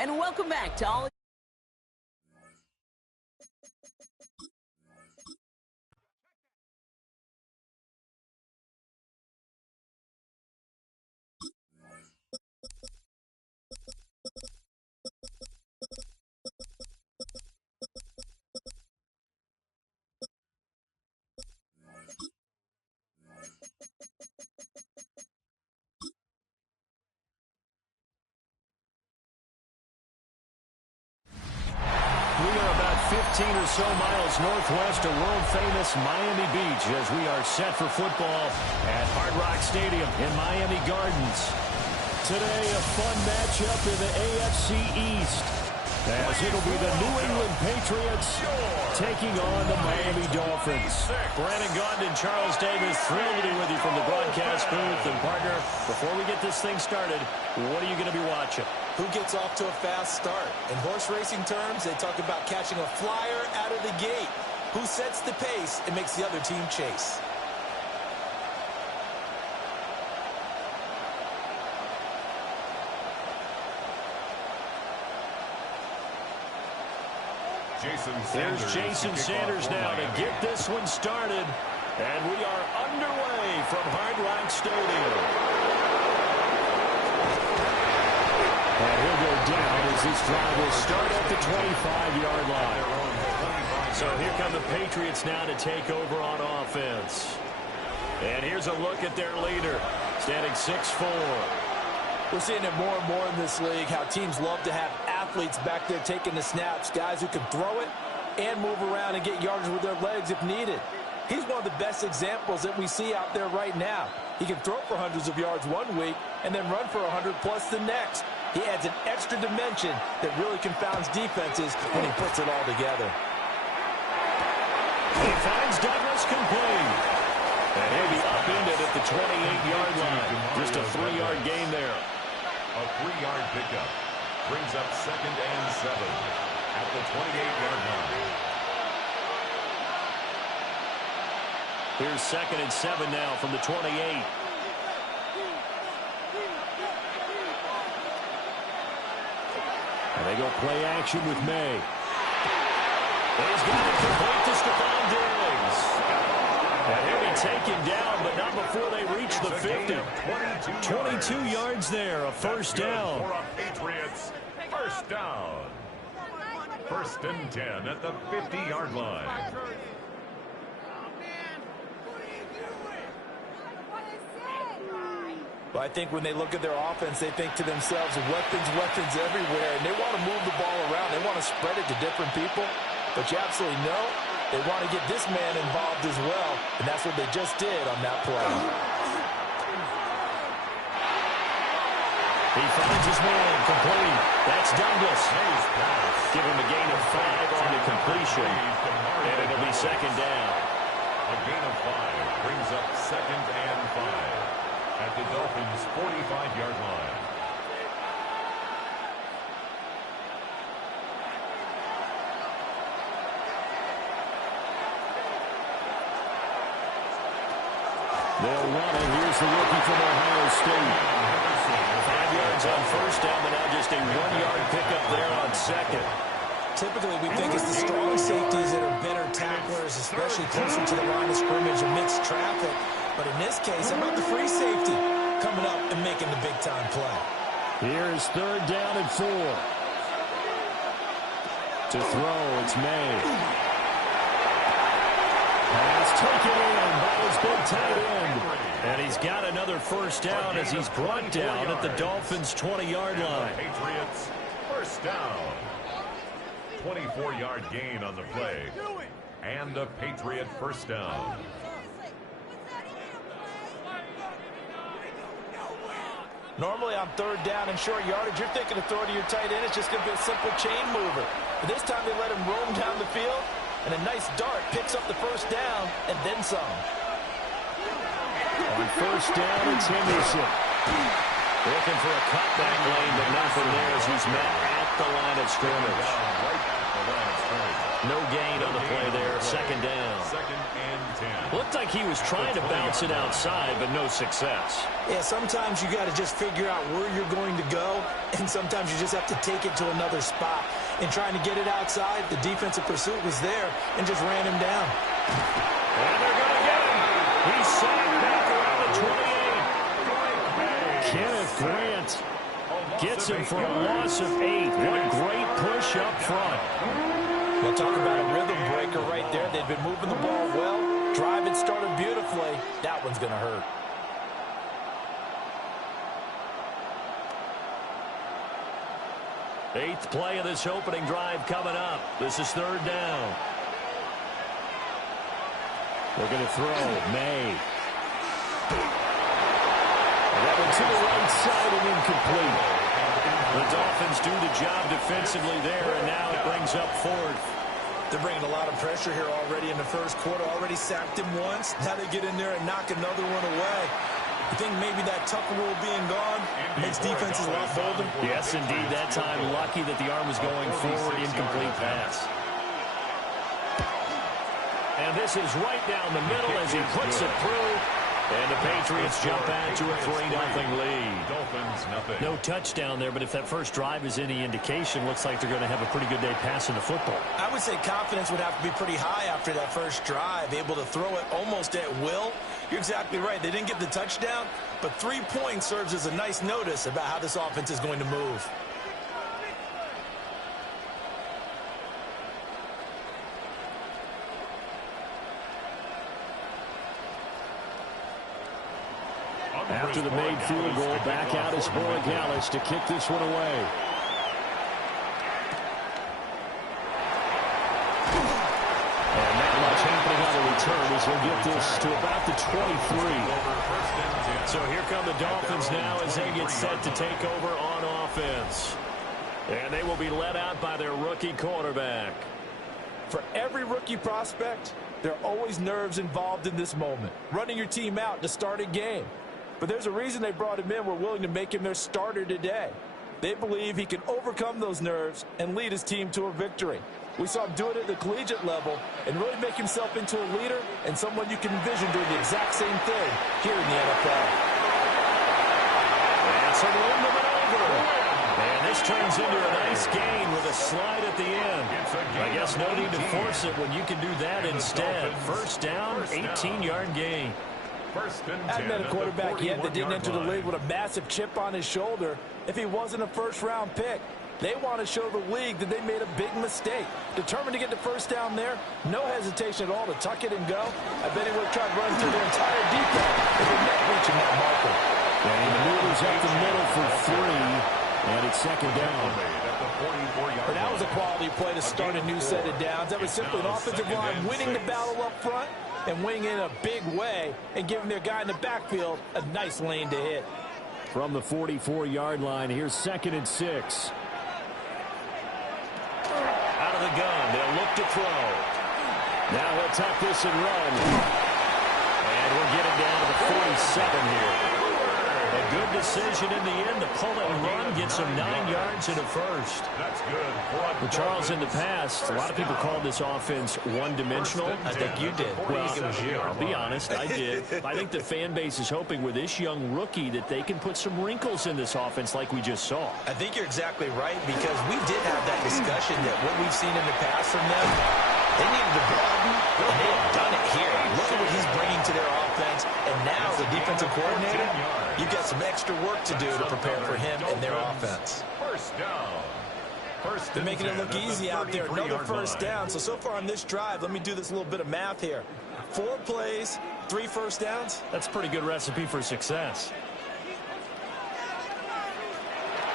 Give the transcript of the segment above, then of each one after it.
And welcome back to all. We are about 15 or so miles northwest of world-famous Miami Beach as we are set for football at Hard Rock Stadium in Miami Gardens. Today, a fun matchup in the AFC East, as it'll be the New England Patriots taking on the Miami Dolphins. Brandon Gaudin and Charles Davis, thrilled to be with you from the broadcast booth. And partner, before we get this thing started, what are you going to be watching? Who gets off to a fast start? In horse racing terms, they talk about catching a flyer out of the gate. Who sets the pace and makes the other team chase? Here's Jason Sanders now to get this one started. And we are underway from Hard Rock Stadium. And he'll go down as this drive will start at the 25-yard line. So here come the Patriots now to take over on offense. And here's a look at their leader, standing 6'4". We're seeing it more and more in this league, how teams love to have athletes back there taking the snaps, guys who can throw it and move around and get yardage with their legs if needed. He's one of the best examples that we see out there right now. He can throw for hundreds of yards one week and then run for 100+ the next. He adds an extra dimension that really confounds defenses when he puts it all together. He finds Douglas complete. And he'll be upended at the 28-yard line. Just a 3-yard gain there. A 3-yard pickup brings up 2nd and 7 at the 28-yard line. Here's 2nd and 7 now from the 28. And they go play action with May. And he's got it complete to Stephon Diggs. And he'll be taken down, but not before they reach the 50. 22 yards there, a first down. For a Patriots first down. 1st and 10 at the 50-yard line. But I think when they look at their offense, they think to themselves, weapons, weapons everywhere. And they want to move the ball around. They want to spread it to different people. But you absolutely know they want to get this man involved as well. And that's what they just did on that play. He finds his man complete. That's Douglas. Give him a gain of 5 on the completion. And it'll be 2nd down. A gain of 5 brings up 2nd and 5 at the Dolphins' 45-yard line. They'll run it. Here's the rookie from Ohio State. 5 yards on first down, but now just a 1-yard pickup there on 2nd. Typically, we think it's the strong safeties that are better tacklers, especially closer to the line of scrimmage amidst traffic. But in this case, how about the free safety coming up and making the big-time play? Here's 3rd down and 4. To throw, it's May. Pass taken in by his big tight end. And he's got another first down as he's brought down at the Dolphins' 20-yard line. Patriots first down. 24-yard gain on the play. And a Patriot first down. Normally on 3rd down and short yardage, you're thinking of throwing to your tight end. It's just going to be a simple chain mover. But this time they let him roam down the field, and a nice dart picks up the first down and then some. On first down, it's Henderson. Looking for a cutback lane, but nothing there as he's met at the line of scrimmage. No gain on the play there. Second down. Second and 10. Looked like he was trying to bounce it outside, but no success. Yeah, sometimes you got to just figure out where you're going to go, and sometimes you just have to take it to another spot. And trying to get it outside, the defensive pursuit was there and just ran him down. And they're going to get him. He's sacked back around the 28. Kenneth Grant gets him for a loss of 8. What a great push up front. We'll talk about a rhythm breaker right there. They've been moving the ball well. Drive it started beautifully. That one's going to hurt. Eighth play of this opening drive coming up. This is third down. They're going to throw. May. That one to the right side and incomplete. The Dolphins do the job defensively there, and now it brings up fourth. They're bringing a lot of pressure here already in the first quarter. Already sacked him once. Now they get in there and knock another one away. I think maybe that Tucker rule being gone makes defenses a lot bolder. Yes, indeed. That time, lucky that the arm was going forward. Incomplete pass. And this is right down the middle as he puts it through. And the Patriots jump back to a 3-0 lead. Dolphins, nothing. No touchdown there, but if that first drive is any indication, looks like they're going to have a pretty good day passing the football. I would say confidence would have to be pretty high after that first drive, able to throw it almost at will. You're exactly right. They didn't get the touchdown, but 3 points serves as a nice notice about how this offense is going to move. After the made field goal, back out is Borregales to kick this one away. And not much happening on the return as we'll get this to about the 23. So here come the Dolphins now as they get set to take over on offense. And they will be led out by their rookie quarterback. For every rookie prospect, there are always nerves involved in this moment. Running your team out to start a game. But there's a reason they brought him in. We're willing to make him their starter today. They believe he can overcome those nerves and lead his team to a victory. We saw him do it at the collegiate level and really make himself into a leader and someone you can envision doing the exact same thing here in the NFL. And some room to maneuver. And this turns into a nice gain with a slide at the end. I guess no need to force it when you can do that instead. First down, 18-yard gain. I hadn't met a quarterback yet that didn't enter the league with a massive chip on his shoulder if he wasn't a first-round pick. They want to show the league that they made a big mistake. Determined to get the first down there, no hesitation at all to tuck it and go. I bet he would have tried running through their entire defense if they're not reaching that marker. And he maneuvers up the middle for 3, and it's second down. But that was a quality play to start a new set of downs. That was simply an offensive line winning the battle up front and winning in a big way and giving their guy in the backfield a nice lane to hit. From the 44-yard line, here's 2nd and 6. Out of the gun, they'll look to throw. Now he'll tuck this and run. And we'll get it down to the 47 here. A good decision in the end to pull and run, gets him 9 yards and a first. That's good. Well, Charles, in the past, a lot of people called this offense one-dimensional. I think you did. Well, it was you. I'll be honest, I did. I think the fan base is hoping with this young rookie that they can put some wrinkles in this offense like we just saw. I think you're exactly right because we did have that discussion that what we've seen in the past from them, they needed to broaden, and they have done it here. Look at what he's bringing to their offense, and now the defensive coordinator, you've got some extra work to do to prepare for him and their offense. First down. They're making it look easy out there. Another first down. So far on this drive, let me do this little bit of math here. 4 plays, 3 first downs. That's a pretty good recipe for success.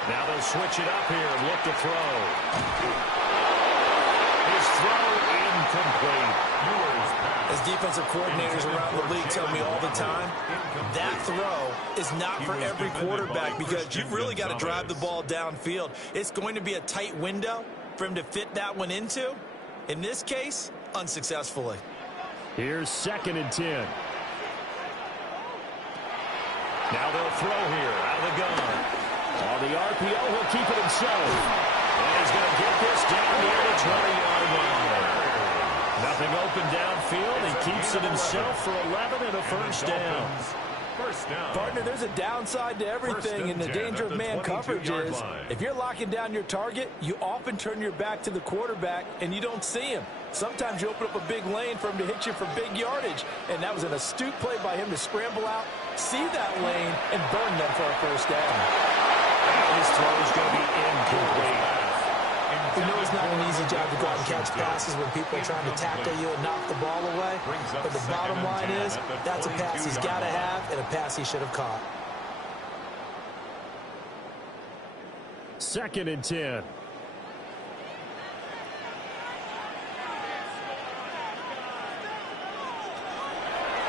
Now they'll switch it up here and look to throw. His throw incomplete. As defensive coordinators around the league tell me all the time, that throw is not for every quarterback because you've really got to drive the ball downfield. It's going to be a tight window for him to fit that one into. In this case, unsuccessfully. Here's 2nd and 10. Now they'll throw here out of the gun. On the RPO, he'll keep it himself. And he's going to get this down near the 20-yard line. Nothing open downfield. He keeps it himself for 11 and a first down. First down. Partner, there's a downside to everything, and the danger of man coverage is if you're locking down your target, you often turn your back to the quarterback, and you don't see him. Sometimes you open up a big lane for him to hit you for big yardage, and that was an astute play by him to scramble out, see that lane, and burn them for a first down. His throw is going to be incomplete. We know it's not an easy job to go out and catch passes when people are trying to tackle you and knock the ball away. But the bottom line is, that's a pass he's got to have and a pass he should have caught. 2nd and 10.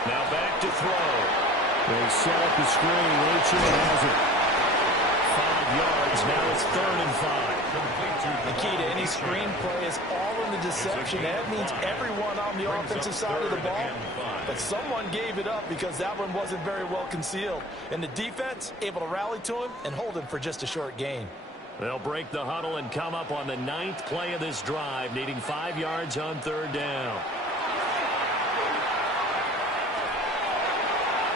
Now back to throw. They set up the screen. Rachel has it. 5 yards. Now it's 3rd and 5. The key to any screen play is all in the deception. That means everyone on the offensive side of the ball. But someone gave it up because that one wasn't very well concealed. And the defense able to rally to him and hold him for just a short gain. They'll break the huddle and come up on the 9th play of this drive, needing 5 yards on 3rd down.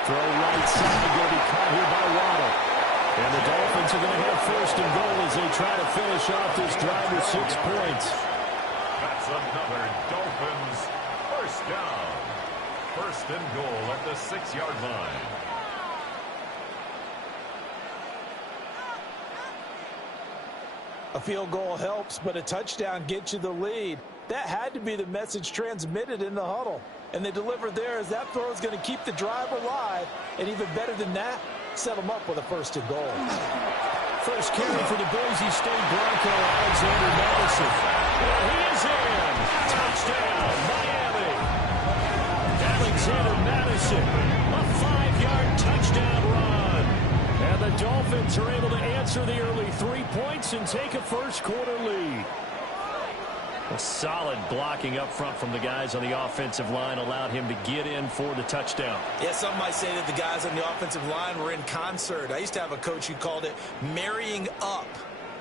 Throw right side, going to be caught here by Waddle. And the Dolphins are going to have 1st and goal as they try to finish off this drive with 6 points. That's another Dolphins first down. 1st and goal at the 6-yard line. A field goal helps, but a touchdown gets you the lead. That had to be the message transmitted in the huddle. And they delivered there as that throw is going to keep the drive alive. And even better than that, set them up with a 1st and goal. First carry for the Boise State Bronco, Alexander Madison. And he is in. Touchdown, Miami. Alexander Madison, a 5-yard touchdown run. And the Dolphins are able to answer the early 3 points and take a first-quarter lead. A solid blocking up front from the guys on the offensive line allowed him to get in for the touchdown. Yeah, some might say that the guys on the offensive line were in concert. I used to have a coach who called it marrying up,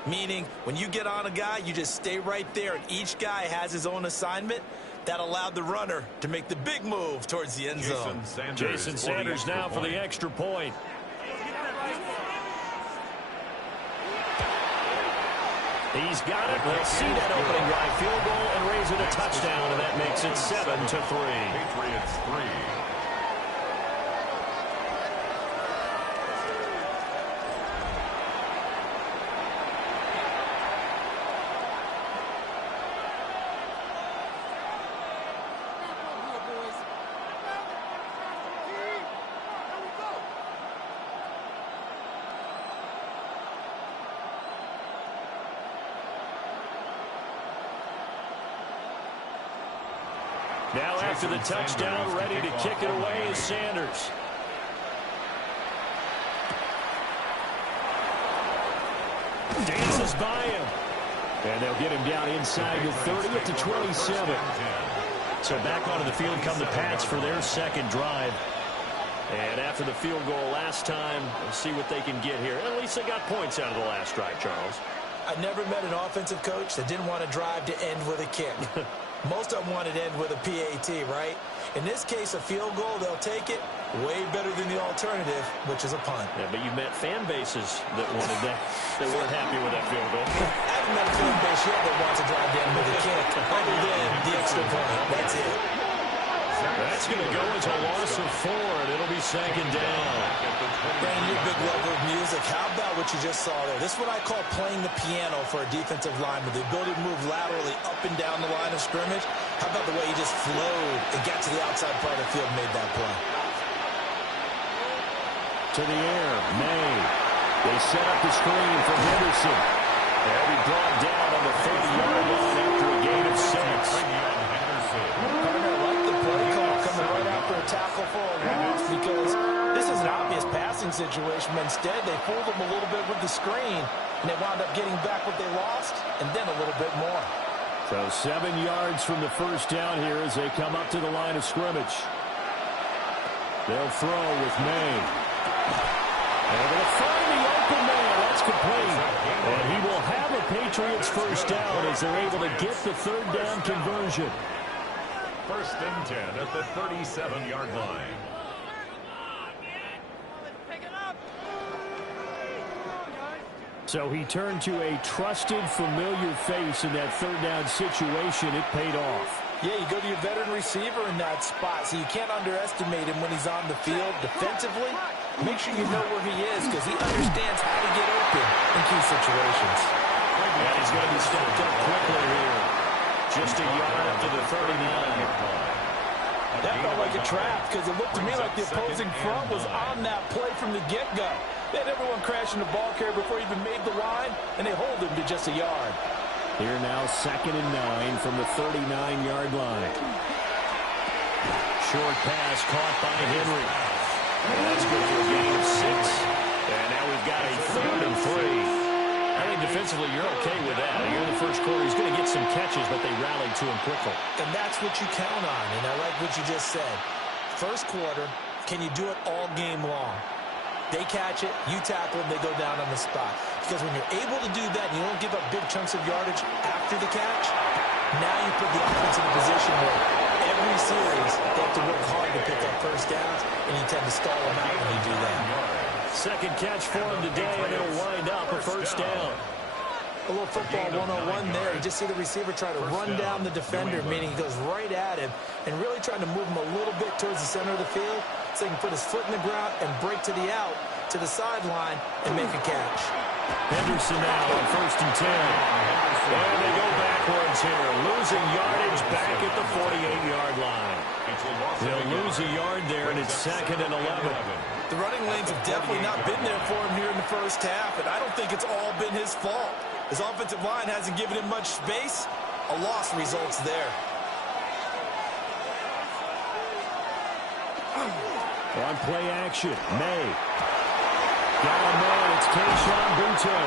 meaning when you get on a guy, you just stay right there, and each guy has his own assignment. That allowed the runner to make the big move towards the end zone. Jason Sanders now for the extra point. He's got it. They'll see that opening drive field goal and raise it a touchdown, and that makes it 7-3. Patriots 3. Now after the touchdown, ready to kick it away is Sanders. Dances by him. And they'll get him down inside the 30 at the 27. So back onto the field come the Pats for their 2nd drive. And after the field goal last time, we'll see what they can get here. At least they got points out of the last drive, Charles. I never met an offensive coach that didn't want to drive to end with a kick. Most of them wanted to end with a PAT, right? In this case, a field goal, they'll take it. Way better than the alternative, which is a punt. Yeah, but you met fan bases that wanted that. They weren't happy with that field goal. I haven't met a fan base yet that wants to drive to end with a kick, other than the extra point. That's it. That's going to go as a loss of 4, and it'll be 2nd down. Brandon, you're a big lover of music. How about what you just saw there? This is what I call playing the piano for a defensive lineman. The ability to move laterally up and down the line of scrimmage. How about the way he just flowed and got to the outside part of the field and made that play? To the air, May. They set up the screen for Henderson. They'll be brought down on the 30-yard line after a gain of 6. A tackle for a loss because this is an obvious passing situation, but instead they fooled them a little bit with the screen, and they wound up getting back what they lost and then a little bit more. So 7 yards from the first down here as they come up to the line of scrimmage. They'll throw with May. And they'll find the open man. That's complete. And he will have a Patriots first down as they're able to get the 3rd down conversion. First and 10 at the 37-yard line. So he turned to a trusted, familiar face in that third down situation. It paid off. Yeah, you go to your veteran receiver in that spot, so you can't underestimate him when he's on the field defensively. Make sure you know where he is because he understands how to get open in key situations. And he's going to be stepped up quickly here. Just a yard up to the 39. That felt like a trap because it looked to me like the opposing front was on that play from the get-go. They had everyone crashing the ball carrier before he even made the line, and they hold him to just a yard. Here now, 2nd and 9 from the 39-yard line. Short pass caught by Henry. And that's good for a gain of 6. And now we've got a 3rd and 3. I think defensively you're okay with that. Here in the first quarter, he's going to get some catches, but they rallied to him quickly. And that's what you count on, and I like what you just said. First quarter, can you do it all game long? They catch it, you tackle them, they go down on the spot. Because when you're able to do that and you don't give up big chunks of yardage after the catch, now you put the offense in a position where every series they have to work hard to pick up first downs, and you tend to stall them out when you do that. Second catch for him today, and it'll wind up a first down. A little football 101 there. You just see the receiver try to run down the defender, meaning he goes right at him and really trying to move him a little bit towards the center of the field so he can put his foot in the ground and break to the out, to the sideline, and make a catch. Henderson now on 1st and 10. And they go backwards here, losing yardage back at the 48-yard line. They'll lose a yard there, and it's 2nd and 11. The running lanes have definitely not been there for him here in the first half, and I don't think it's all been his fault. His offensive line hasn't given him much space. A loss results there. On play action, May. Got a man, it's Kayshon Boutte.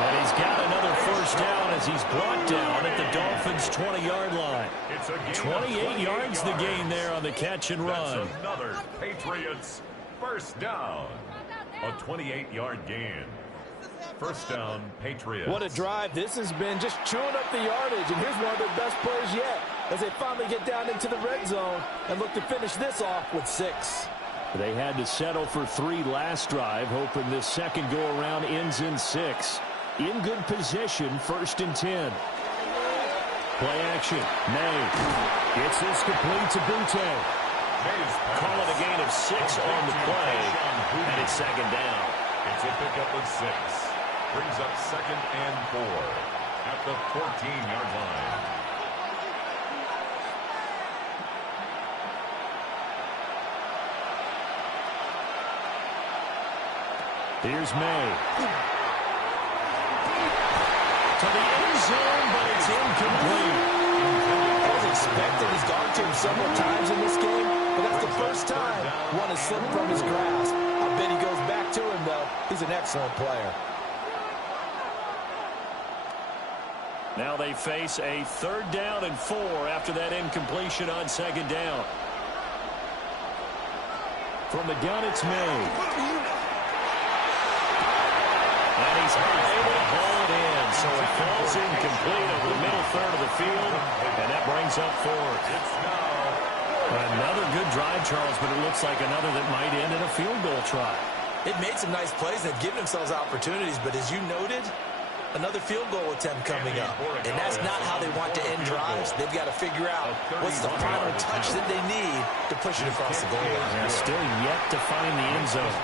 And he's got another first down as he's brought down at the Dolphins' 20-yard line. 28 yards the gain there on the catch and run. That's another Patriots first down. A 28-yard gain. First down, Patriots. What a drive this has been, just chewing up the yardage. And here's one of their best plays yet as they finally get down into the red zone and look to finish this off with 6. They had to settle for 3 last drive, hoping this second go-around ends in 6. In good position, 1st and 10. Play action, May. Gets this complete to Boutte. Call it a gain of 6 on the play, and it's 2nd down. It's a pickup of 6. Brings up 2nd and 4 at the 14-yard line. Here's May. To the end zone, but it's incomplete. As expected, he's gone to him several times in this game, but that's the first time one has slipped from his grasp. I bet he goes back to him, though. He's an excellent player. Now they face a 3rd down and 4 after that incompletion on 2nd down. From the gun, it's May. And he's able to haul it in, so it falls incomplete over the middle third of the field, and that brings up 4th. Another good drive, Charles, but it looks like another that might end in a field goal try. They've made some nice plays. They've given themselves opportunities, but as you noted, another field goal attempt coming up. And that's not how they want to end drives. They've got to figure out what's the final touch that they need to push it across the goal line. They're still yet to find the end zone.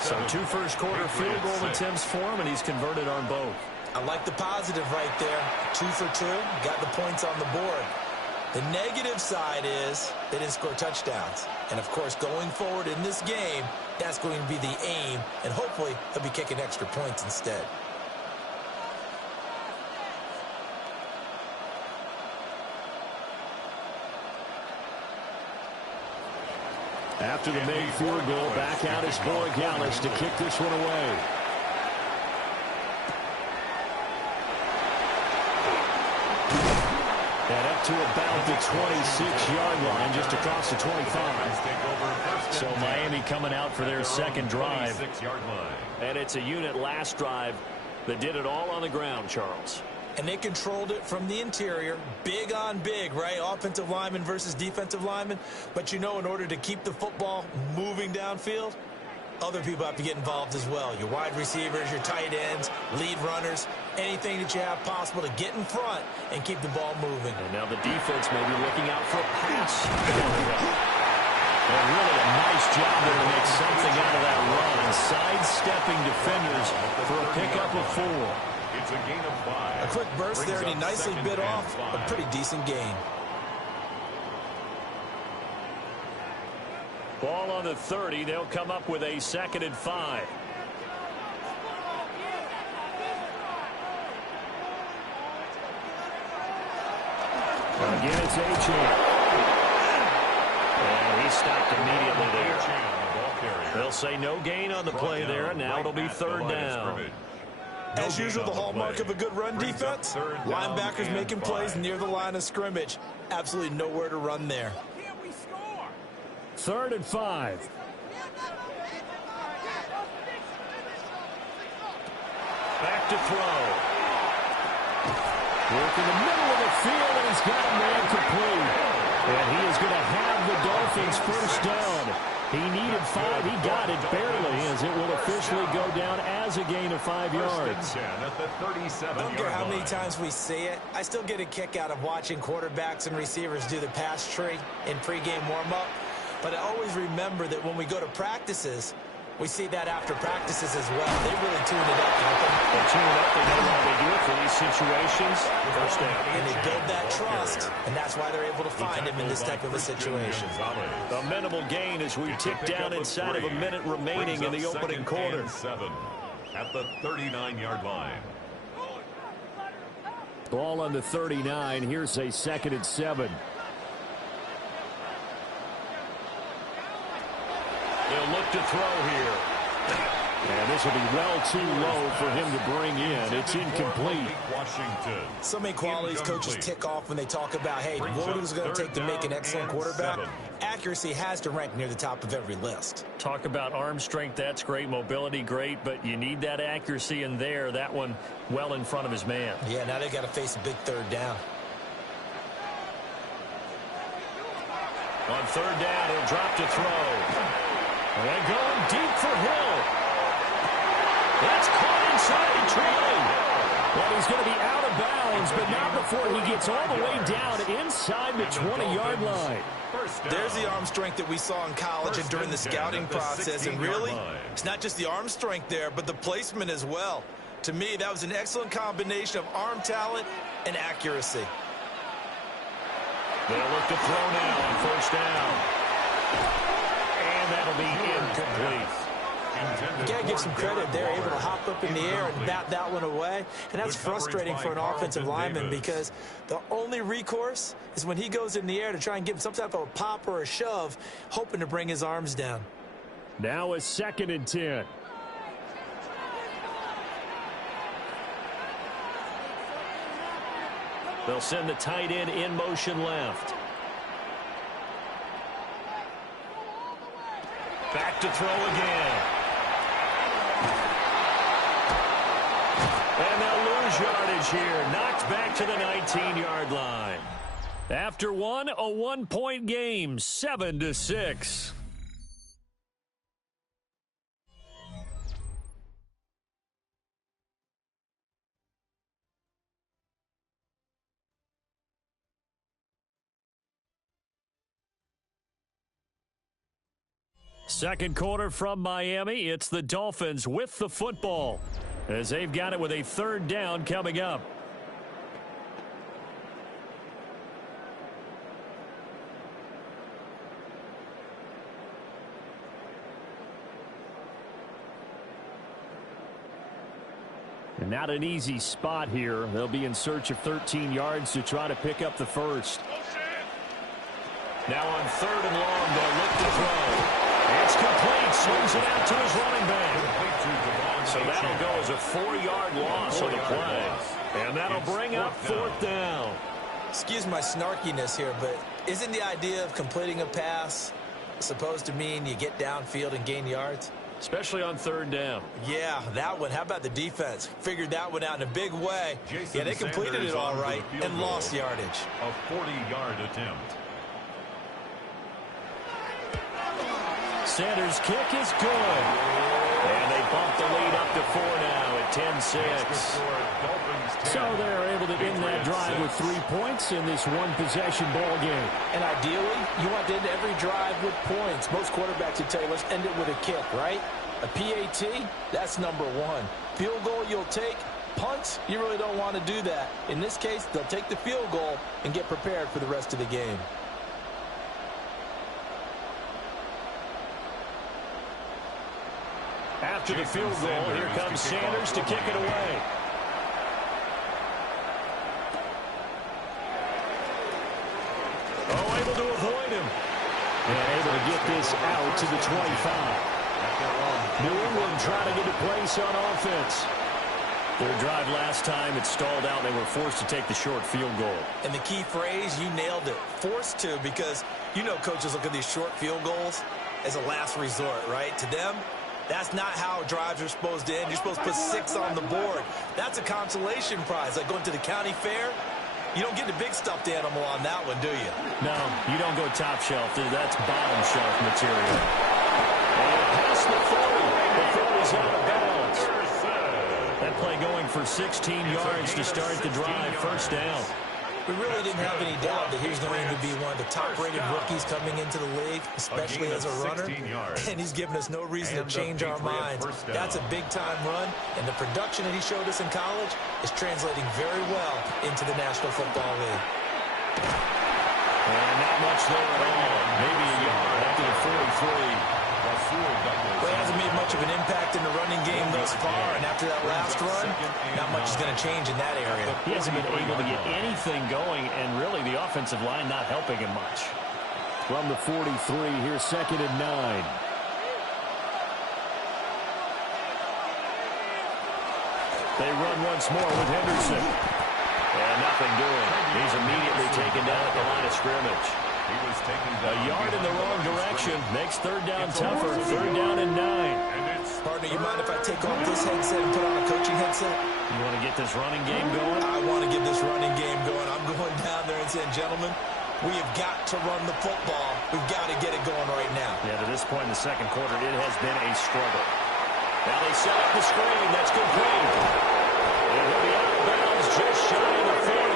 So 2 first-quarter field goal attempts for him, and he's converted on both. I like the positive right there. 2 for 2. Got the points on the board. The negative side is they didn't score touchdowns. And, of course, going forward in this game, that's going to be the aim. And hopefully they'll be kicking extra points instead. After the made field goal, back out is Borregales to kick this one away. And up to about the 26-yard line, just across the 25. So Miami coming out for their second drive. And it's a unit last drive that did it all on the ground, Charles. and they controlled it from the interior, big on big, right? Offensive lineman versus defensive lineman. But in order to keep the football moving downfield, other people have to get involved as well. Your wide receivers, your tight ends, lead runners, anything that you have possible to get in front and keep the ball moving. And now the defense may be looking out for a pass. And really a nice job there to make something out of that run. Sidestepping defenders for a pickup of 4. It's a gain of 5. A quick burst there, and he nicely bit off a pretty decent gain. Ball on the 30. They'll come up with a 2nd and 5. Again, it's Achane. And he stopped immediately there. They'll say no gain on the play there, and now it'll be 3rd down. As usual, the hallmark of a good run defense, linebackers making plays near the line of scrimmage. Absolutely nowhere to run there. 3rd and 5. Back to throw. Work in the middle of the field, and he's got a man complete. And he is going to have the Dolphins first down. He needed 5. He got it barely, as it will officially go down as a gain of 5 yards. I don't care how many times we see it. I still get a kick out of watching quarterbacks and receivers do the pass tree in pregame warm-up. But I always remember that when we go to practices, we see that after practices as well. They really tune it up, don't they? They tune it up. They know how they do it for these situations. First down. And they build that trust, and that's why they're able to find him in this type of a situation. A minimal gain as we tick down inside of a minute remaining in the opening quarter. 7 at the 39-yard line. Ball on the 39. Here's a 2nd and 7. They'll look to throw here. And this will be well too low for him to bring in. It's incomplete. Washington. So many qualities coaches tick off when they talk about, hey, what is it going to take to make an excellent quarterback? Accuracy has to rank near the top of every list. Talk about arm strength. That's great. Mobility, great. But you need that accuracy in there. That one well in front of his man. Yeah, now they've got to face a big 3rd down. On 3rd down, he'll drop to throw. And going deep for Hill. That's caught inside and trailing. Well, he's going to be out of bounds, but not before he gets all the way down inside the 20-yard line. There's the arm strength that we saw in college and during the scouting process. And really, it's not just the arm strength there, but the placement as well. To me, that was an excellent combination of arm talent and accuracy. They'll look to throw now on 1st down. And that'll be incomplete. You got to give some credit. They're able to hop up in the air and bat that one away. And that's frustrating for an offensive lineman because the only recourse is when he goes in the air to try and give some type of a pop or a shove, hoping to bring his arms down. Now a 2nd and 10. They'll send the tight end in motion left. Back to throw again. And they'll lose yardage here. Knocked back to the 19-yard line. After one, a 1-point game, 7-6. Second quarter from Miami. It's the Dolphins with the football as they've got it with a 3rd down coming up. And not an easy spot here. They'll be in search of 13 yards to try to pick up the first. Now on 3rd and long, they'll look to throw. It's complete. Swings it out to his running back. So that'll go as a 4-yard loss on the play. And that'll bring up 4th down. Excuse my snarkiness here, but isn't the idea of completing a pass supposed to mean you get downfield and gain yards? especially on third down. Yeah, that one. How about the defense? Figured that one out in a big way. Yeah, they completed it all right and lost yardage. A 40-yard attempt. Sanders' kick is good. And they bump the lead up to 4 now at 10-6. So they're able to end that drive with 3 points in this one-possession ball game. And ideally, you want to end every drive with points. Most quarterbacks would tell you, let's end it with a kick, right? A PAT, that's number one. Field goal you'll take. Punts, you really don't want to do that. In this case, they'll take the field goal and get prepared for the rest of the game. After the field goal, here comes Sanders to kick it away. Oh, able to avoid him. And able to get this out to the 25. New England trying to get a place on offense. Their drive last time, it stalled out. They were forced to take the short field goal. And the key phrase, you nailed it. Forced to, because you know coaches look at these short field goals as a last resort, right? To them, that's not how drives are supposed to end. You're supposed to put 6 on the board. That's a consolation prize. Like going to the county fair, you don't get the big stuffed animal on that one, do you? No, you don't go top shelf. That's bottom shelf material. And past the 40. The 40's out of bounds. That play going for 16 yards to start the drive. First down. We really didn't have any doubt that he was going to be one of the top-rated rookies coming into the league, especially as a runner. And he's given us no reason to change our minds. That's a big-time run, and the production that he showed us in college is translating very well into the National Football League. And not much there at all. Maybe a yard after the 43. Well, he hasn't made much of an impact in the running game thus far, and after that last run, not much is going to change in that area. He hasn't been able to get anything going, and really the offensive line not helping him much. From the 43, here's 2nd and 9. They run once more with Henderson. And nothing doing. He's immediately taken down at the line of scrimmage. A yard in the wrong direction makes third down tougher. Third down and 9. Partner, you mind if I take off this headset and put on a coaching headset? You want to get this running game going? I want to get this running game going. I'm going down there and saying, gentlemen, we have got to run the football. We've got to get it going right now. Yeah, to this point in the second quarter, it has been a struggle. Now they set up the screen. That's complete. And he'll be out of bounds just shy of the 40.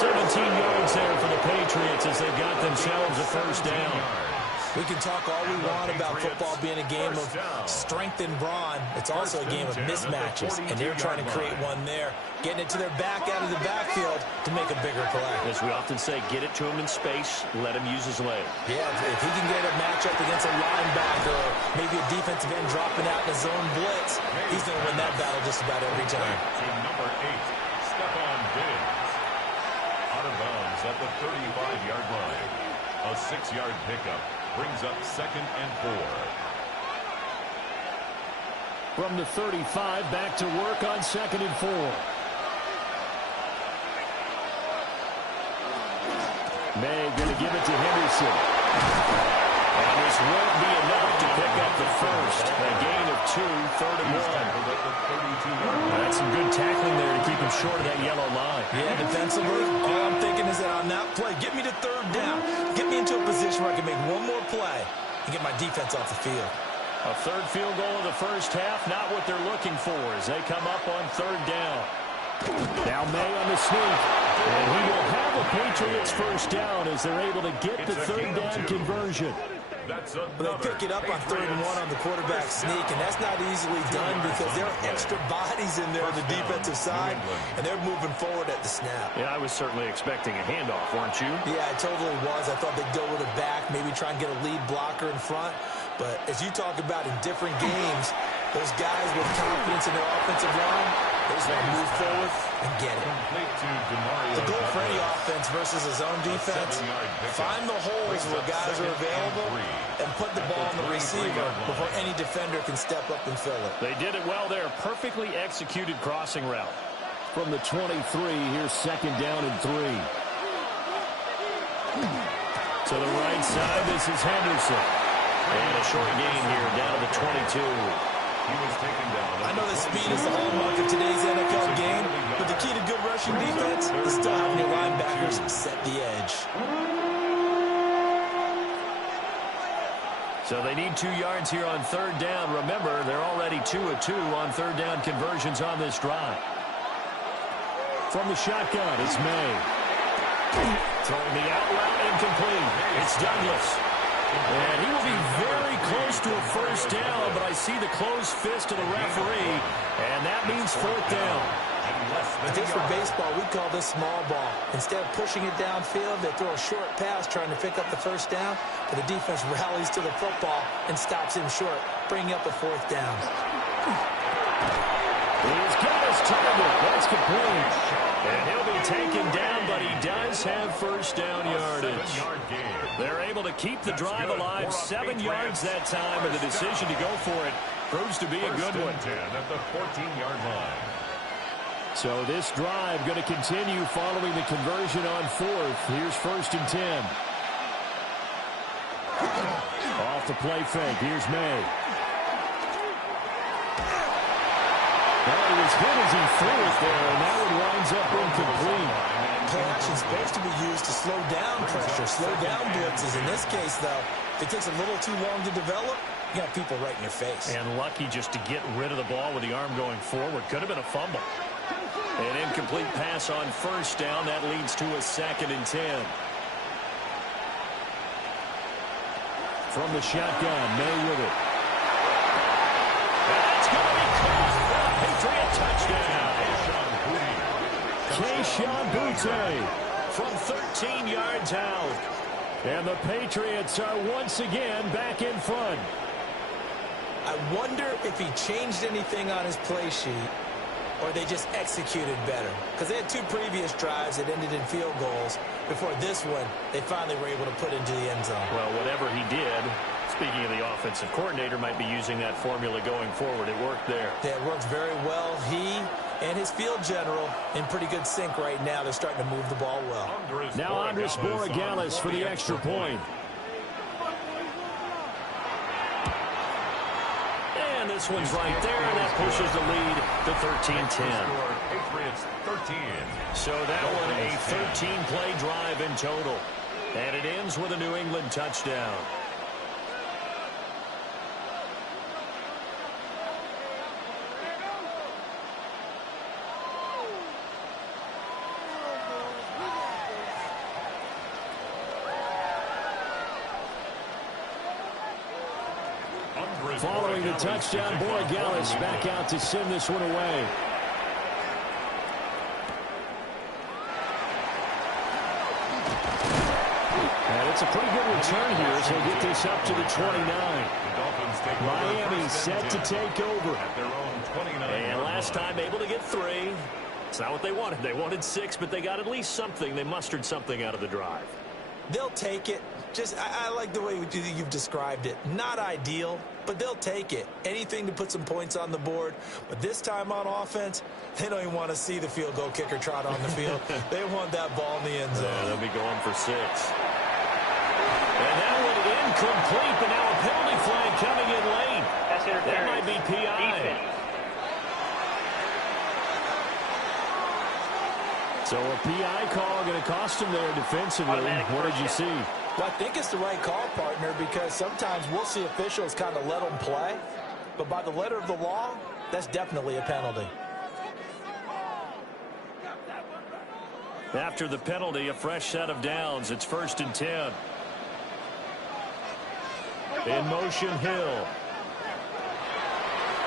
17 yards there for the Patriots as they've got themselves a first down. We can talk all we want about football being a game of strength and brawn. It's also a game of mismatches, and they're trying to create one there, getting it to their back out of the backfield to make a bigger play. As we often say, get it to him in space, let him use his leg. Yeah, if he can get a matchup against a linebacker or maybe a defensive end dropping out in a zone blitz, he's going to win that battle just about every time. Number 8, Stephon Diggs. Out of bounds at the 35-yard line. A 6-yard pickup brings up 2nd and 4. From the 35, back to work on 2nd and 4. May going to give it to Henderson. And this won't be enough to pick up the first. A gain of 2, 3rd and 1. That's some good tackling there to keep him short of that yellow line. Yeah, defensively, all I'm thinking is that on that play, get me to 3rd down. Get me into a position where I can make one more play and get my defense off the field. A 3rd field goal in the first half, not what they're looking for as they come up on 3rd down. Now May on the sneak. And he will have a Patriots first down as they're able to get the 3rd down conversion. They pick it up on 3rd and 1 on the quarterback sneak, and that's not easily done because there are extra bodies in there on the defensive side, and they're moving forward at the snap. Yeah, I was certainly expecting a handoff, weren't you? Yeah, I totally was. I thought they'd go with a back, maybe try and get a lead blocker in front. But as you talk about in different games, those guys with confidence in their offensive line, they just want to move forward and get it. The goal for any offense versus a zone defense, find the holes where guys are available and put the ball on the receiver before any defender can step up and fill it. They did it well there. Perfectly executed crossing route. From the 23, here's 2nd down and 3. To the right side, this is Henderson. And a short gain here, down to the 22. He was taken down. I know that speed is the hallmark of today's NFL game, but the key to good rushing defense is still having your linebackers set the edge. So they need 2 yards here on third down. Remember, they're already 2 of 2 on third down conversions on this drive. From the shotgun, it's May. Throwing the out route incomplete. It's Douglas. And he will be very close to a first down, but I see the closed fist of the referee, and that means fourth down. If this were baseball, we'd call this small ball. Instead of pushing it downfield, they throw a short pass trying to pick up the first down, but the defense rallies to the football and stops him short, bringing up a fourth down. He's got his target. That's complete. And he'll be taken down, but he does have first down yardage. They're able to keep the drive alive. 7 yards that time, and the decision to go for it proves to be a good one. At the 14-yard line. So this drive going to continue following the conversion on fourth. Here's first and 10. Off the play fake. Here's May. Well, he was hit as he threw it there, and that one winds up incomplete. Play action is supposed to be used to slow down pressure, slow down blitzes. In this case, though, if it takes a little too long to develop, you got people right in your face. And lucky just to get rid of the ball with the arm going forward. Could have been a fumble. An incomplete pass on first down. That leads to a second and 10. From the shotgun, May with it. That's going to be caught for a Patriot touchdown. Keyshawn Boutte from 13 yards out. And the Patriots are once again back in front. I wonder if he changed anything on his play sheet, or they just executed better. Because they had 2 previous drives that ended in field goals. Before this one, they finally were able to put into the end zone. Well, whatever he did, speaking of the offensive coordinator, might be using that formula going forward. It worked there. Yeah, it worked very well. He and his field general in pretty good sync right now. They're starting to move the ball well. Now Andres Borregales for the extra point. And this one's right there, and that pushes the lead to 13-10. Patriots 13. So that one a 13-play drive in total. And it ends with a New England touchdown. Following the touchdown, Borregales back out to send this one away. And it's a pretty good return here as they get this up to the 29. Miami set to take over. And last time able to get 3. It's not what they wanted. They wanted 6, but they got at least something. They mustered something out of the drive. They'll take it. I like the way you've described it. Not ideal, but they'll take it. Anything to put some points on the board. But this time on offense, they don't even want to see the field goal kicker trot on the field. They want that ball in the end zone. Yeah, they'll be going for 6. And that one incomplete, but now a penalty flag coming in late. That might be PI. So a PI call going to cost him there defensively. What did you see? Well, I think it's the right call, partner, because sometimes we'll see officials kind of let them play. But by the letter of the law, that's definitely a penalty. After the penalty, a fresh set of downs. It's first and 10. In motion, Hill.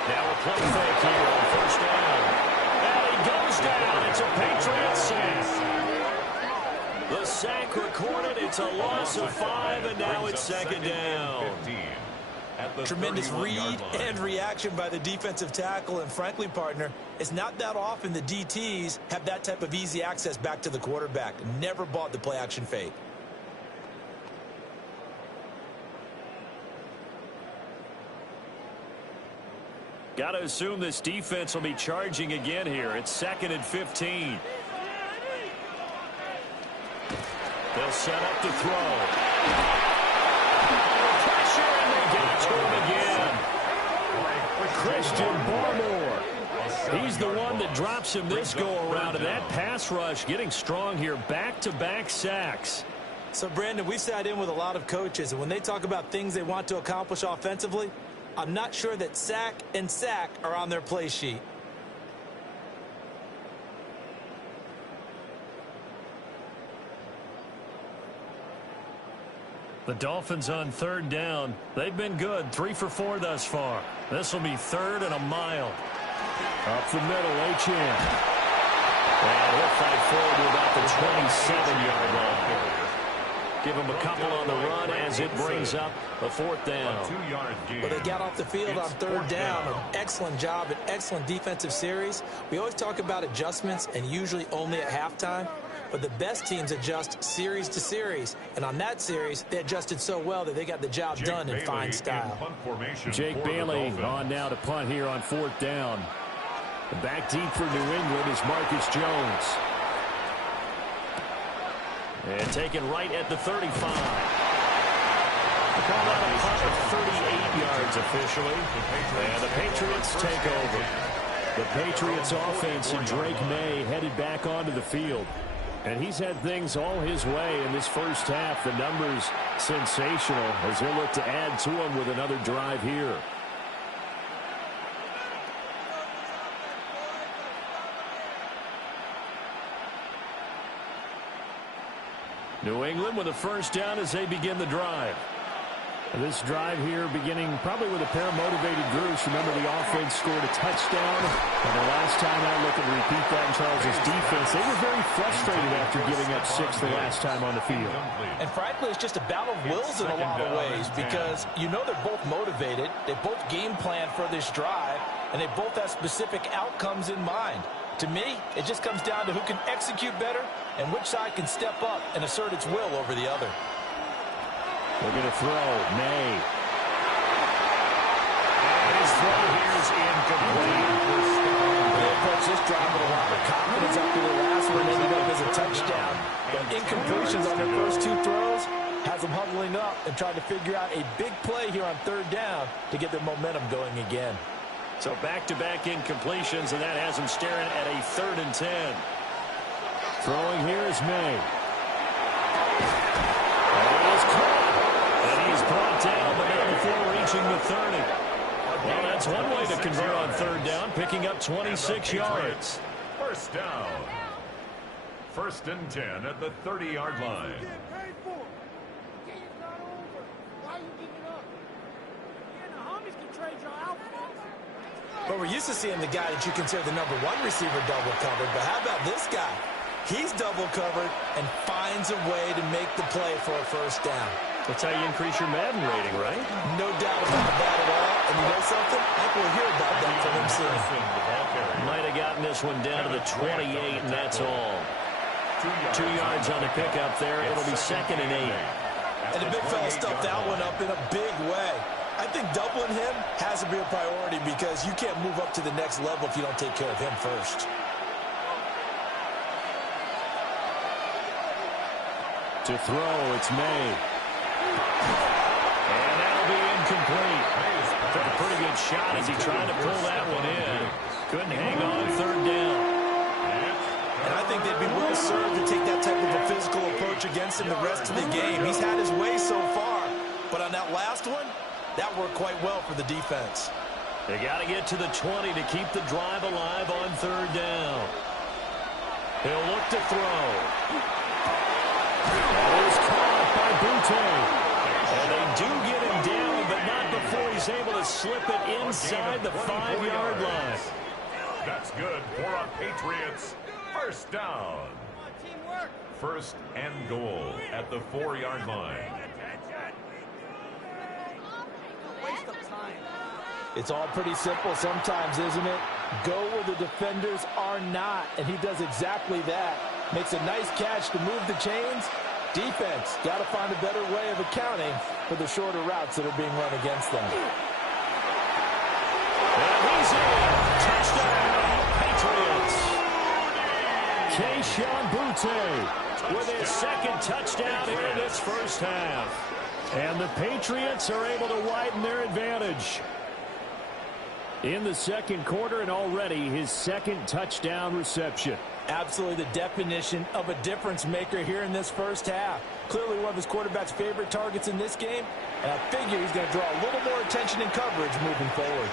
Now a play fake here on first down. And he goes down. It's a Patriot sack. The sack recorded. It's a loss of 5, and now it's second down. Tremendous read and reaction by the defensive tackle. And frankly, partner, it's not that often the DTs have that type of easy access back to the quarterback. Never bought the play action fake. Got to assume this defense will be charging again here. It's second and 15. They'll set up to throw. pressure, and they get to him again. Christian Barmore. He's the one that drops him this go-around, and that pass rush getting strong here. Back-to-back sacks. So, Brandon, we sat in with a lot of coaches, and when they talk about things they want to accomplish offensively, I'm not sure that sack and sack are on their play sheet. The Dolphins on third down. They've been good. 3 for 4 thus far. This will be 3rd and a mile. Up the middle, Achane. And he'll fight forward to about the 27-yard line. Give him a couple on the run as it brings up a 4th down. Well, they got off the field on 3rd down. An excellent job, an excellent defensive series. We always talk about adjustments, and usually only at halftime. But the best teams adjust series to series. And on that series, they adjusted so well that they got the job done in fine style. Jake Bailey on now to punt here on 4th down. Back deep for New England is Marcus Jones. And taken right at the 35. Called out a punt of 38 yards officially. And the Patriots take over. The Patriots offense and Drake May headed back onto the field. And he's had things all his way in this first half. The numbers sensational as he'll look to add to them with another drive here. New England with a first down as they begin the drive. This drive here beginning probably with a pair of motivated groups. Remember, the offense scored a touchdown. And the last time I look and repeat that in Charles' defense, they were very frustrated after giving up 6 the last time on the field. And frankly, it's just a battle of wills in a lot of ways because you know they're both motivated. They both game plan for this drive, and they both have specific outcomes in mind. To me, it just comes down to who can execute better and which side can step up and assert its will over the other. They're going to throw. May. And his throw here is incomplete. They approach this drive with a lot of confidence after the last one ended up as a touchdown. But incompletions on their first 2 throws has them huddling up and trying to figure out a big play here on 3rd down to get their momentum going again. So back-to-back incompletions, and that has them staring at a 3rd and 10. Throwing here is May. And he's brought down, but not before reaching the 30. Well, that's one way to convert on 3rd down, picking up 26 yards. First down. 1st and 10 at the 30-yard line. But we're used to seeing the guy that you consider the #1 receiver double covered. But how about this guy? He's double covered and finds a way to make the play for a first down. That's how you increase your Madden rating, right? No doubt about that at all. And you know something? I think we'll hear about that from him soon. Might have gotten this one down to the 28, and that's all. 2 yards on the pickup there. It'll be 2nd and 8. And the big fella stuffed that one up in a big way. I think doubling him has to be a priority because you can't move up to the next level if you don't take care of him first. To throw, it's May. And that'll be incomplete. Took a pretty good shot as he tried to pull that one in. Couldn't hang on 3rd down. And I think they'd be well served to take that type of a physical approach against him the rest of the game. He's had his way so far. But on that last one, that worked quite well for the defense. They got to get to the 20 to keep the drive alive on 3rd down. He'll look to throw. That is caught by Butte. And they do get him down, but not before he's able to slip it inside the 5-yard line. That's good for a Patriots first down. 1st and goal at the 4-yard line. It's all pretty simple sometimes, isn't it? Go where the defenders are not, and he does exactly that. Makes a nice catch to move the chains. Defense, got to find a better way of accounting for the shorter routes that are being run against them. And he's in. Touchdown, Patriots. Kayshon Boutte with his 2nd touchdown here in this first half. And the Patriots are able to widen their advantage in the second quarter, and already his second touchdown reception. Absolutely the definition of a difference maker here in this first half. Clearly one of his quarterback's favorite targets in this game, and I figure he's going to draw a little more attention and coverage moving forward.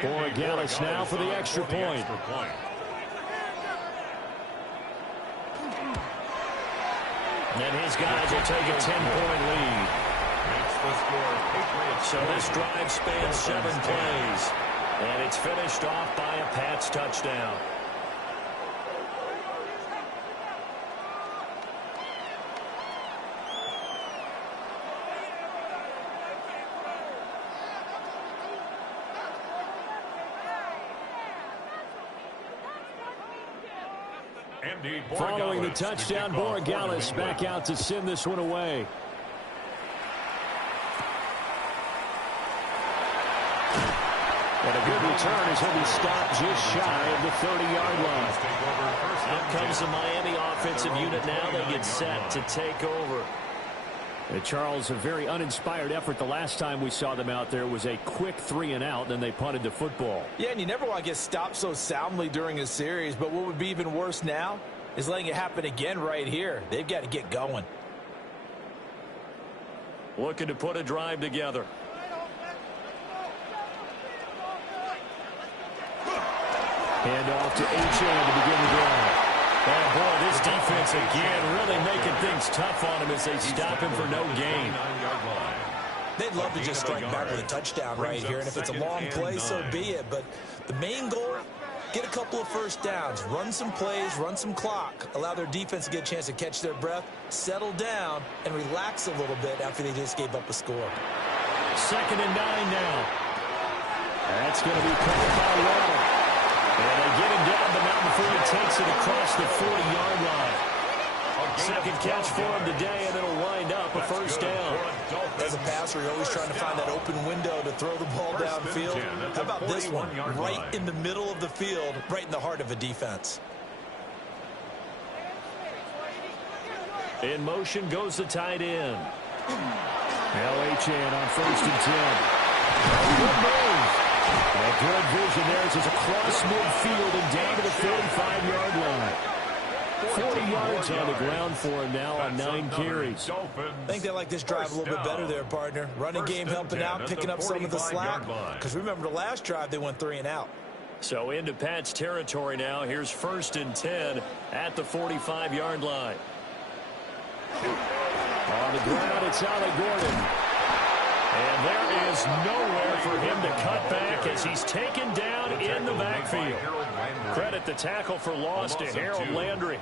Borregales now for the extra point. And his guys will take a 10-point lead. So this drive spans 7 plays. And it's finished off by a Pats touchdown. Following the touchdown, Borregales back out to send this one away. And a good return as he'll be stopped just shy of the 30-yard line. Out comes the Miami offensive unit now. They get set to take over. Charles, a very uninspired effort. The last time we saw them out there was a quick 3-and-out, then they punted the football. Yeah, and you never want to get stopped so soundly during a series, but what would be even worse now is letting it happen again right here. They've got to get going. Looking to put a drive together. Hand off to H.A. to begin the drive. Oh, boy, this defense again really making things tough on him as they stop him for no gain. They'd love to just strike back with a touchdown right here, and if it's a long play, so be it. But the main goal, get a couple of first downs, run some plays, run some clock, allow their defense to get a chance to catch their breath, settle down, and relax a little bit after they just gave up a score. 2nd and 9 now. That's going to be caught by Waddle. And they get him down, but not before he takes it across the 40-yard line. Second catch for him today, and it'll wind up a first down. As a passer, you're always trying to find that open window to throw the ball downfield. How about this one? Right in the middle of the field, right in the heart of a defense. In motion goes the tight end. Now H.A. on 1st and 10. Good move. A good vision there as it's across midfield and down to the 45-yard line. 40 yards on the ground for him now on 9 carries. I think they like this drive a little bit better there, partner. Running game helping out, picking up some of the slack. Because remember the last drive, they went 3-and-out. So into Pats territory now. Here's 1st and 10 at the 45-yard line. On the ground, it's Ali Gordon. And there is nowhere for him to cut back as he's taken down in the backfield. Credit the tackle for loss to Harold Landry.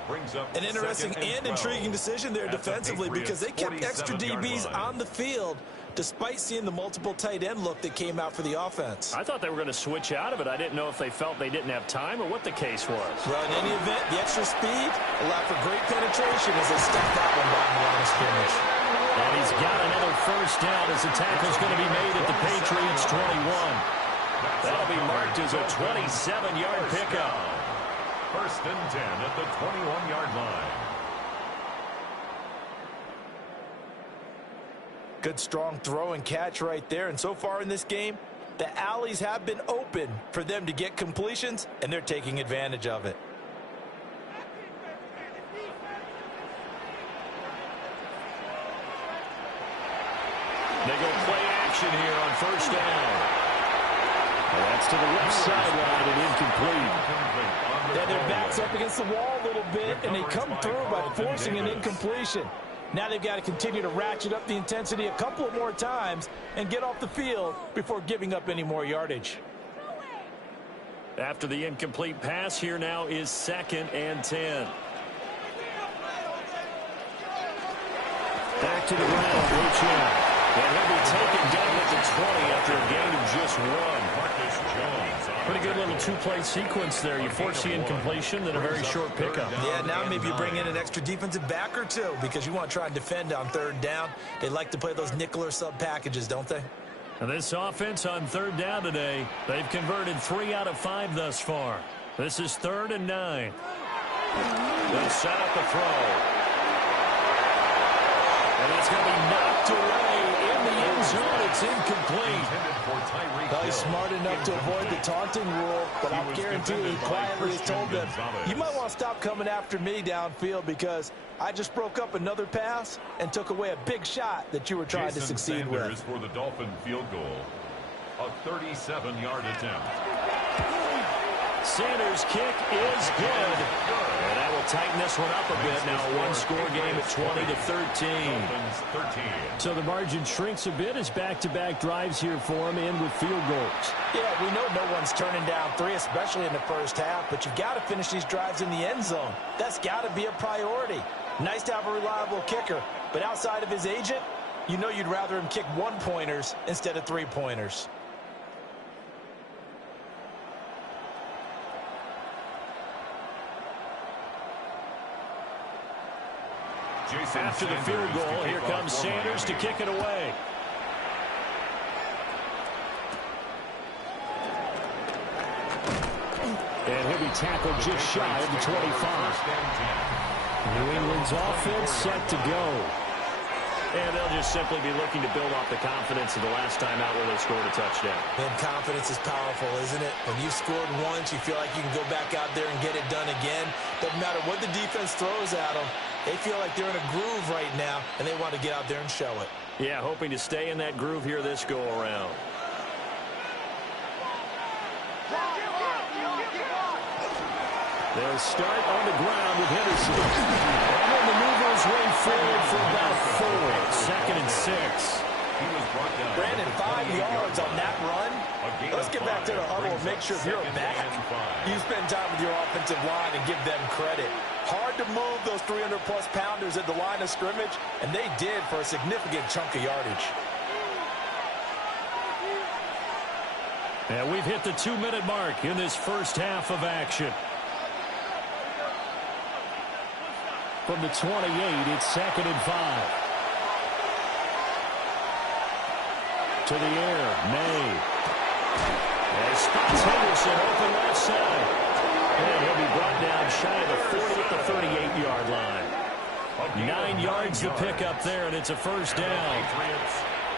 An interesting and intriguing decision there defensively because they kept extra DBs on the field despite seeing the multiple tight end look that came out for the offense. I thought they were going to switch out of it. I didn't know if they felt they didn't have time or what the case was. Well, in any event, the extra speed allowed for great penetration as they stuffed that one down the line of scrimmage. And he's got another first down as the tackle's going to be made at the Patriots 21. That'll be marked as a 27-yard pickup. 1st and 10 at the 21-yard line. Good strong throw and catch right there. And so far in this game, the alleys have been open for them to get completions, and they're taking advantage of it. They go play action here on 1st down. Well, that's to the left sideline and incomplete. Yeah, their back's up against the wall a little bit, and they come through by forcing an incompletion. Now they've got to continue to ratchet up the intensity a couple of more times and get off the field before giving up any more yardage. After the incomplete pass, here now is 2nd and 10. Back to the ground, H.A. And he'll be taken down at the 20 after a gain of just 1. Pretty good little 2-play sequence there. You force the incompletion, then a very short pickup. Yeah, now maybe you bring in an extra defensive back or two because you want to try and defend on 3rd down. They like to play those nickel or sub packages, don't they? And this offense on third down today, they've converted 3 out of 5 thus far. This is 3rd and 9. They'll set up the throw. And it's going to be knocked away in the end zone. It's incomplete. Well, he's smart enough to avoid the taunting rule, but I'll guarantee he quietly has told them, you might want to stop coming after me downfield because I just broke up another pass and took away a big shot that you were trying to succeed with. For the Dolphin field goal, a 37-yard attempt. Sanders' kick is good. And that will tighten this one up a bit. Now a one-score game at 20-13. So the margin shrinks a bit as back-to-back drives here for him and with field goals. Yeah, we know no one's turning down 3, especially in the first half, but you've got to finish these drives in the end zone. That's got to be a priority. Nice to have a reliable kicker, but outside of his agent, you know you'd rather him kick 1-pointers instead of 3-pointers. After the field goal, here comes Sanders to kick it away. And he'll be tackled just shy of the 25. New England's offense set to go. And they'll just simply be looking to build off the confidence of the last time out where they scored a touchdown. And confidence is powerful, isn't it? When you scored once, you feel like you can go back out there and get it done again. Doesn't matter what the defense throws at them. They feel like they're in a groove right now, and they want to get out there and show it. Yeah, hoping to stay in that groove here this go-around. They'll start on the ground with Henderson. And he'll maneuver his way forward for about 4. 2nd and 6. Brandon, 5 yards on that run. Let's get back to the huddle and make sure if you're back, you spend time with your offensive line and give them credit. Hard to move those 300-plus pounders at the line of scrimmage, and they did for a significant chunk of yardage. And we've hit the 2-minute mark in this first half of action. From the 28, it's 2nd and 5. To the air, May. And spots Henderson open left side. And he'll be brought down shy of the 40 at the 38-yard line. 9 yards to pick up there, and it's a first down.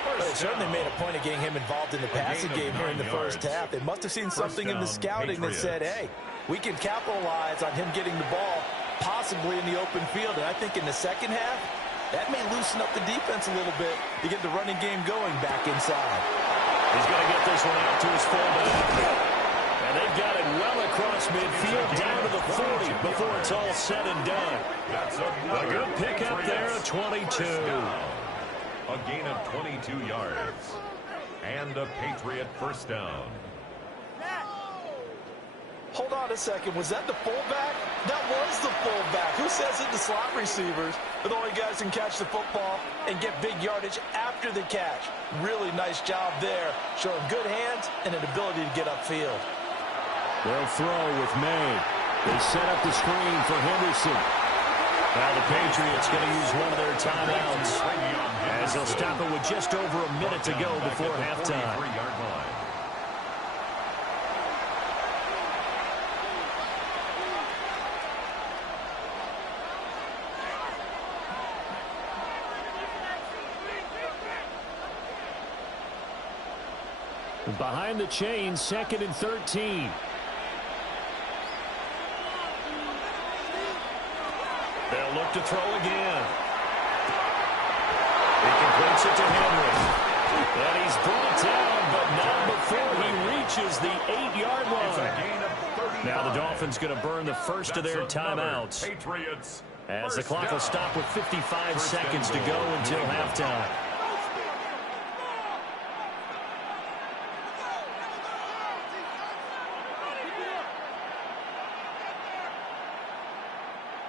Well, they certainly made a point of getting him involved in the passing game here in the first half. They must have seen something in the scouting that said, hey, we can capitalize on him getting the ball possibly in the open field. And I think in the second half, that may loosen up the defense a little bit to get the running game going back inside. He's going to get this one out to his fullback. And they've got it well across midfield down to the 40 before it's all said and done. A good pickup there at 22. A gain of 22 yards. And a Patriot first down. Hold on a second. Was that the fullback? That was the fullback. Who says it? The slot receivers are the only guys who can catch the football and get big yardage after the catch. Really nice job there, showing good hands and an ability to get upfield. They'll throw with May. They set up the screen for Henderson. Now the Patriots going to use one of their timeouts as they'll stop it with just over a minute to go before halftime. Behind the chain, 2nd and 13. They'll look to throw again. He completes it to Henry. And he's brought down, but not before he reaches the 8-yard line. Now the Dolphins going to burn the first of their timeouts. As the clock will stop with 55 seconds to go until halftime.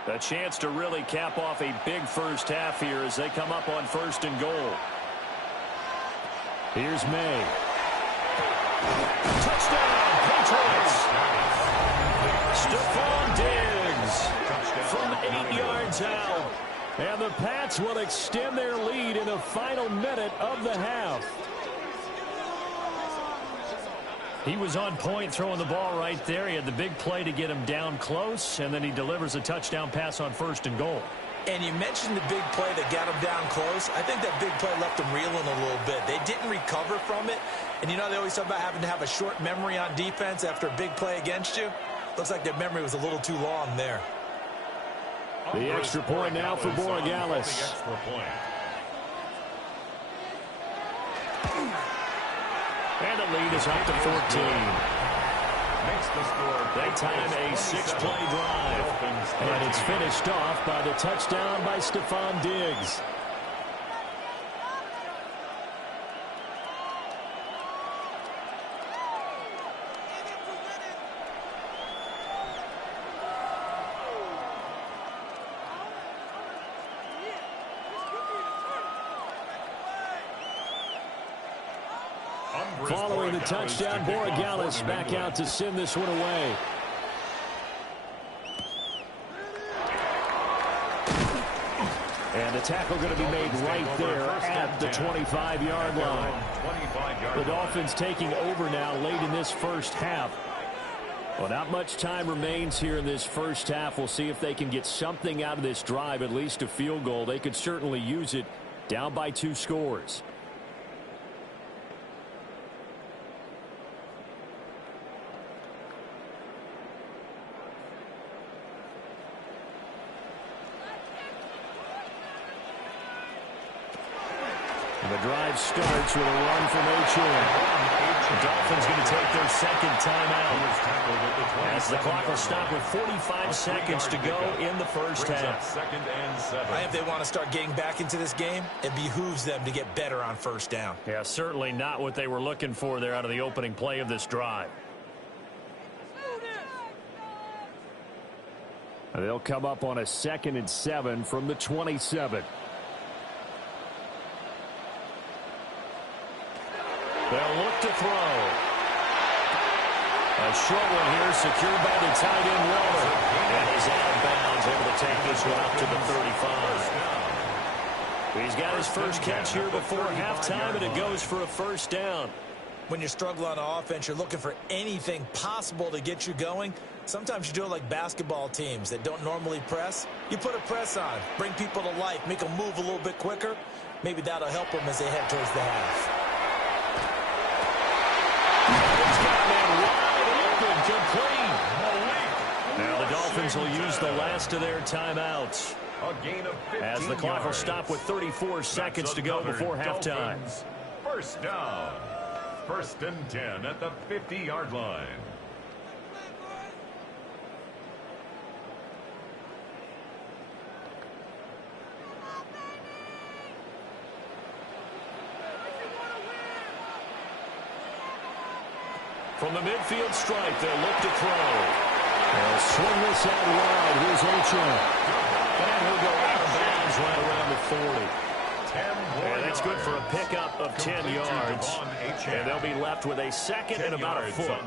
A chance to really cap off a big first half here as they come up on 1st and goal. Here's May. Touchdown, Patriots! Stephon Diggs from 8 yards out. And the Pats will extend their lead in the final minute of the half. He was on point throwing the ball right there. He had the big play to get him down close, and then he delivers a touchdown pass on 1st and goal. And you mentioned the big play that got him down close. I think that big play left him reeling a little bit. They didn't recover from it. And you know they always talk about having to have a short memory on defense after a big play against you. Looks like their memory was a little too long there. The extra point now for Borregales. And the lead is up to 14. They time a 6-play drive. And it's finished off by the touchdown by Stephon Diggs. Following the touchdown, Borregales back out to send this one away. And the tackle going to be made right there at the 25-yard line. The Dolphins taking over now late in this first half. Well, not much time remains here in this first half. We'll see if they can get something out of this drive, at least a field goal. They could certainly use it down by 2 scores. The drive starts with a run from H.M. The Dolphins going to take their second timeout. As the clock will stop with 45 seconds to go in the first half. I think they want to start getting back into this game. It behooves them to get better on first down. Yeah, certainly not what they were looking for there out of the opening play of this drive. They'll come up on a 2nd and 7 from the 27. They'll look to throw. A short one here, secured by the tight end Waller. And he's out of bounds, able to take this one up to the 35. He's got his first catch here before halftime, and it goes for a first down. When you're struggling on offense, you're looking for anything possible to get you going. Sometimes you do it like basketball teams that don't normally press. You put a press on, bring people to life, make them move a little bit quicker. Maybe that'll help them as they head towards the half. Now the Dolphins will use the last of their timeouts. As the clock will stop with 34 seconds to go before halftime. First down. 1st and 10 at the 50-yard line. From the midfield stripe, they'll look to throw. They'll swing this out wide. Here's H.M. And he'll go out of bounds right around the 40. And that's good for a pickup of 10 yards. And they'll be left with a 2nd and about a foot.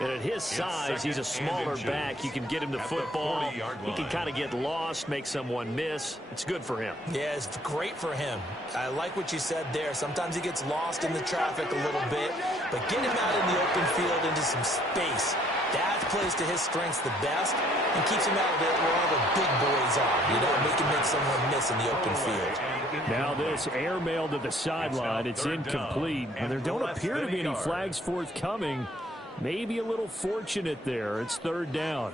And at his size, he's a smaller back. You can get him the football. He can kind of get lost, make someone miss. It's good for him. Yeah, it's great for him. I like what you said there. Sometimes he gets lost in the traffic a little bit. But get him out in the open field into some space. That plays to his strengths the best and keeps him out of there where all the big boys are. You know, make him make someone miss in the open field. Now this airmail to the sideline. It's incomplete. And there don't appear to be any flags forthcoming. Maybe a little fortunate there. It's 3rd down.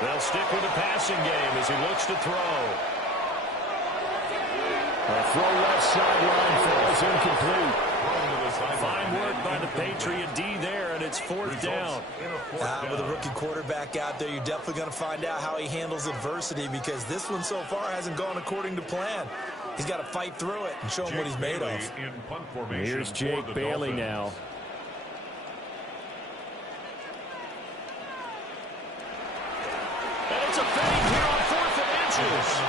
They'll stick with the passing game as he looks to throw. A throw left sideline falls incomplete. Fine work by the Patriot D there, and it's 4th down. With a rookie quarterback out there, you're definitely going to find out how he handles adversity because this one so far hasn't gone according to plan. He's got to fight through it and show him what he's made of. Here's Jake Bailey now. And it's a fake here on 4th and inches.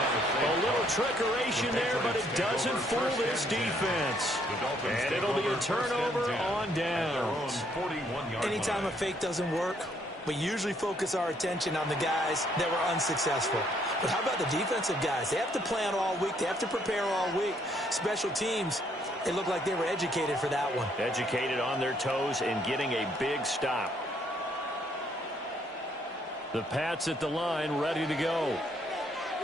A little trickeration there, but it doesn't fool this defense. And it'll be a turnover on downs. Anytime a fake doesn't work, We usually focus our attention on the guys that were unsuccessful. But how about the defensive guys? They have to plan all week. They have to prepare all week. Special teams, they look like they were educated for that one. Educated on their toes and getting a big stop. The Pats at the line, ready to go.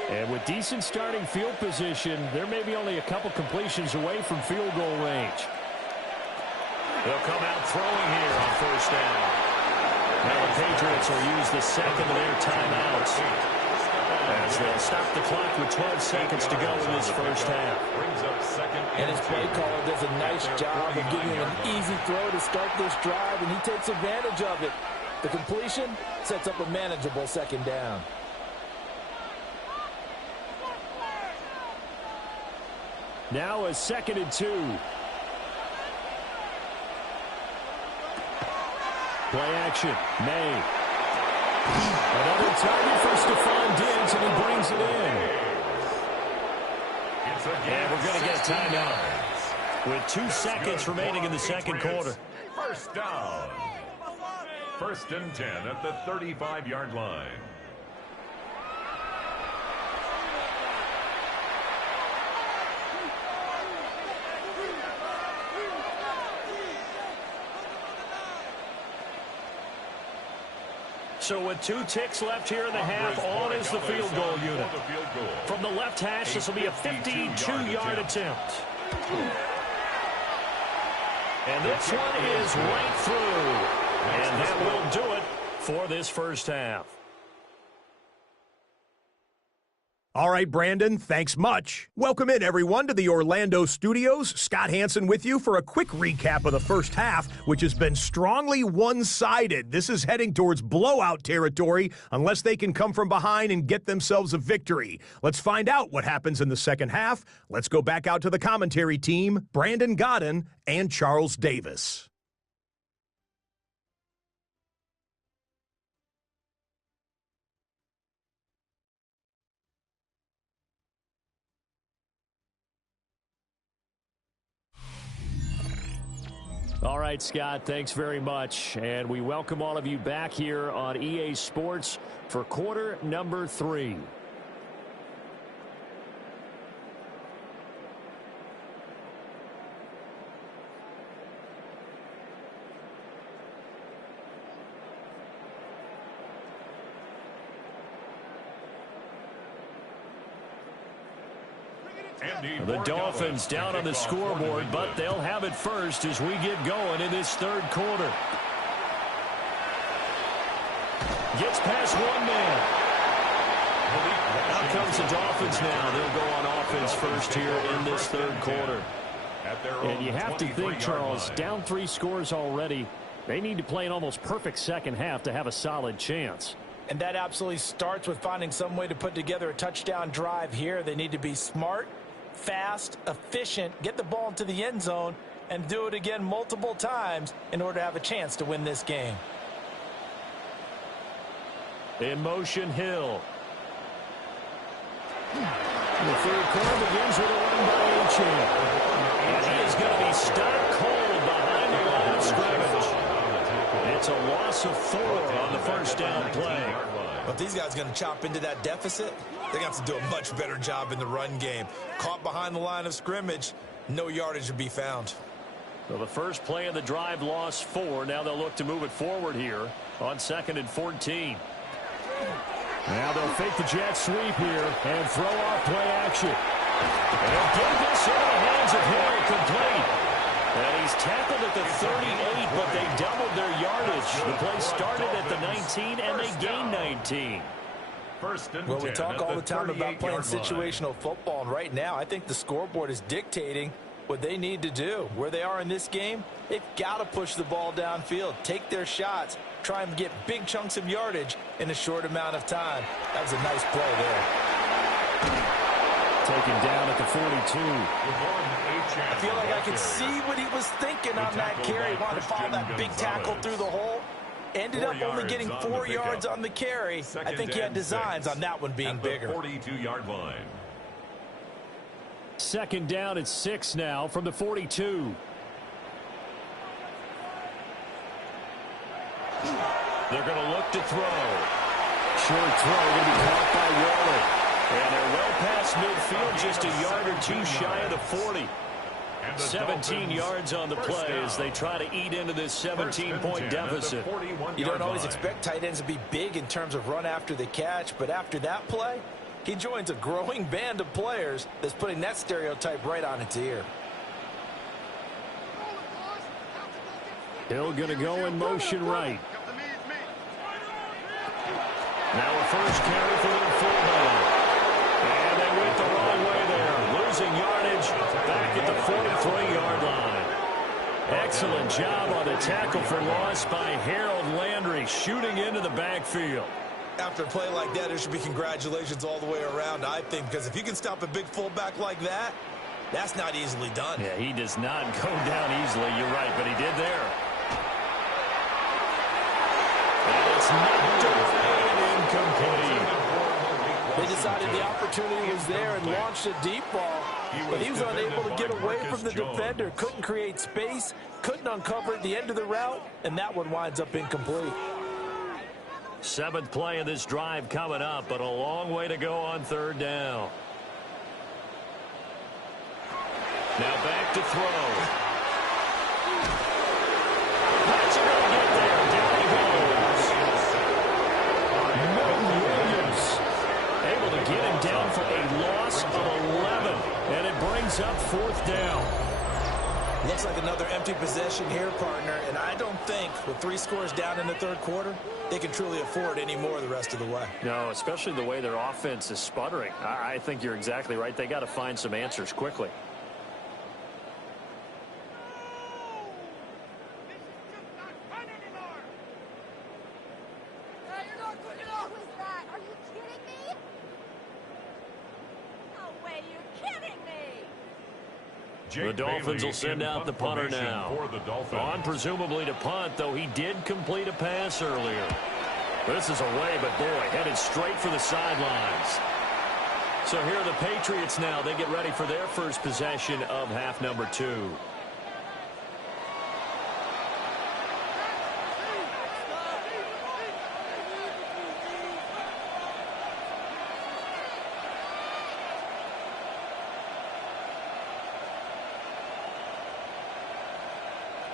And with decent starting field position, there may be only a couple completions away from field goal range. They'll come out throwing here on first down. Now the Patriots will use the second of their timeouts as they'll stop the clock with 12 seconds to go in this first half. And his play caller does a nice job of giving him an easy throw to start this drive, and he takes advantage of it. The completion sets up a manageable second down. Now a 2nd and 2. Play action. May. Another target for Stephon Diggs, and he brings it in. And we're going to get a timeout with 2 seconds remaining in the second quarter. First down. 1st and 10 at the 35-yard line. So with 2 ticks left here in the half, on is the field goal unit. From the left hash, this will be a 52-yard attempt. And this one is right through. And that will do it for this first half. All right, Brandon, thanks much. Welcome in, everyone, to the Orlando studios. Scott Hansen with you for a quick recap of the first half, which has been strongly one-sided. This is heading towards blowout territory unless they can come from behind and get themselves a victory. Let's find out what happens in the second half. Let's go back out to the commentary team, Brandon Godden and Charles Davis. All right, Scott, thanks very much. And we welcome all of you back here on EA Sports for quarter number 3. The Dolphins down on the scoreboard, but they'll have it first as we get going in this third quarter. Gets past one man. Out comes the Dolphins now. They'll go on offense first here in this third quarter. And you have to think, Charles, down 3 scores already. They need to play an almost perfect second half to have a solid chance. And that absolutely starts with finding some way to put together a touchdown drive here. They need to be smart, fast, efficient, get the ball into the end zone, and do it again multiple times in order to have a chance to win this game. In motion, Hill. The third quarter begins with a run by Achane. And he is going to be stopped cold behind the line of scrimmage. It's a loss of 4 on the first down play. But these guys are going to chop into that deficit. They're going to have to do a much better job in the run game. Caught behind the line of scrimmage, no yardage to be found. So the first play of the drive lost 4. Now they'll look to move it forward here on 2nd and 14. Now they'll fake the jet sweep here and throw off play action. And they'll get this into the hands of Hill, complete. And he's tackled at the 38, but they doubled their yardage. The play started at the 19, and they gained 19. Well, we talk all the time about playing situational football, and right now I think the scoreboard is dictating what they need to do. Where they are in this game, they've got to push the ball downfield, take their shots, try and get big chunks of yardage in a short amount of time. That was a nice play there. Taken down at the 42. I feel like I could see what he was thinking on that carry. He wanted to follow that big tackle through the hole. Ended up only getting 4 yards on the carry. I think he had designs on that one being bigger. 42-yard line. Second down at 6 now from the 42. They're going to look to throw. Short throw going to be caught by Waller. And they're well past midfield, just a yard or two shy of the 40. 17 yards on the play as they try to eat into this 17-point deficit. You don't always expect tight ends to be big in terms of run after the catch, but after that play, he joins a growing band of players that's putting that stereotype right on its ear. Hill going to go in motion right. Now a first carry for their fullback. And they went the wrong way there. Losing yardage back at the 43-yard line. Excellent job on the tackle for loss by Harold Landry, shooting into the backfield. After a play like that, there should be congratulations all the way around, I think, because if you can stop a big fullback like that, that's not easily done. Yeah, he does not go down easily. You're right, but he did there. And it's knocked away and incomplete. They decided the opportunity was there and launched a deep ball, but he was unable to get away from the defender. Couldn't create space, couldn't uncover at the end of the route, and that one winds up incomplete. 7th play of this drive coming up, but a long way to go on 3rd down. Now back to throw. That's going to get there. Down he goes. Milton Williams able to get him down for a loss of 11. And it brings up 4th down. Looks like another empty possession here, partner. And I don't think with 3 scores down in the 3rd quarter, they can truly afford any more the rest of the way. No, especially the way their offense is sputtering. I think you're exactly right. They got to find some answers quickly. The Dolphins will send out the punter now. On presumably to punt, though he did complete a pass earlier. This is away, but boy, headed straight for the sidelines. So here are the Patriots now. They get ready for their first possession of half number 2.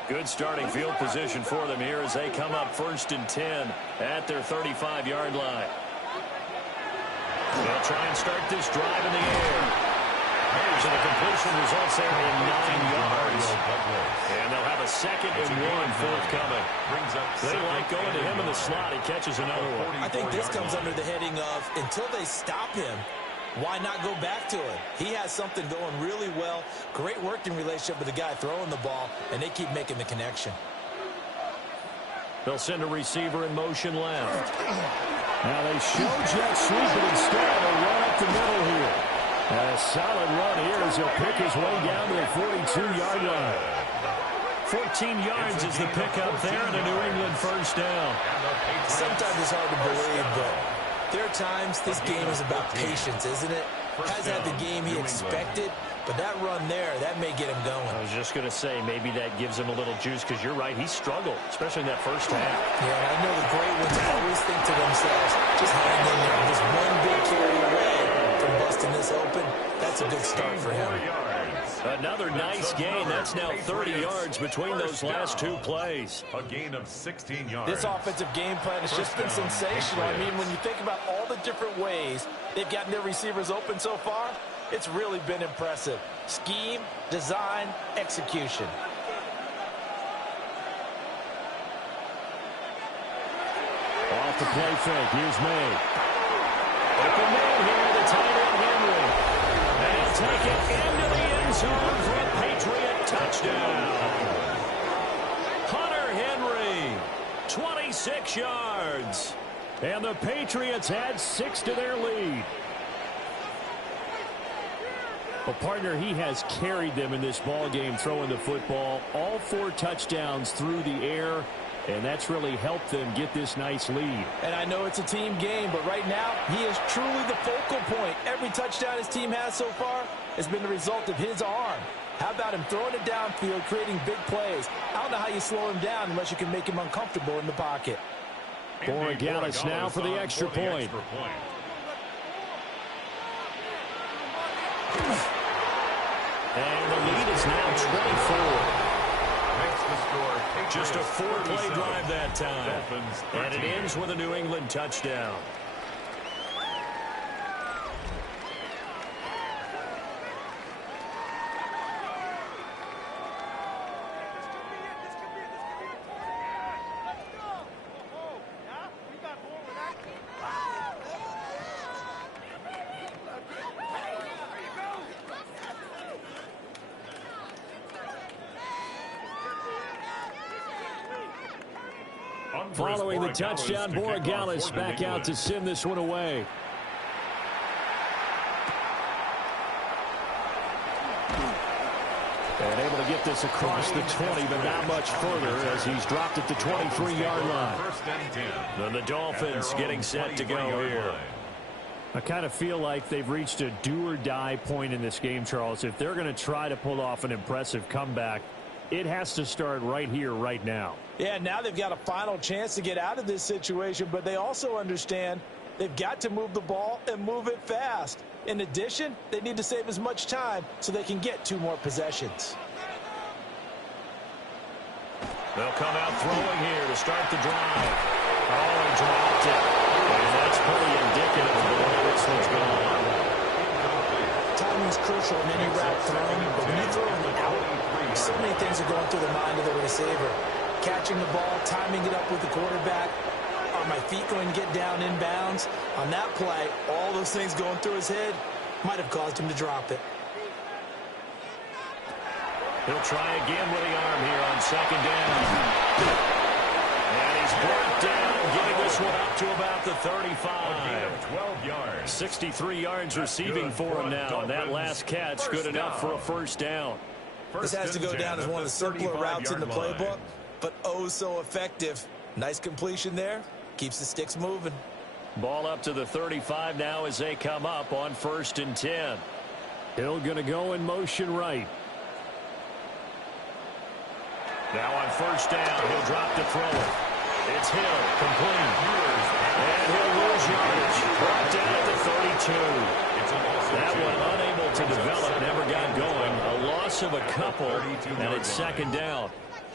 Good starting field position for them here as they come up 1st and 10 at their 35-yard line. They'll try and start this drive in the air. So the completion results there in 9 yards. And they'll have a 2nd and 1 forthcoming. They like going to him in the slot. He catches another one. I think this comes under the heading of until they stop him, why not go back to him? He has something going really well. Great working relationship with the guy throwing the ball, and they keep making the connection. They'll send a receiver in motion left. Now they show jet sweep, but instead they'll run up the middle here. And a solid run here as he'll pick his way down to the 42-yard line. 14 yards is the pickup there and a New England first down. Sometimes it's hard to believe, but there are times this game is about patience, isn't it? Hasn't had the game he expected, but that run there, that may get him going. I was just going to say, maybe that gives him a little juice because you're right, he struggled, especially in that first half. Yeah, and I know the great ones always think to themselves, just hang in there, just one big carry away from busting this open. That's a good start for him. Another nice gain. That's now 30 yards between those last 2 plays. A gain of 16 yards. This offensive game plan has just been sensational. I mean, when you think about all the different ways they've gotten their receivers open so far, it's really been impressive. Scheme, design, execution. Off the play fake. Here's May. Open man here, the tight end Henry. And he'll take it into the end zone for a Patriot touchdown. Hunter Henry, 26 yards. And the Patriots add 6 to their lead. Well, partner, he has carried them in this ball game throwing the football. All 4 touchdowns through the air. And that's really helped them get this nice lead. And I know it's a team game, but right now, he is truly the focal point. Every touchdown his team has so far has been the result of his arm. How about him throwing it downfield, creating big plays? I don't know how you slow him down unless you can make him uncomfortable in the pocket. Borregales now for the extra point. And the lead is now 24. Just a 4-play drive that time. And it ends with a New England touchdown. Following the touchdown, Borregales back out to send this one away. And able to get this across the 20, but not much further as he's dropped at the 23-yard line. Then the Dolphins getting set to go here. I kind of feel like they've reached a do-or-die point in this game, Charles. If they're going to try to pull off an impressive comeback, it has to start right here, right now. Yeah, now they've got a final chance to get out of this situation, but they also understand they've got to move the ball and move it fast. In addition, they need to save as much time so they can get 2 more possessions. They'll come out throwing here to start the drive. Oh, he dropped it. And that's pretty indicative of the way this one's going. Timing's crucial in any route thrown, but when you throw it out, so many things are going through the mind of the receiver. Catching the ball, timing it up with the quarterback. Are my feet going to get down inbounds? On that play, all those things going through his head might have caused him to drop it. He'll try again with the arm here on second down. And he's brought down, getting this one up to about the 35. 12 yards. 63 yards receiving for him now, and that last catch good enough for a first down. This has to go down as one of the simpler routes in the playbook, but oh so effective. Nice completion there. Keeps the sticks moving. Ball up to the 35 now as they come up on 1st and 10. Hill going to go in motion right. Now on 1st down, he'll drop to throw it. It's Hill, complete. And he'll lose yardage. Brought down at the 32. That one unable to develop, never got going. A loss of a couple, and it's second down.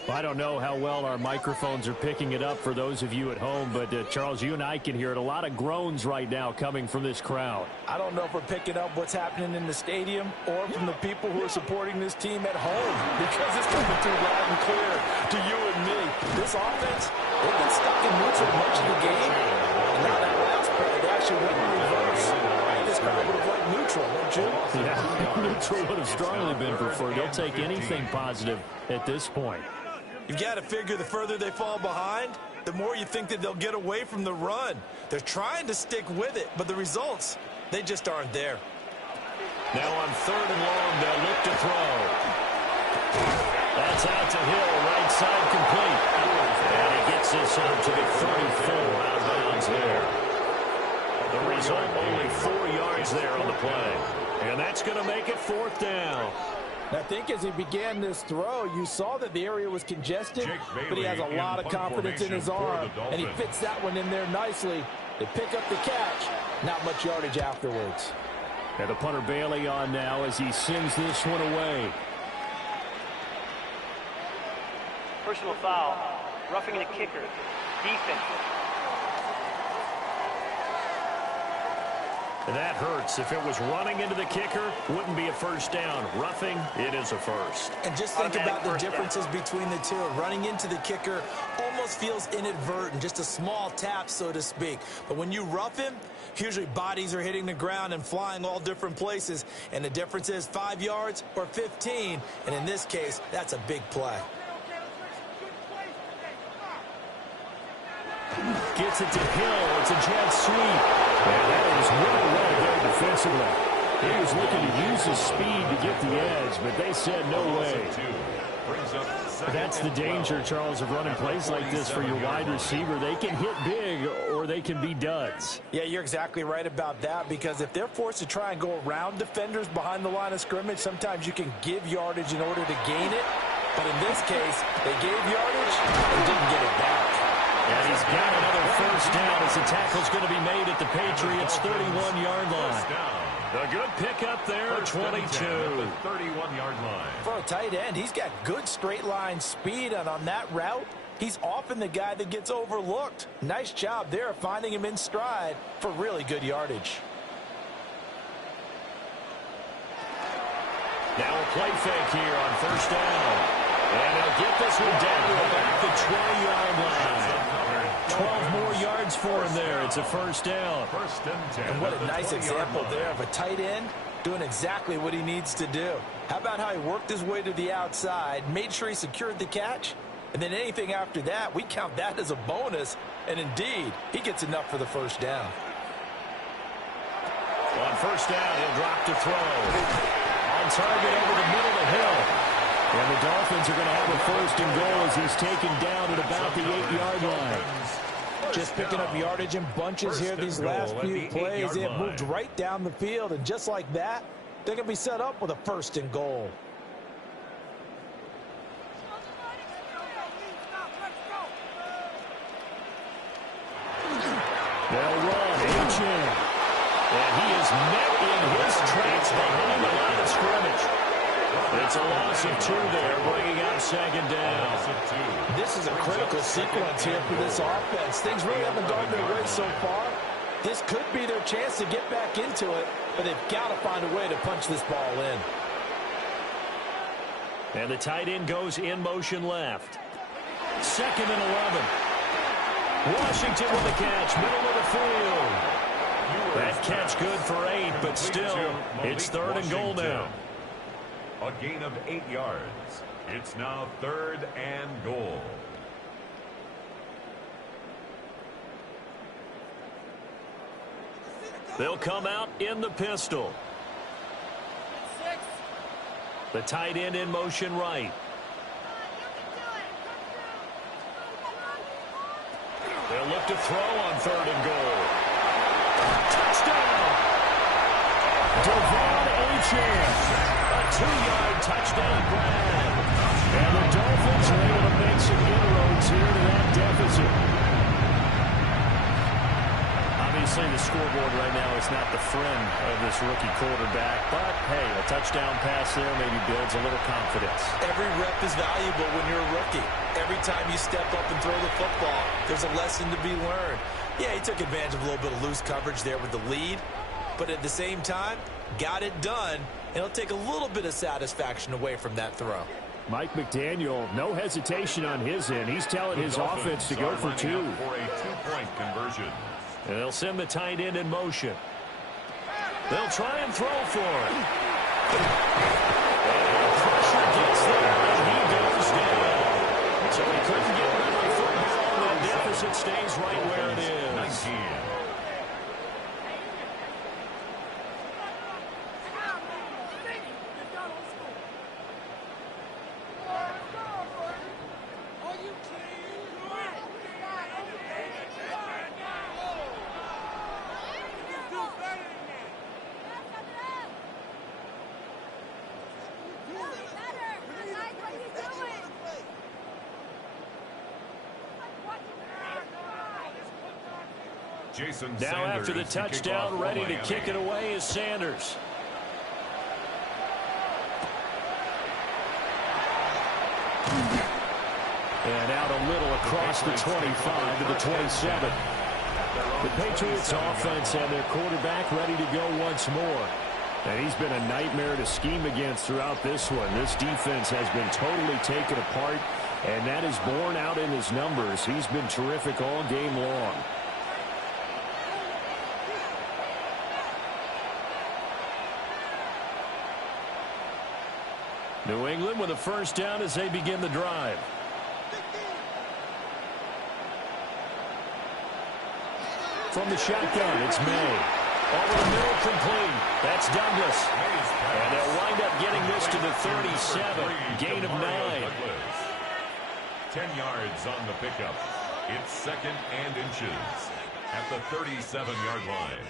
I don't know how well our microphones are picking it up for those of you at home, but Charles, you and I can hear it. A lot of groans right now coming from this crowd. I don't know if we're picking up what's happening in the stadium or from the people who are supporting this team at home, because it's coming through loud and clear to you and me. This offense, they've been stuck in neutral much of the game. And now that last play, they actually went in reverse. This crowd would have liked neutral, don't you? Yeah, neutral would have strongly been preferred. They'll take anything positive at this point. You've got to figure the further they fall behind, the more you think that they'll get away from the run. They're trying to stick with it, but the results, they just aren't there. Now on 3rd and long, they'll look to throw. That's out to Hill, right side complete. And he gets this out to the 34, out of bounds there. The result, only 4 yards there on the play. And that's going to make it 4th down. I think as he began this throw, you saw that the area was congested, but he has a lot of confidence in his arm, and he fits that one in there nicely. They pick up the catch, not much yardage afterwards. And the punter Bailey on now as he sends this one away. Personal foul, roughing the kicker, defense. And that hurts. If it was running into the kicker, wouldn't be a first down. Roughing, it is a first. And just think about the differences between the two. Running into the kicker almost feels inadvertent, just a small tap, so to speak. But when you rough him, usually bodies are hitting the ground and flying all different places. And the difference is 5 yards or 15. And in this case, that's a big play. Gets it to Hill. It's a jet sweep. And that is well there defensively. He was looking to use his speed to get the edge, but they said no way. That's the danger, Charles, of running plays like this for your wide receiver. They can hit big or they can be duds. Yeah, you're exactly right about that, because if they're forced to try and go around defenders behind the line of scrimmage, sometimes you can give yardage in order to gain it. But in this case, they gave yardage and didn't get it back. And he's got another first down as the tackle's going to be made at the Patriots' 31-yard line. A good pickup there, 22. 31-yard line. For a tight end, he's got good straight line speed, and on that route, he's often the guy that gets overlooked. Nice job there finding him in stride for really good yardage. Now a play fake here on first down. And he'll get this one down about the 20-yard line. 12 more yards for him there. It's a first down. First and 10. And what a nice example there of a tight end doing exactly what he needs to do. How about how he worked his way to the outside, made sure he secured the catch, and then anything after that, we count that as a bonus. And indeed, he gets enough for the first down. On first down, he'll drop to throw. On target over the middle of the hill. And the Dolphins are going to have a first and goal as he's taken down at about the 8-yard line. Just picking up yardage in bunches here these last few plays. They have moved right down the field, and just like that, they're going to be set up with a first and goal. They'll run. H.N. And he is met in his tracks behind the line of scrimmage. It's a loss of 2 there, bringing up second down. This is a critical sequence here for this offense. Things really haven't gone their way so far. This could be their chance to get back into it, but they've got to find a way to punch this ball in. And the tight end goes in motion left. Second and 11. Washington with the catch, middle of the field. That catch good for 8, but still, it's third and goal now. A gain of 8 yards. It's now third and goal. They'll come out in the pistol. The tight end in motion right. They'll look to throw on third and goal. Touchdown! Devon Achane. A 2-yard touchdown grab. And the Dolphins are able to make some inroads here to that deficit. Obviously, the scoreboard right now is not the friend of this rookie quarterback. But, hey, a touchdown pass there maybe builds a little confidence. Every rep is valuable when you're a rookie. Every time you step up and throw the football, there's a lesson to be learned. Yeah, he took advantage of a little bit of loose coverage there with the lead. But at the same time, got it done, and it'll take a little bit of satisfaction away from that throw. Mike McDaniel, no hesitation on his end. He's telling his offense to go for 2. For a 2-point conversion. And they'll send the tight end in motion. They'll try and throw for it. And pressure gets there, and he goes down. So he couldn't get rid of the football, and the deficit stays right where it is. 19. Now after the touchdown, ready to kick it away is Sanders. And out a little across the 25 to the 27. The Patriots offense and their quarterback ready to go once more. And he's been a nightmare to scheme against throughout this one. This defense has been totally taken apart, and that is borne out in his numbers. He's been terrific all game long. New England with a first down as they begin the drive. From the shotgun, it's May. Over the middle, complete. That's Douglas. And they'll wind up getting this to the 37. Gain of 9. 10 yards on the pickup. It's second and inches at the 37-yard line.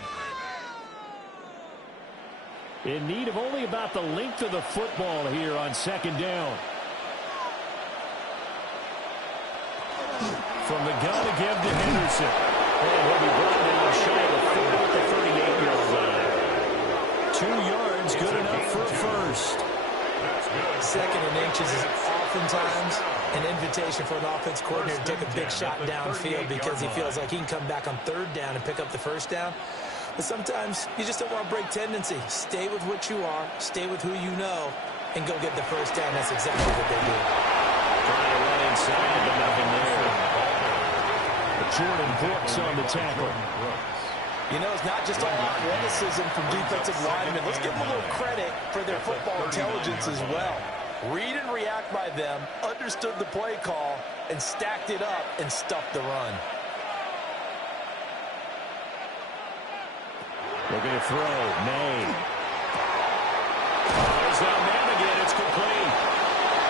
In need of only about the length of the football here on second down. from the gun to give to Henderson. And he'll be brought down shy of the 40 at the 38-yard line. 2 yards, good enough for a first. Second and inches is oftentimes an invitation for an offense coordinator to take a big shot downfield because he feels like he can come back on third down and pick up the first down. But sometimes you just don't want to break tendency. Stay with what you are, stay with who you know, and go get the first down. That's exactly what they do. Trying to run inside, but nothing there. Jordan Brooks on the tackle. You know, it's not just all athleticism from defensive linemen. Let's give them a little credit for their football intelligence as well. Read and react by them, understood the play call, and stacked it up and stuffed the run. Looking to throw. May. There's that man again. It's complete.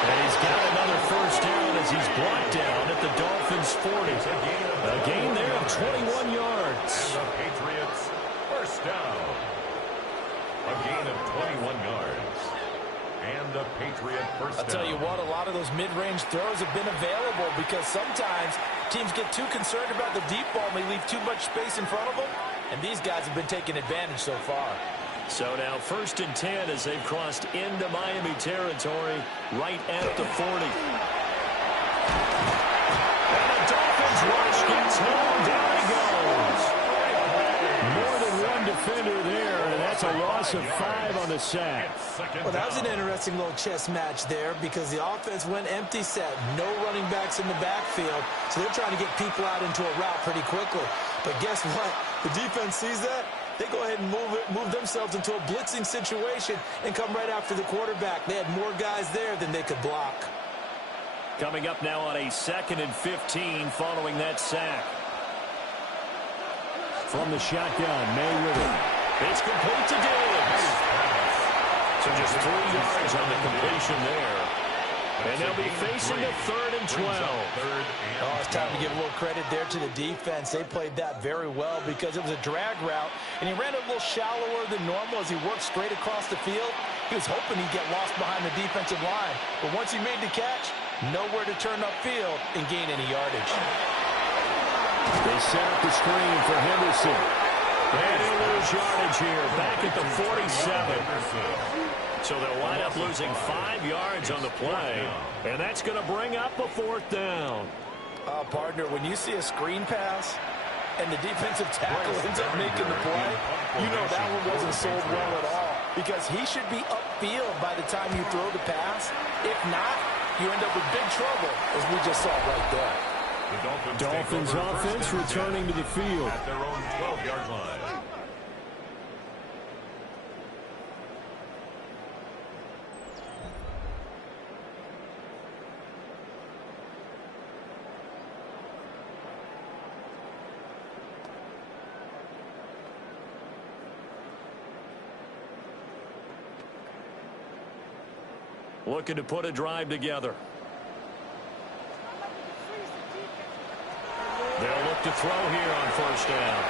And he's got another first down as he's blocked down at the Dolphins' 40. A gain there of 21 yards. And the Patriots first down. A gain of 21 yards. And the Patriot first down. I'll tell you what, a lot of those mid-range throws have been available because sometimes teams get too concerned about the deep ball and they leave too much space in front of them. And these guys have been taking advantage so far. So now 1st and 10 as they've crossed into Miami territory right at the 40. And the Dolphins rush gets home. Down he goes. More than one defender there, and that's a loss of 5 on the sack. Well, that was an interesting little chess match there because the offense went empty set. No running backs in the backfield, so they're trying to get people out into a route pretty quickly. But guess what? The defense sees that. They go ahead and move themselves into a blitzing situation and come right after the quarterback. They had more guys there than they could block. Coming up now on a 2nd and 15 following that sack. From the shotgun, May with it. It's complete to Diggs. So just 3 yards on the completion there. And they'll be facing a 3rd and 12. Oh, it's time to give a little credit there to the defense. They played that very well because it was a drag route, and he ran a little shallower than normal as he worked straight across the field. He was hoping he'd get lost behind the defensive line. But once he made the catch, nowhere to turn upfield and gain any yardage. They set up the screen for Henderson. And he'll lose yardage here, back at the 47. So they'll wind up losing 5 yards on the play, and that's going to bring up a 4th down. Partner, when you see a screen pass and the defensive tackle ends up making the play, you know that one wasn't sold well at all because he should be upfield by the time you throw the pass. If not, you end up with big trouble, as we just saw right there. The Dolphins offense returning to the field at their own 12-yard line. Looking to put a drive together. They'll look to throw here on 1st down.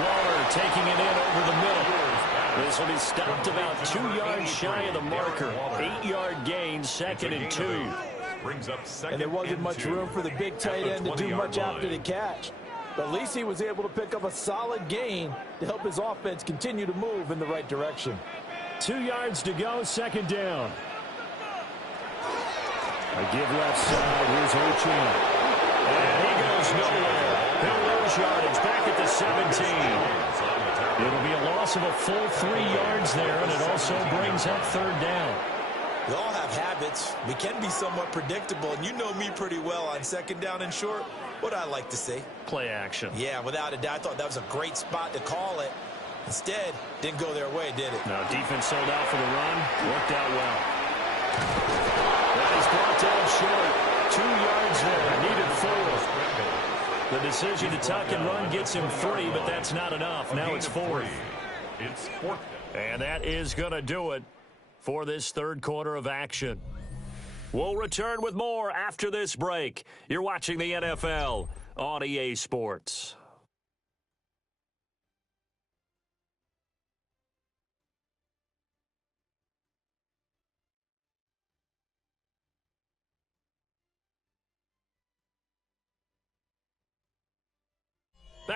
Waller taking it in over the middle. This will be stopped about 2 yards shy of the marker. 8-yard gain, 2nd and 2. And there wasn't much room for the big tight end to do much after the catch. But at least he was able to pick up a solid gain to help his offense continue to move in the right direction. 2 yards to go, 2nd down. A give left side. Here's Ochan. And he goes nowhere. He'll lose yardage back at the 17. It'll be a loss of a full 3 yards there, and it also brings up 3rd down. We all have habits. We can be somewhat predictable, and you know me pretty well on 2nd down and short. What I like to see. Play action. Yeah, without a doubt. I thought that was a great spot to call it. Instead, didn't go their way, did it? No, defense sold out for the run. Worked out well. That is brought down short. 2 yards there. Needed 4. The decision to tuck and run gets him 3, but that's not enough. Now it's 4th. It's 4th. And that is going to do it for this 3rd quarter of action. We'll return with more after this break. You're watching the NFL on EA Sports.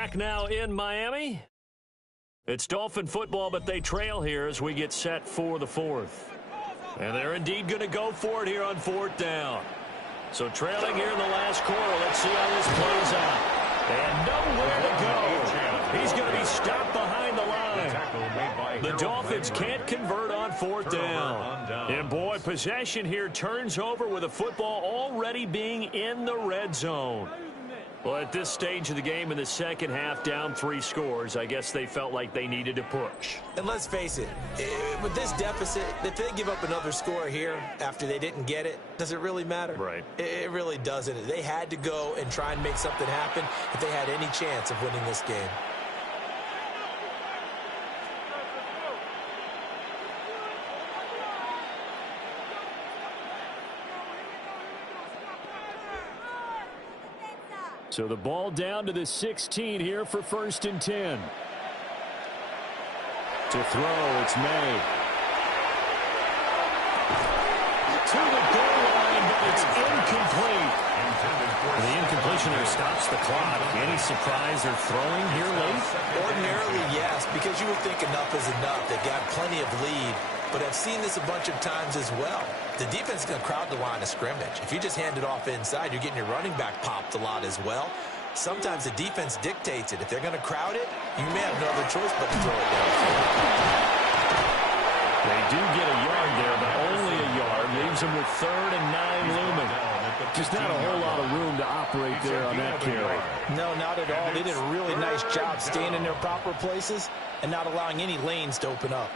Back now in Miami. It's Dolphin football, but they trail here as we get set for the fourth. And they're indeed going to go for it here on fourth down. So trailing here in the last quarter. Let's see how this plays out. And nowhere to go. He's going to be stopped behind the line. The Dolphins can't convert on fourth down. And boy, possession here turns over with the football already being in the red zone. Well, at this stage of the game in the second half, down 3 scores, I guess they felt like they needed to push. And let's face it, with this deficit, if they give up another score here after they didn't get it, does it really matter? Right. It really doesn't. They had to go and try and make something happen if they had any chance of winning this game. So the ball down to the 16 here for 1st and 10. To throw, it's May. To the goal line, but it's incomplete. The incompletion there stops the clock. Any surprise they're throwing here late? Ordinarily, yes, because you would think enough is enough. They got plenty of lead, but I've seen this a bunch of times as well. The defense is going to crowd the line of scrimmage. If you just hand it off inside, you're getting your running back popped a lot as well. Sometimes the defense dictates it. If they're going to crowd it, you may have no other choice but to throw it downfield. They do get a yard there, but only a yard. Leaves them with 3rd and 9 looming. Just not a whole lot of room to operate there on that carry. No, not at all. They did a really nice job staying in their proper places and not allowing any lanes to open up.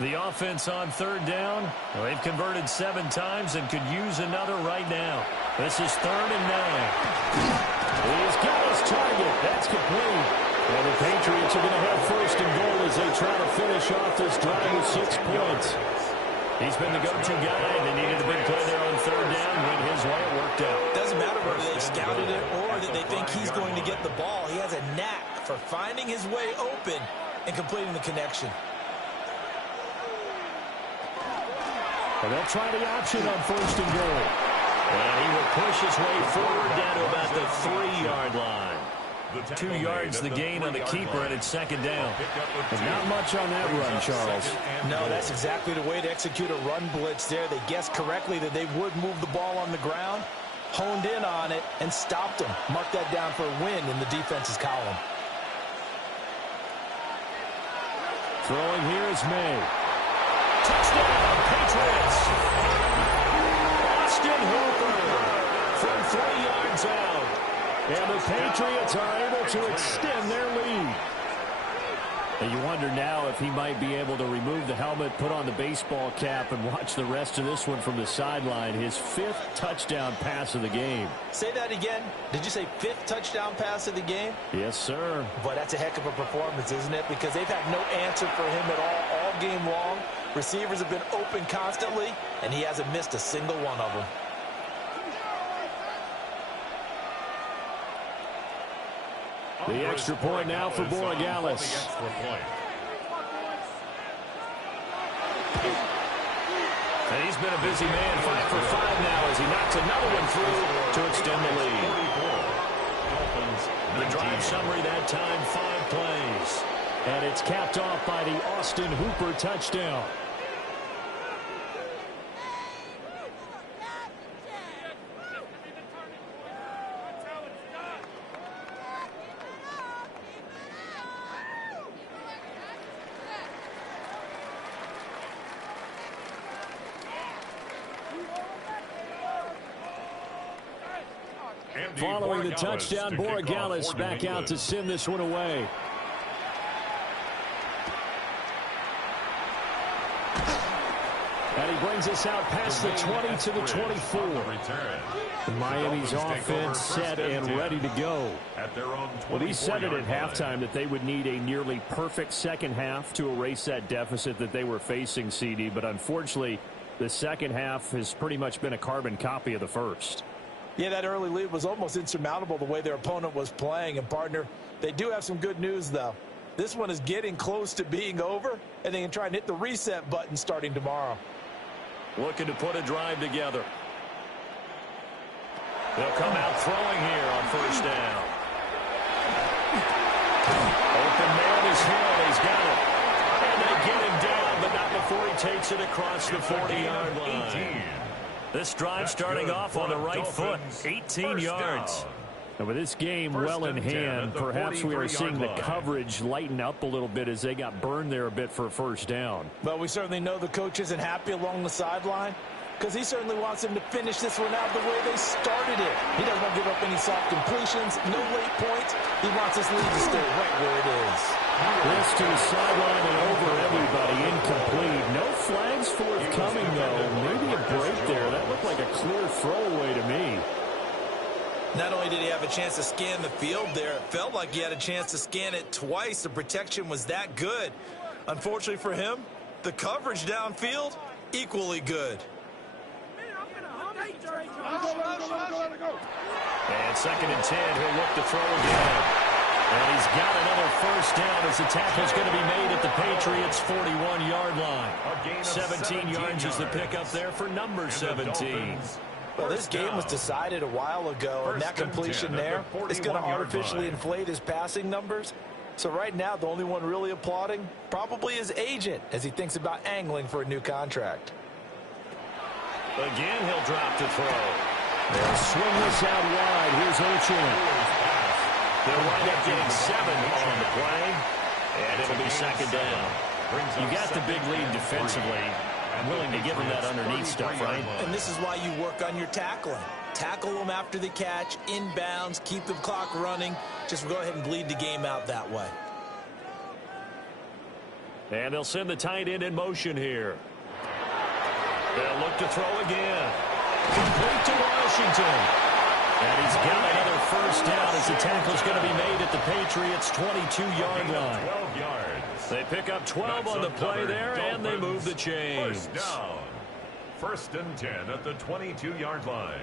The offense on 3rd down. Well, they've converted 7 times and could use another right now. This is 3rd and 9. He's got his target. That's complete. And the Patriots are going to have 1st and goal as they try to finish off this drive with 6 points. He's been the go-to guy. They needed a big play there on 3rd down. Went his way. It worked out. Doesn't matter whether they scouted it or that they think he's going to get the ball. He has a knack for finding his way open and completing the connection. And they'll try the option on 1st and goal. And he will push his way forward down to about the 3-yard line. 2 yards the gain on the keeper, and it's 2nd down. And not much on that run, Charles. No, that's exactly the way to execute a run blitz there. They guessed correctly that they would move the ball on the ground, honed in on it, and stopped them. Mark that down for a win in the defense's column. Throwing here is May. Touchdown, Patriots! Austin Hooper from 3 yards out. And the Patriots are able to extend their lead. And you wonder now if he might be able to remove the helmet, put on the baseball cap, and watch the rest of this one from the sideline. His 5th touchdown pass of the game. Say that again. Did you say 5th touchdown pass of the game? Yes, sir. Boy, that's a heck of a performance, isn't it? Because they've had no answer for him at all game long. Receivers have been open constantly, and he hasn't missed a single one of them. The extra point now for Borregales. And he's been a busy man, 5 for 5 now as he knocks another one through to extend the lead. The drive summary that time, 5 plays. And it's capped off by the Austin Hooper touchdown. Following the touchdown, Borregales back out to send this one away. And he brings us out past the 20 to the 24. Miami's offense set and ready to go. Well, he said it at halftime that they would need a nearly perfect second half to erase that deficit that they were facing, CD. But unfortunately, the second half has pretty much been a carbon copy of the first. Yeah, that early lead was almost insurmountable the way their opponent was playing. And, partner, they do have some good news, though. This one is getting close to being over, and they can try and hit the reset button starting tomorrow. Looking to put a drive together. They'll come out throwing here on 1st down. across the 40-yard line. 18. This drive starting off on the right foot, 18 yards. And with this game well in hand, perhaps we are seeing the coverage lighten up a little bit as they got burned there a bit for a first down. But we certainly know the coach isn't happy along the sideline because he certainly wants them to finish this one out the way they started it. He doesn't want to give up any soft completions, no late points. He wants this lead to stay right where it is. This to the sideline and over everybody, incomplete. No flags forthcoming, though. Maybe a break there. That looked like a clear throwaway to me. Not only did he have a chance to scan the field there, it felt like he had a chance to scan it twice. The protection was that good. Unfortunately for him, the coverage downfield, equally good. And 2nd and 10, he'll look to throw again. And he's got another first down as the tackle's going to be made at the Patriots' 41-yard line. 17 yards is the pickup there for number 17. Well, this game was decided a while ago, and that completion there is going to artificially inflate his passing numbers. So right now, the only one really applauding probably his agent as he thinks about angling for a new contract. Again, he'll drop to throw. They'll swing this out wide. Here's Ochin. They'll wind up getting 7 on the play, and it'll be 2nd down. You got the big lead defensively. I'm willing to give them that underneath stuff, right? And this is why you work on your tackling. Tackle them after the catch, inbounds, keep the clock running. Just go ahead and bleed the game out that way. And they'll send the tight end in motion here. They'll look to throw again. Complete to Washington. And he's got another first down as the tackle's going to be made at the Patriots' 22-yard line. 12 yards. They pick up 12 on the play there, and they move the chains. First down. 1st and 10 at the 22-yard line.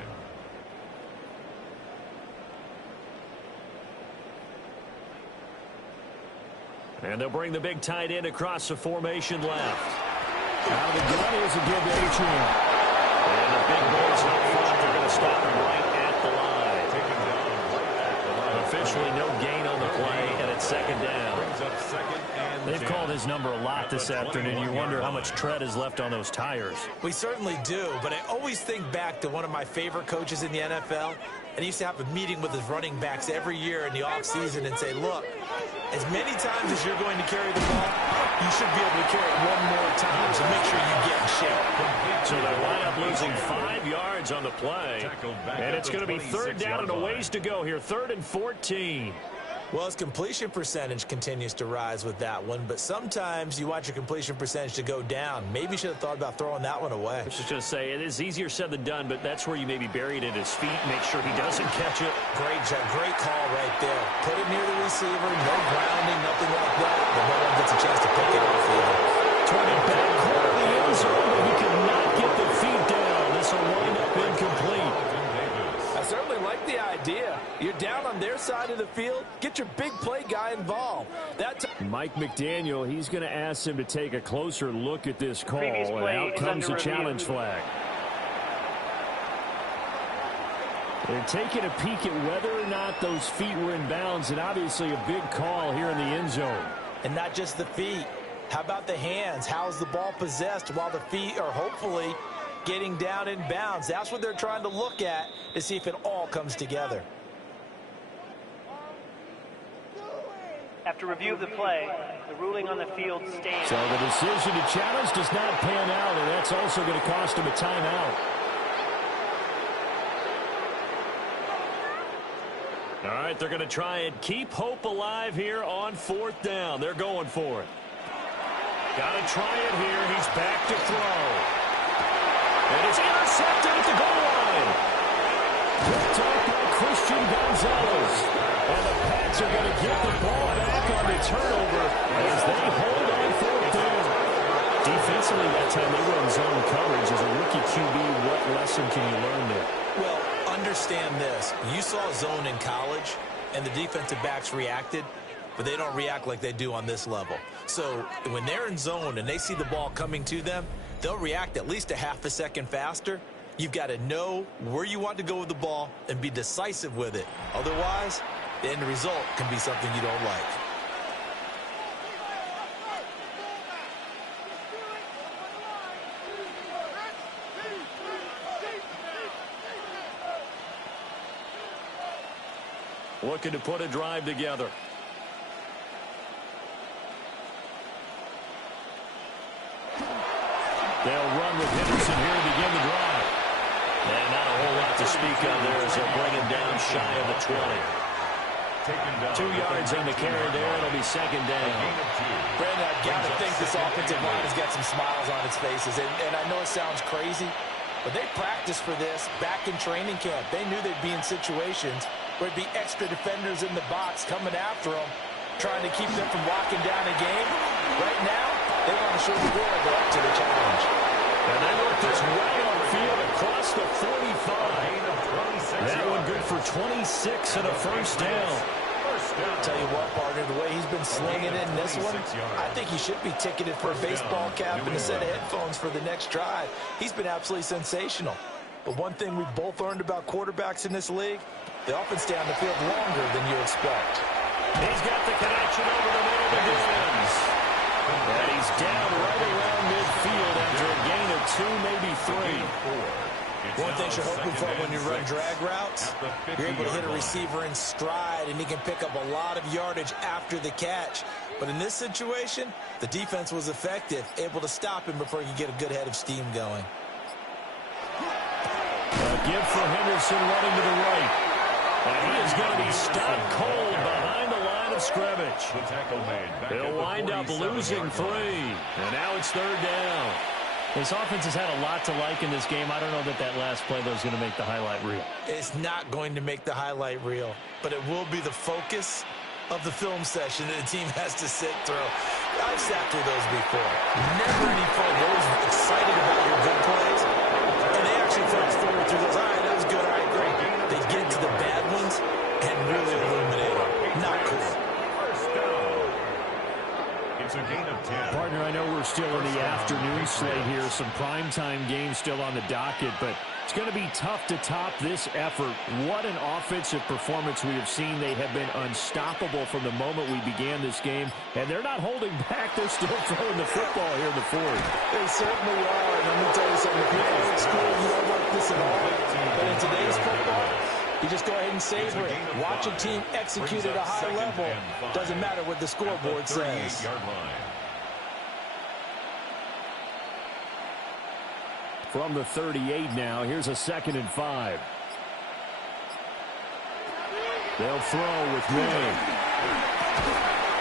And they'll bring the big tight end across the formation left. Now the gun is a give to Adrian. And the big boys up front, they're going to stop him right at the line. Officially no gain on the play, and it's 2nd down. They've called his number a lot this afternoon. You wonder how much tread is left on those tires. We certainly do, but I always think back to one of my favorite coaches in the NFL, and he used to have a meeting with his running backs every year in the offseason and say, look, as many times as you're going to carry the ball, you should be able to carry it one more time, so make sure you get in shape. So they wind up losing 5 yards on the play, and it's going to be 3rd down and a ways to go here, 3rd and 14. Well, his completion percentage continues to rise with that one, but sometimes you want your completion percentage to go down. Maybe you should have thought about throwing that one away. I was just going to say, it is easier said than done, but that's where you maybe bury it at his feet, make sure he doesn't catch it. Great job, great call right there. Put it near the receiver, no grounding, nothing like that, but no one gets a chance to pick it off either. Turn it back, corner of the end zone, but he cannot get the feet down. This will wind up incomplete. I certainly like the idea. You're down on their side of the field. Get your big play guy involved. Mike McDaniel, he's going to ask him to take a closer look at this call, and out comes the challenge flag. They're taking a peek at whether or not those feet were in bounds, and obviously a big call here in the end zone. And not just the feet. How about the hands? How's the ball possessed while the feet are hopefully getting down in bounds? That's what they're trying to look at to see if it all comes together. After review of the play, the ruling on the field stands. So the decision to challenge does not pan out, and that's also going to cost him a timeout. All right, they're going to try and keep hope alive here on 4th down. They're going for it. Got to try it here. He's back to throw. And it's intercepted at the goal line. Picked up by Christian Gonzalez. And the Pats are going to get the ball back on the turnover as they hold on 4th down. Defensively that time they were in zone coverage. As a rookie QB, what lesson can you learn there? Well, understand this. You saw zone in college, and the defensive backs reacted, but they don't react like they do on this level. So when they're in zone and they see the ball coming to them, they'll react at least a half a second faster. You've got to know where you want to go with the ball and be decisive with it. Otherwise, the end result can be something you don't like. looking to put a drive together. They'll run with Henderson here to begin the drive. And not a whole lot to speak of there as they'll bring him down shy of the 20. 2 yards on the carry there. It'll be second down. Brandon, I've got to think this offensive line has got some smiles on its faces. And I know it sounds crazy, but they practiced for this back in training camp. They knew they'd be in situations where there'd be extra defenders in the box coming after them, trying to keep them from locking down a game. Right now, they want to show the world they're up to the challenge. And they work this right on field across the 45. That one good for 26 and a first down. Tell you what, partner, the way he's been slinging in this one, I think he should be ticketed for a baseball cap and a set of headphones for the next drive. He's been absolutely sensational. But one thing we've both learned about quarterbacks in this league, they often stay on the field longer than you expect. He's got the connection over the middle to Gibbons. And he's down right around midfield after a gain of 2, maybe 3. One thing you're hoping for when you run drag routes, you're able to hit a receiver in stride, and he can pick up a lot of yardage after the catch. But in this situation, the defense was effective, able to stop him before he could get a good head of steam going. A give for Henderson running to the right. And he is going to be stopped cold behind the line of scrimmage. He'll wind up losing 3. And now it's third down. This offense has had a lot to like in this game. I don't know that last play, though, is going to make the highlight reel. It's not going to make the highlight reel, but it will be the focus of the film session that the team has to sit through. I've sat through those before. Never any fun. You're always excited about your good plays, and they actually fast forward through those. All right, that was good. All right, great. They get to the bad ones and really illuminate them. Not cool. It's a gain of 10. Partner, I know we're still in the afternoon slate here. Some primetime games still on the docket, but it's going to be tough to top this effort. What an offensive performance we have seen. They have been unstoppable from the moment we began this game, and they're not holding back. They're still throwing the football here in the fourth. They certainly are, and let me tell you something. If you're old school, you don't like this at all. But in today's football, you just go ahead and savor it. Watch a team execute at a high level. Doesn't matter what the scoreboard says. From the 38 now, here's a 2nd and 5. They'll throw with May.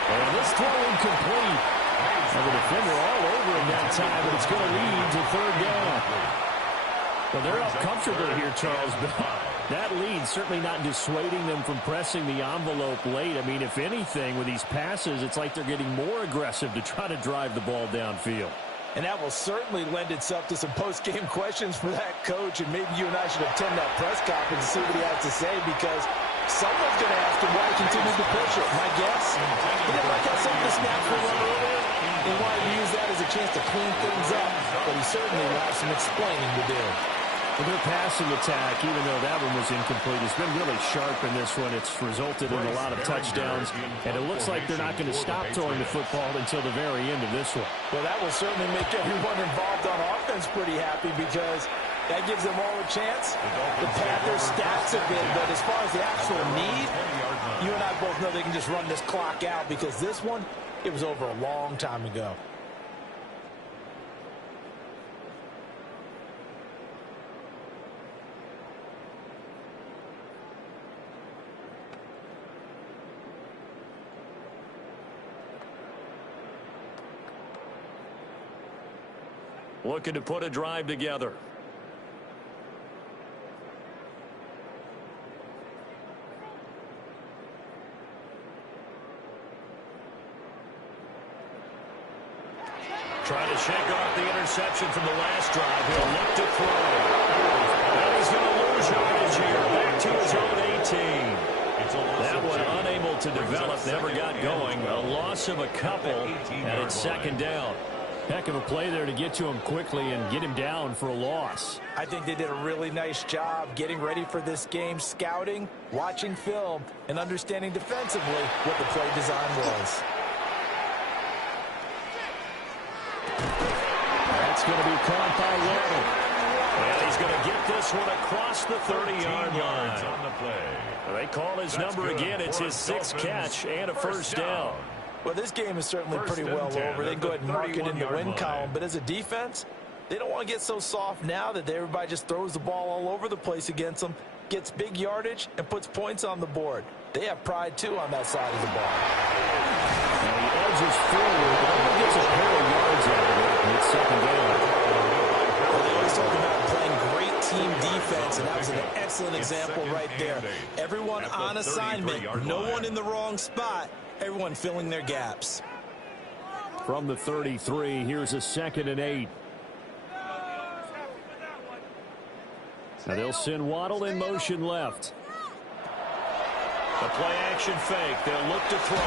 And this throw incomplete. And the defender all over him that time, but it's going to lead to third down. Well, they're up comfortably here, Charles, but that lead certainly not dissuading them from pressing the envelope late. I mean, if anything, with these passes, it's like they're getting more aggressive to try to drive the ball downfield. And that will certainly lend itself to some post-game questions for that coach, and maybe you and I should attend that press conference and see what he has to say, because someone's going to ask him why he continues to push it. My guess, he didn't like how some of the snaps were run earlier. He wanted to use that as a chance to clean things up, but he certainly will have some explaining to do. Well, their passing attack, even though that one was incomplete, has been really sharp in this one. It's resulted in a lot of touchdowns, and it looks like they're not going to stop throwing the football until the very end of this one. Well, that will certainly make everyone involved on offense pretty happy, because that gives them all a chance to pad their stats a bit. But as far as the actual need, you and I both know they can just run this clock out, because this one, it was over a long time ago. Looking to put a drive together. Trying to shake off the interception from the last drive. He'll look to throw. Now he's going to lose yardage here. Back to his own 18. That one unable to develop, never got going. A loss of a couple, and it's second down. Heck of a play there to get to him quickly and get him down for a loss. I think they did a really nice job getting ready for this game, scouting, watching film, and understanding defensively what the play design was. That's going to be caught by Waddle. And he's going to get this one across the 30-yard line. On the play. They call his number again. It's his 6th catch and a first down. Well, this game is certainly pretty well over. They can go ahead and mark it in the win column. But as a defense, they don't want to get so soft now that everybody just throws the ball all over the place against them, gets big yardage, and puts points on the board. They have pride, too, on that side of the ball. Now he edges forward, but only gets a pair of yards out of it. And it's second down. Well, they always talk about playing great team defense, and that was an excellent example right there. Everyone on assignment, no one in the wrong spot, everyone filling their gaps. From the 33, here's a 2nd and 8. Now they'll send Waddle in motion left. The play-action fake. They'll look to throw.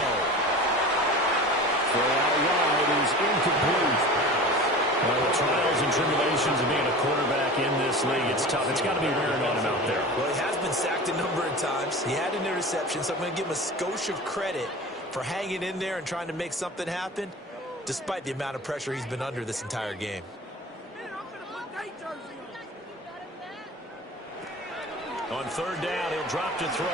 Throw out wide is incomplete. Well, the trials and tribulations of being a quarterback in this league, it's tough. It's got to be wearing on him out there. Well, he has been sacked a number of times. He had an interception, so I'm going to give him a skosh of credit for hanging in there and trying to make something happen, despite the amount of pressure he's been under this entire game. On 3rd down, he'll drop to throw.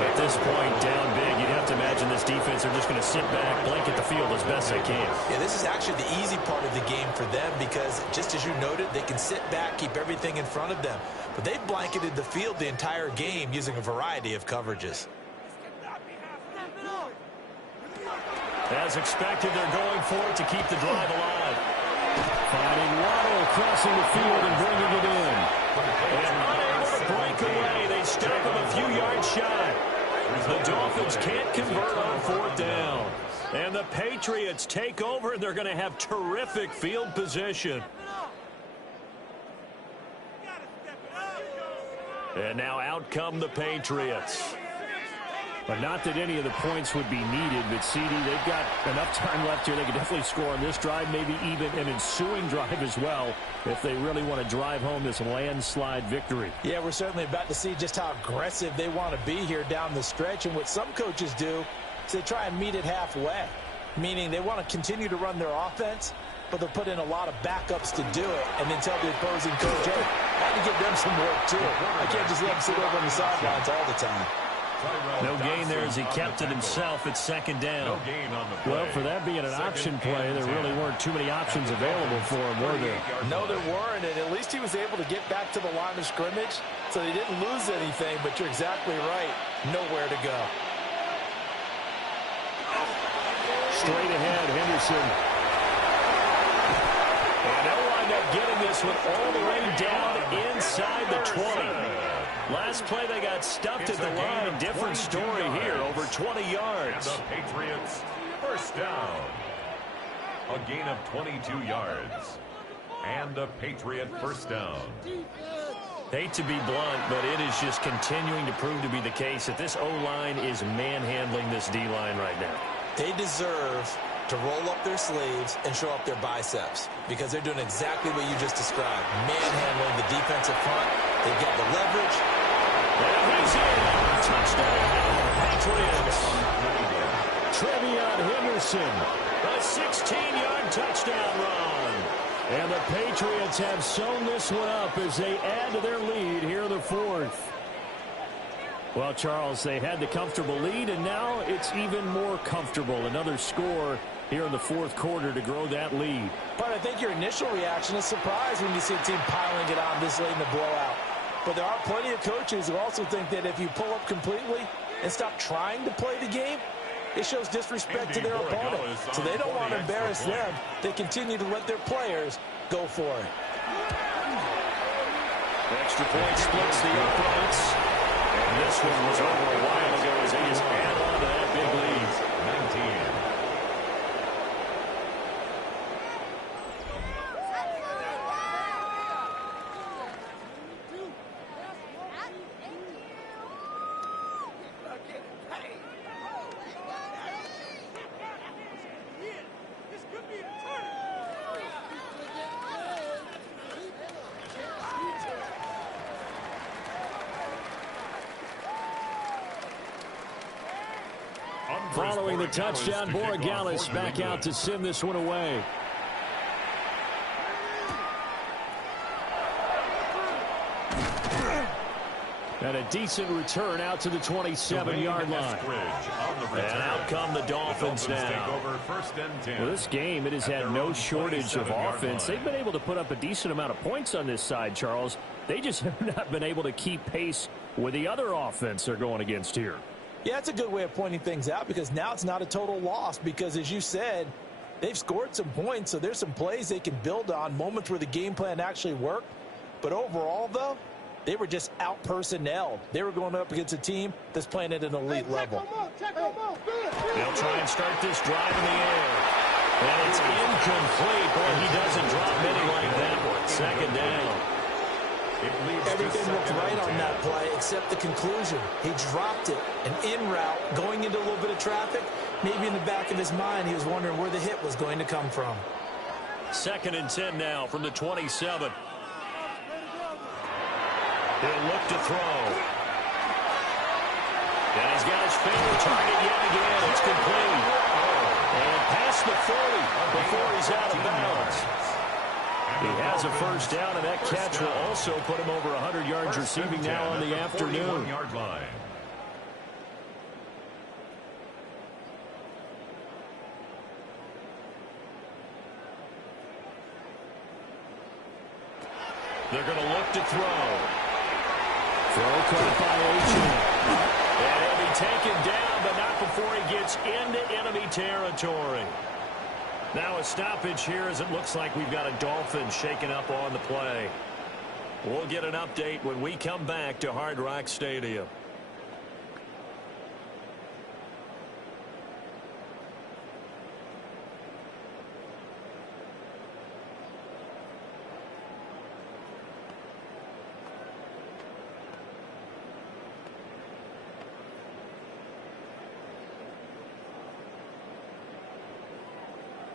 At this point, down big, you'd have to imagine this defense are just going to sit back, blanket the field as best they can. Yeah, this is actually the easy part of the game for them because, just as you noted, they can sit back, keep everything in front of them. But they've blanketed the field the entire game using a variety of coverages. As expected, they're going for it to keep the drive alive. Finding Waddle crossing the field and bringing it in. And unable to break away. They stop him a few yards shy. The Dolphins can't convert on 4th down. And the Patriots take over, and they're going to have terrific field position. And now out come the Patriots. But not that any of the points would be needed, but CD, they've got enough time left here. They can definitely score on this drive, maybe even an ensuing drive as well, if they really want to drive home this landslide victory. Yeah, we're certainly about to see just how aggressive they want to be here down the stretch. And what some coaches do is they try and meet it halfway, meaning they want to continue to run their offense, but they'll put in a lot of backups to do it and then tell the opposing coach, hey, I need to give them some work too. I can't just let them sit over on the sidelines all the time. No gain there as he kept it himself at 2nd down. Well, for that being an option play, there really weren't too many options available for him, were there? No, there weren't, and at least he was able to get back to the line of scrimmage, so he didn't lose anything, but you're exactly right. Nowhere to go. Straight ahead, Henderson. And they'll wind up getting this one all the way down inside the 20. Last play, they got stuffed at the line. Different story here, over 20 yards. And the Patriots, 1st down. A gain of 22 yards. And a Patriot 1st down. Hate to be blunt, but it is just continuing to prove to be the case that this O-line is manhandling this D-line right now. They deserve to roll up their sleeves and show up their biceps because they're doing exactly what you just described, manhandling the defensive front. They've got the leverage. And he's in. Touchdown, Patriots. Trevion Henderson. A 16-yard touchdown run. And the Patriots have sewn this one up as they add to their lead here in the 4th. Well, Charles, they had the comfortable lead, and now it's even more comfortable. Another score here in the 4th quarter to grow that lead. But I think your initial reaction is surprise when you see a team piling it on this late in the blowout. But there are plenty of coaches who also think that if you pull up completely and stop trying to play the game, it shows disrespect to their opponent. So they don't want to embarrass them. They continue to let their players go for it. Extra point splits the uprights. And this one was over a while ago as they just add on to that big lead. 19. Following the touchdown, Borregales back out to send this one away. And a decent return out to the 27-yard line. And out come the Dolphins now. Well, this game, it has had no shortage of offense. They've been able to put up a decent amount of points on this side, Charles. They just have not been able to keep pace with the other offense they're going against here. Yeah, that's a good way of pointing things out, because now it's not a total loss, because as you said, they've scored some points, so there's some plays they can build on, moments where the game plan actually worked. But overall, though, they were just out-personnelled. They were going up against a team that's playing at an elite level. They'll try and start this drive in the air. And it's incomplete. Boy, he doesn't drop many like that one. Second down. Everything looked right on that play except the conclusion. He dropped it. An in route, going into a little bit of traffic. Maybe in the back of his mind, he was wondering where the hit was going to come from. 2nd and 10 now from the 27. He'll look to throw. And he's got his favorite target yet again. It's complete. And past the 40 before he's out of bounds. He has a first down, and that catch will also put him over 100 yards receiving now on the afternoon. They're going to look to throw. Throw caught by Achane. And he'll be taken down, but not before he gets into enemy territory. Now a stoppage here as it looks like we've got a Dolphin shaken up on the play. We'll get an update when we come back to Hard Rock Stadium.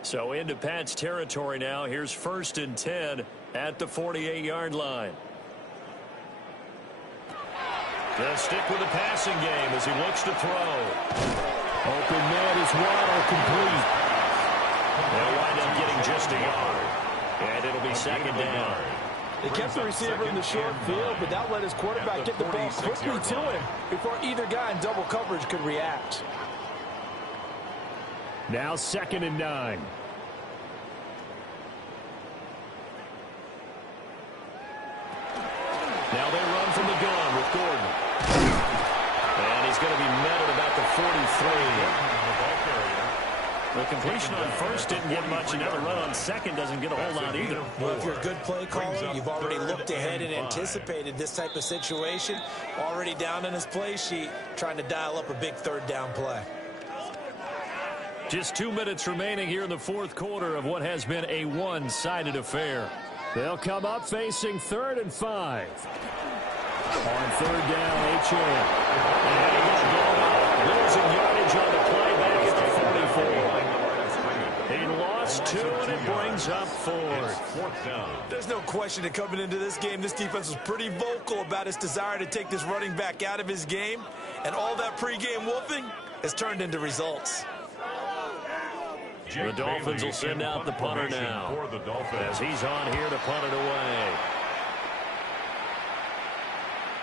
So into Pat's territory now. Here's 1st and 10 at the 48-yard line. They'll stick with the passing game as he looks to throw. Open man is Waddle, complete. They'll wind up getting just a yard. And it'll be 2nd down. They kept the receiver in the short field, but that let his quarterback get the ball quickly to him before either guy in double coverage could react. Now 2nd and 9. Now they run from the gun with Gordon. And he's going to be met at about the 43. The completion on 1st didn't get much. Another run on 2nd doesn't get a whole lot either. Well, if you're a good play caller, you've already looked ahead and anticipated this type of situation. Already down in his play sheet, trying to dial up a big 3rd down play. Just 2 minutes remaining here in the 4th quarter of what has been a one-sided affair. They'll come up facing 3rd and 5. On 3rd down, Achane. And he got blown up. Losing yardage on the play back at the 44. He lost 2, and it brings up 4th. There's no question that coming into this game, this defense was pretty vocal about its desire to take this running back out of his game. And all that pregame wolfing has turned into results. The Dolphins will send out the punter now as he's on here to punt it away.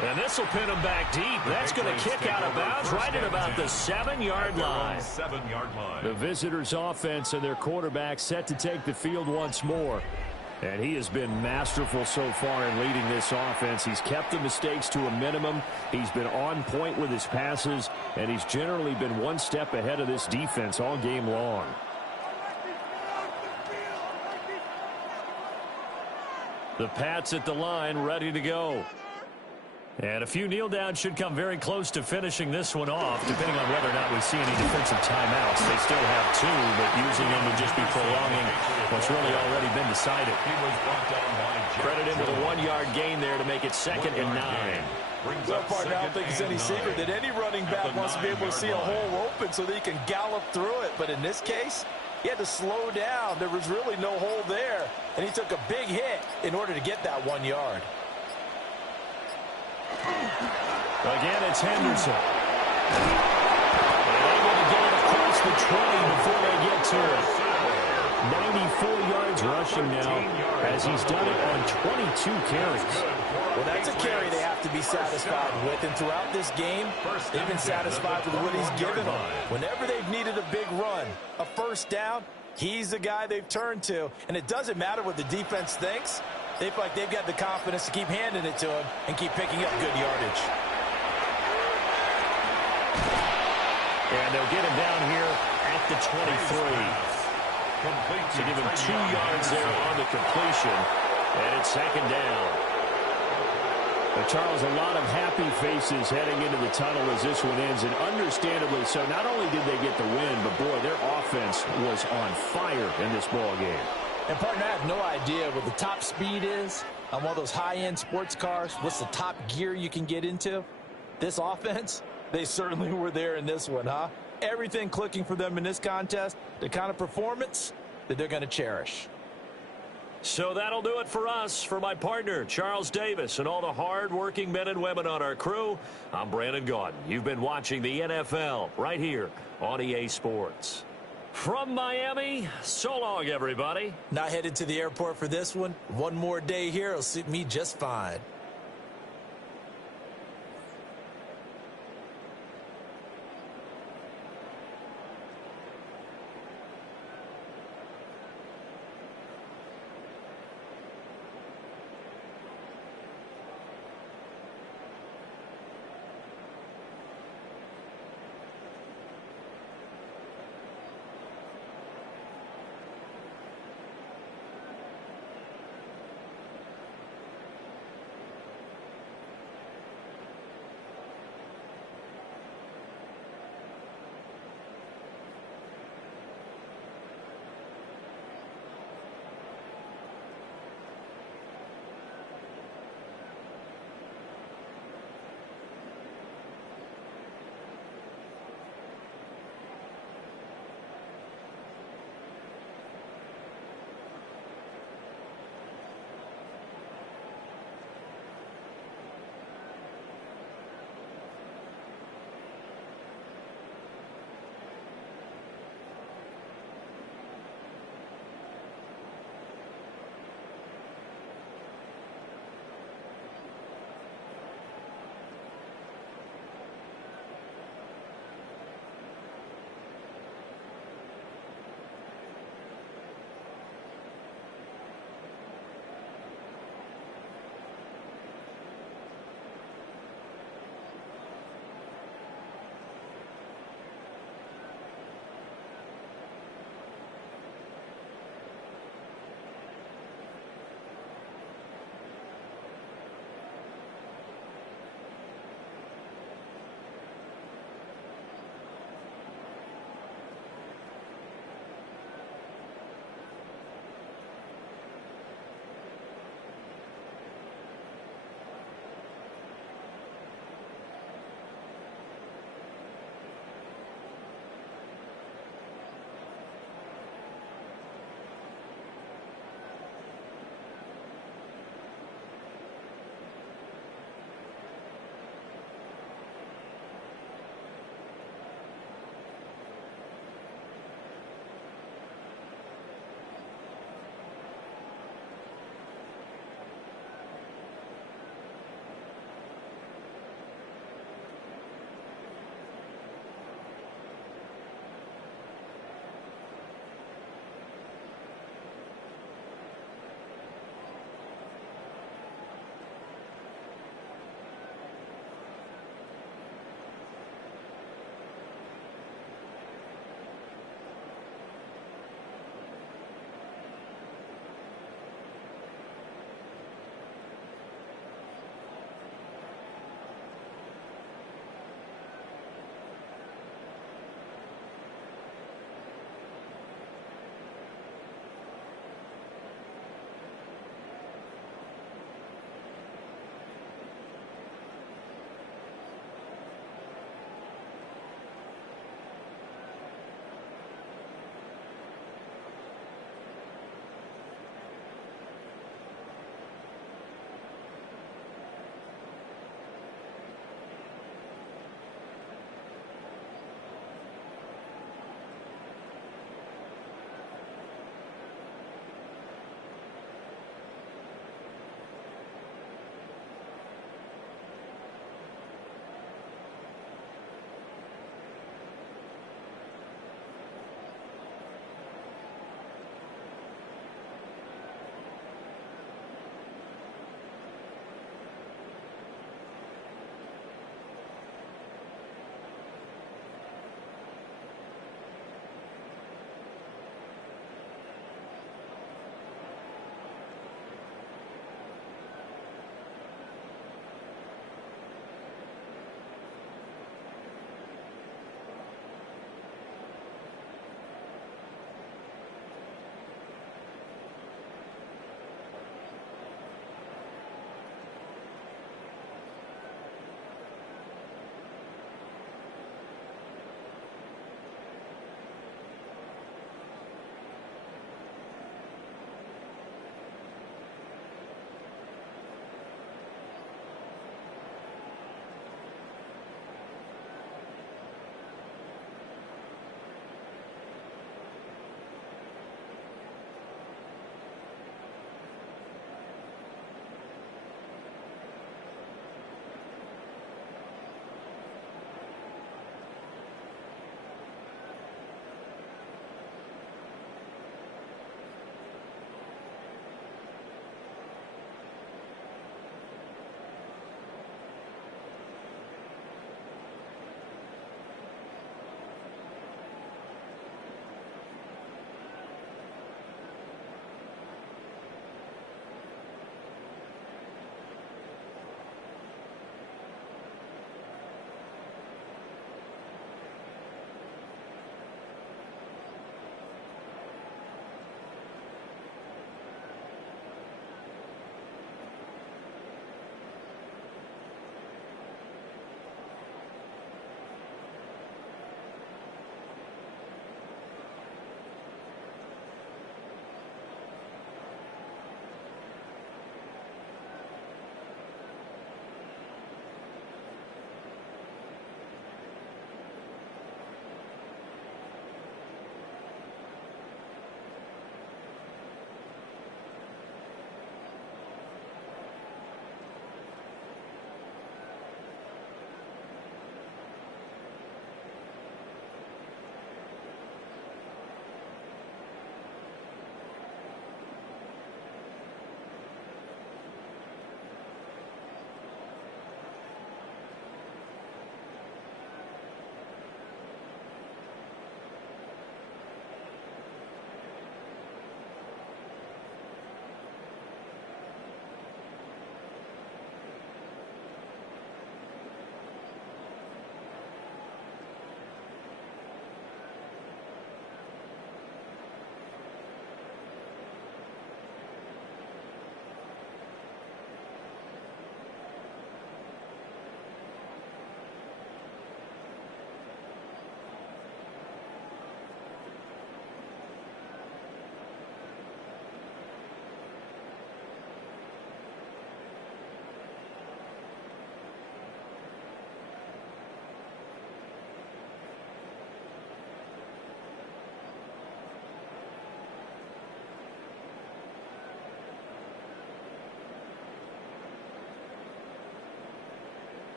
And this will pin him back deep. That's going to kick out of bounds right at about the 7-yard line. The visitors' offense and their quarterback set to take the field once more. And he has been masterful so far in leading this offense. He's kept the mistakes to a minimum. He's been on point with his passes. And he's generally been one step ahead of this defense all game long. The Pats at the line, ready to go. And a few kneel downs should come very close to finishing this one off, depending on whether or not we see any defensive timeouts. They still have 2, but using them would just be prolonging what's really already been decided. Credit him with a 1-yard gain there to make it 2nd and 9. Well, partner, I don't think it's any secret that any running back wants to be able to see a hole open so that he can gallop through it. But in this case, he had to slow down. There was really no hole there, and he took a big hit in order to get that 1 yard. Again, it's Henderson. And able to get it the 20 before they get to it. 94 yards rushing now as he's done it on 22 carries. Well, that's a carry they have to be satisfied with. And throughout this game, they've been satisfied with what he's given them. Whenever they've needed a big run, a first down, he's the guy they've turned to. And it doesn't matter what the defense thinks. They feel like they've got the confidence to keep handing it to him and keep picking up good yardage. And they'll get him down here at the 23. To give him 2 yards there on the completion. And it's second down. But Charles, a lot of happy faces heading into the tunnel as this one ends, and understandably so. Not only did they get the win, but boy, their offense was on fire in this ball game. And partner, I have no idea what the top speed is on one of those high-end sports cars. What's the top gear you can get into? This offense, they certainly were there in this one, huh? Everything clicking for them in this contest, the kind of performance that they're going to cherish. So that'll do it for us. For my partner, Charles Davis, and all the hard-working men and women on our crew, I'm Brandon Gaudin. You've been watching the NFL right here on EA Sports. From Miami, so long, everybody. Not headed to the airport for this one. One more day here will suit me just fine.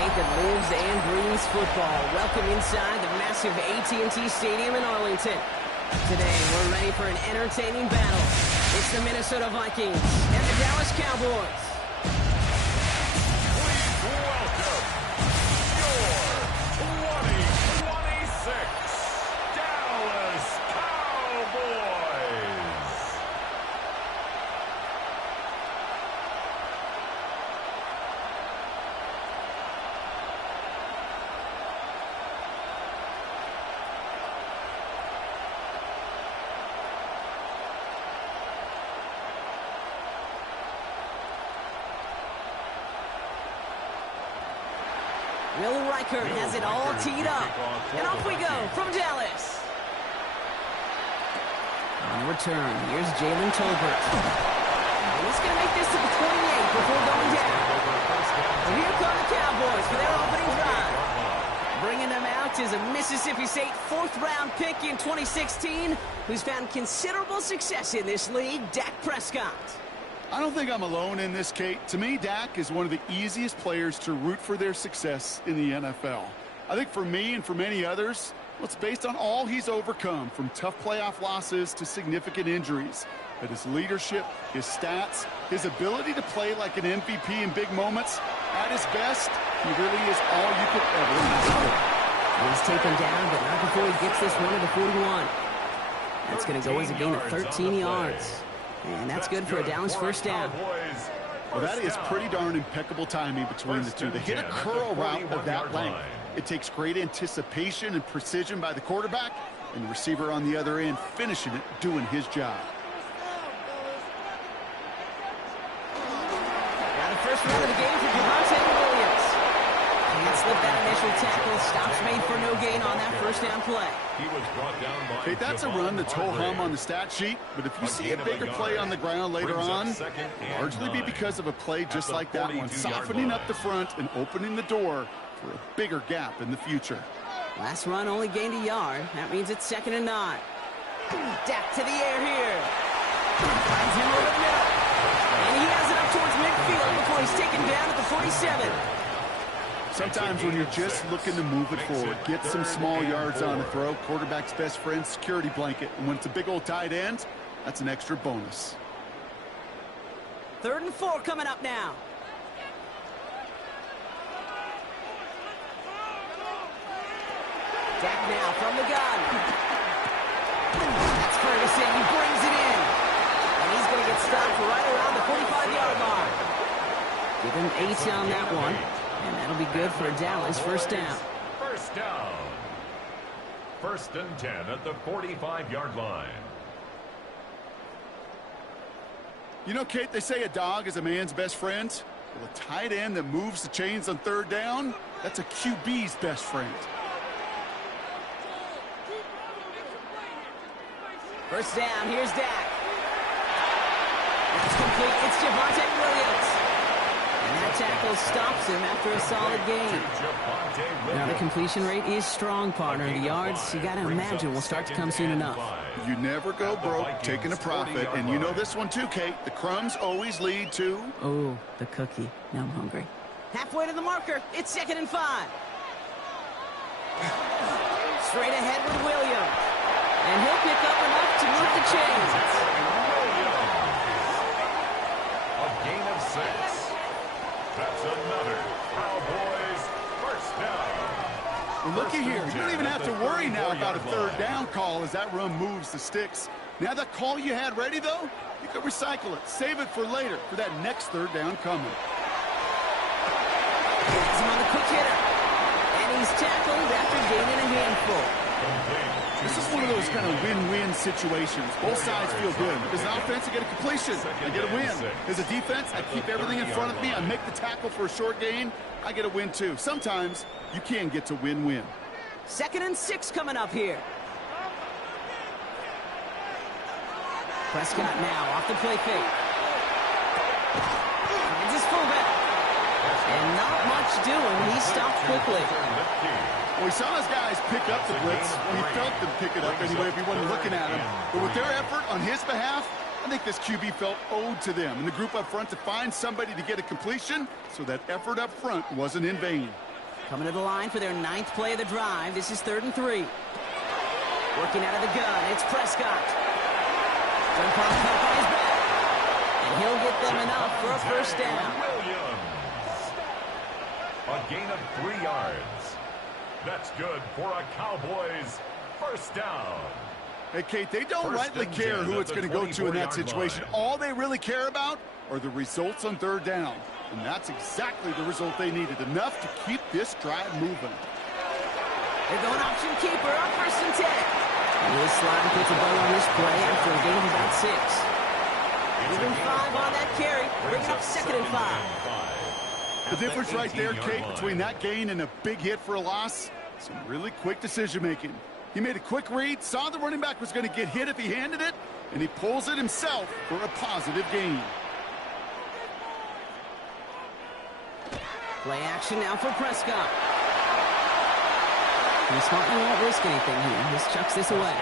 state that lives and breathes football. Welcome inside the massive AT&T Stadium in Arlington. Today, we're ready for an entertaining battle. It's the Minnesota Vikings and the Dallas Cowboys. Please welcome your 2026 Dallas Cowboys. Will Riker has it all teed up. And off we go from Dallas. On return, here's Jalen Tolbert. And he's going to make this to the 28 before going down. And here come the Cowboys for their opening drive. Bringing them out is a Mississippi State fourth-round pick in 2016 who's found considerable success in this league, Dak Prescott. I don't think I'm alone in this, Kate. To me, Dak is one of the easiest players to root for their success in the NFL. I think for me and for many others, well, it's based on all he's overcome, from tough playoff losses to significant injuries. But his leadership, his stats, his ability to play like an MVP in big moments, at his best, he really is all you could ever ask for. He's taken down, but not before he gets this one to the 41. That's going to go as a gain of 13 yards. And that's good for a Dallas first down. Well, that is pretty darn impeccable timing between the two. They hit a curl route of that length. It takes great anticipation and precision by the quarterback, and the receiver on the other end finishing it, doing his job. Now the first run of the game for Javonte Williams. Can't slip that initial tackle. Stops made for no gain on that first down play. He was brought down by Okay, that's a run that's ho-hum on the stat sheet, but if you see a bigger play on the ground later on, largely be because of a play just like that one, softening up the front and opening the door for a bigger gap in the future. Last run only gained a yard. That means it's 2nd and 9. Dak to the air here. Finds him over the middle. And he has it up towards midfield before he's taken down at the 47. Sometimes when you're just looking to move it forward, get some small yards on a throw, quarterback's best friend, security blanket. And when it's a big old tight end, that's an extra bonus. 3rd and 4 coming up now. Dak now from the gun. That's Ferguson. He brings it in. And he's going to get stopped right around the 45-yard line. Give him 8 on that one. And that'll be good for Dallas first down. First down. 1st and 10 at the 45-yard line. You know, Kate, they say a dog is a man's best friend. Well, a tight end that moves the chains on 3rd down, that's a QB's best friend. First down, here's Dak. That's complete. It's Javonte Williams. And that tackle stops him after a solid gain. Now the completion rate is strong, partner. The yards, you got to imagine, will start to come soon enough. You never go broke taking a profit, and you know this one too, Kate. The crumbs always lead to... Oh, the cookie. Now I'm hungry. Halfway to the marker. It's 2nd and 5. Straight ahead with Williams. And he'll pick up enough to move the chains. A gain of 6. That's another Cowboys first down. Well, looky here. You don't even have to worry now about a 3rd down call as that run moves the sticks. Now that call you had ready, though, you can recycle it. Save it for later for that next 3rd down coming. He's on the quick hitter. And he's tackled after gaining a handful. This is one of those kind of win-win situations. Both sides feel good. As an offense, I get a completion. I get a win. As a defense, I keep everything in front of me. I make the tackle for a short gain. I get a win, too. Sometimes you can get to win-win. 2nd and 6 coming up here. Prescott now off the play fake. Finds his fullback. And not much doing. He stopped quickly. Well, we saw his guys pick up the blitz. Well, he felt them pick it up anyway if he wasn't looking at him. But with their effort on his behalf, I think this QB felt owed to them and the group up front to find somebody to get a completion, so that effort up front wasn't in vain. Coming to the line for their 9th play of the drive. This is 3rd and 3. Working out of the gun, it's Prescott. Jump on his back. And he'll get them enough for a first down. Williams. A gain of 3 yards. That's good for a Cowboys first down. Hey, Kate, they don't rightly care who it's going to go to in that situation. All they really care about are the results on 3rd down. And that's exactly the result they needed. Enough to keep this drive moving. They're going option keeper on 1st and 10. And this slide puts a bow on this play after a gain of about 6. Moving 5 on that carry. Bringing up 2nd and 5. The difference right there, Kate, between that gain and a big hit for a loss, some really quick decision-making. He made a quick read, saw the running back was going to get hit if he handed it, and he pulls it himself for a positive gain. Play action now for Prescott. He smartly won't risk anything here. Just chucks this away.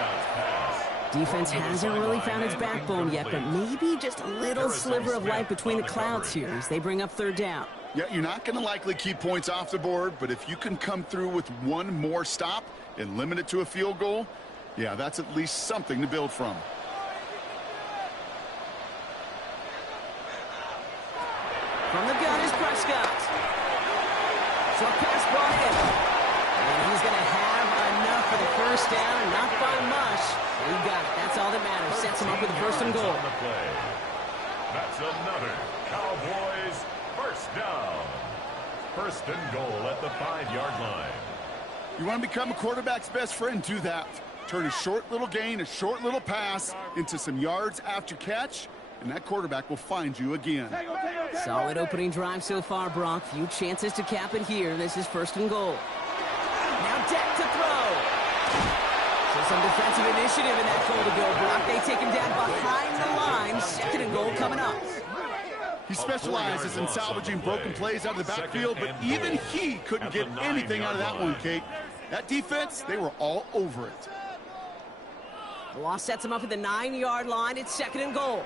Defense hasn't really found its backbone yet, but maybe just a little sliver of light between the clouds here as they bring up 3rd down. Yeah, you're not going to likely keep points off the board, but if you can come through with one more stop and limit it to a field goal, yeah, that's at least something to build from. From the gun is Prescott. Short pass brought in. And he's going to have enough for the first down, not by much. He got it. That's all that matters. Sets him up with the 1st and goal. That's another Cowboys first down. 1st and goal at the 5-yard line. You want to become a quarterback's best friend, do that. Turn a short little gain, a short little pass into some yards after catch, and that quarterback will find you again. Solid opening drive so far, Brock. Few chances to cap it here. This is 1st and goal. Now Dak to throw. So some defensive initiative in that goal to go, Brock. They take him down behind the line. 2nd and goal coming up. He specializes in salvaging broken plays out of the backfield, but even he couldn't get anything out of that one, Kate. That defense, they were all over it. The loss sets him up at the 9-yard line. It's 2nd and goal.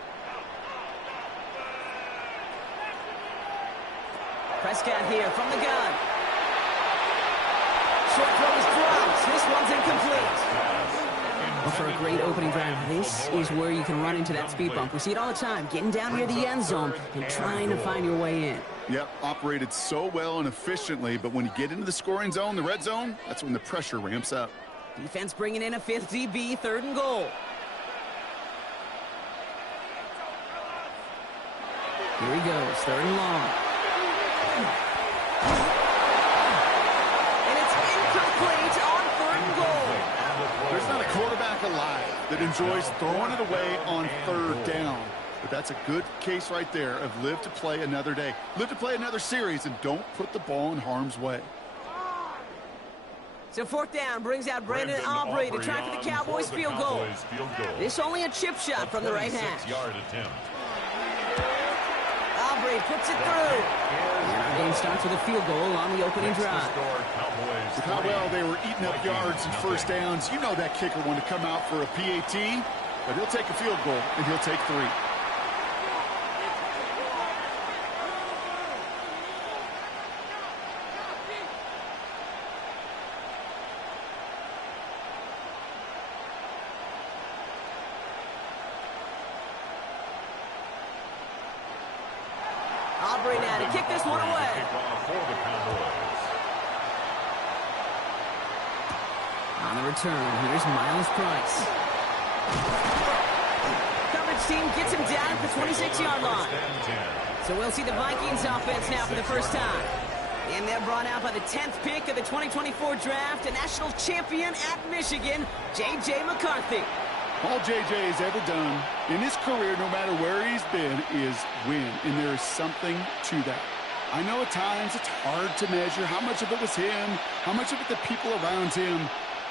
Prescott here from the gun. Short throw is dropped. This one's incomplete. Well, for a great opening drive, this is where you can run into that speed bump. We see it all the time, getting down near the end zone and trying to find your way in. Yep, operated so well and efficiently, but when you get into the scoring zone, the red zone, that's when the pressure ramps up. Defense bringing in a 5th DB, 3rd and goal. Here he goes, 3rd and long. And it's incomplete on 3rd and goal. There's not a quarterback alive that enjoys throwing it away on 3rd down. But that's a good case right there of live to play another day. Live to play another series and don't put the ball in harm's way. So 4th down brings out Brandon Aubrey to try for the Cowboys field goal. This only a chip shot from the right hash. Aubrey puts it through. And our game starts with a field goal on the opening drive. With how well they were eating up yards and 1st downs, you know that kicker wanted to come out for a PAT, but he'll take a field goal and he'll take 3. Aubrey now to kick this one away. On the return, here's Miles Price. Coverage team gets him down at the 26-yard line. So we'll see the Vikings offense now for the first time. And they're brought out by the 10th pick of the 2024 draft, a national champion at Michigan, J.J. McCarthy. All J.J. has ever done in his career, no matter where he's been, is win. And there is something to that. I know at times it's hard to measure how much of it was him, how much of it the people around him.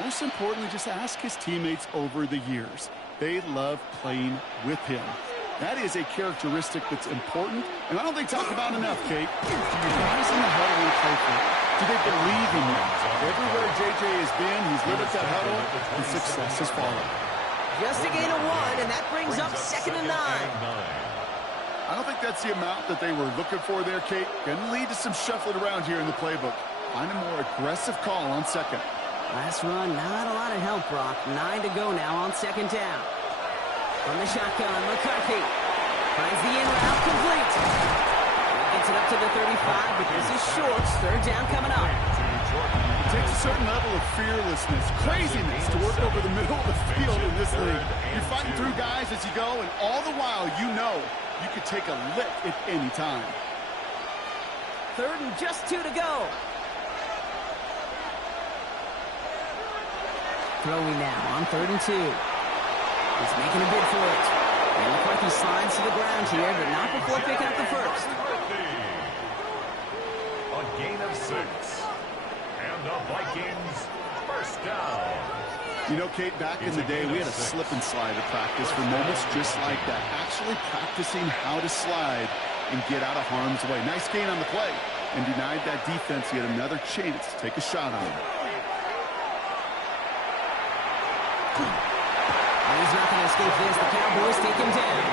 Most importantly, just ask his teammates over the years. They love playing with him. That is a characteristic that's important, and I don't think talked about enough, Kate. Do you guys in the huddle want to play for him? Do they believe in him? Everywhere J.J. has been, he's lit up that huddle, and success has followed. Just a gain of 1, and that brings up 2nd and 9. I don't think that's the amount that they were looking for there, Kate. Going to lead to some shuffling around here in the playbook. Find a more aggressive call on second. Last run, not a lot of help, Brock. 9 to go now on second down. From the shotgun, McCarthy finds the in route complete. Gets it up to the 35, but this is short. Third down coming up. It takes a certain level of fearlessness, craziness to work over the middle of the field in this league. You're fighting through guys as you go, and all the while you know you could take a lick at any time. Third and just 2 to go. Throwing now on 3rd and 2. He's making a bid for it. And McCarthy slides to the ground here, but not before picking up the first. A gain of 6. And the Vikings first down. You know, Kate, back in the day, we had a slip and slide at practice for moments just like that. Actually practicing how to slide and get out of harm's way. Nice gain on the play, and denied that defense yet another chance to take a shot on him. And he's not going to escape this. The Cowboys take him down.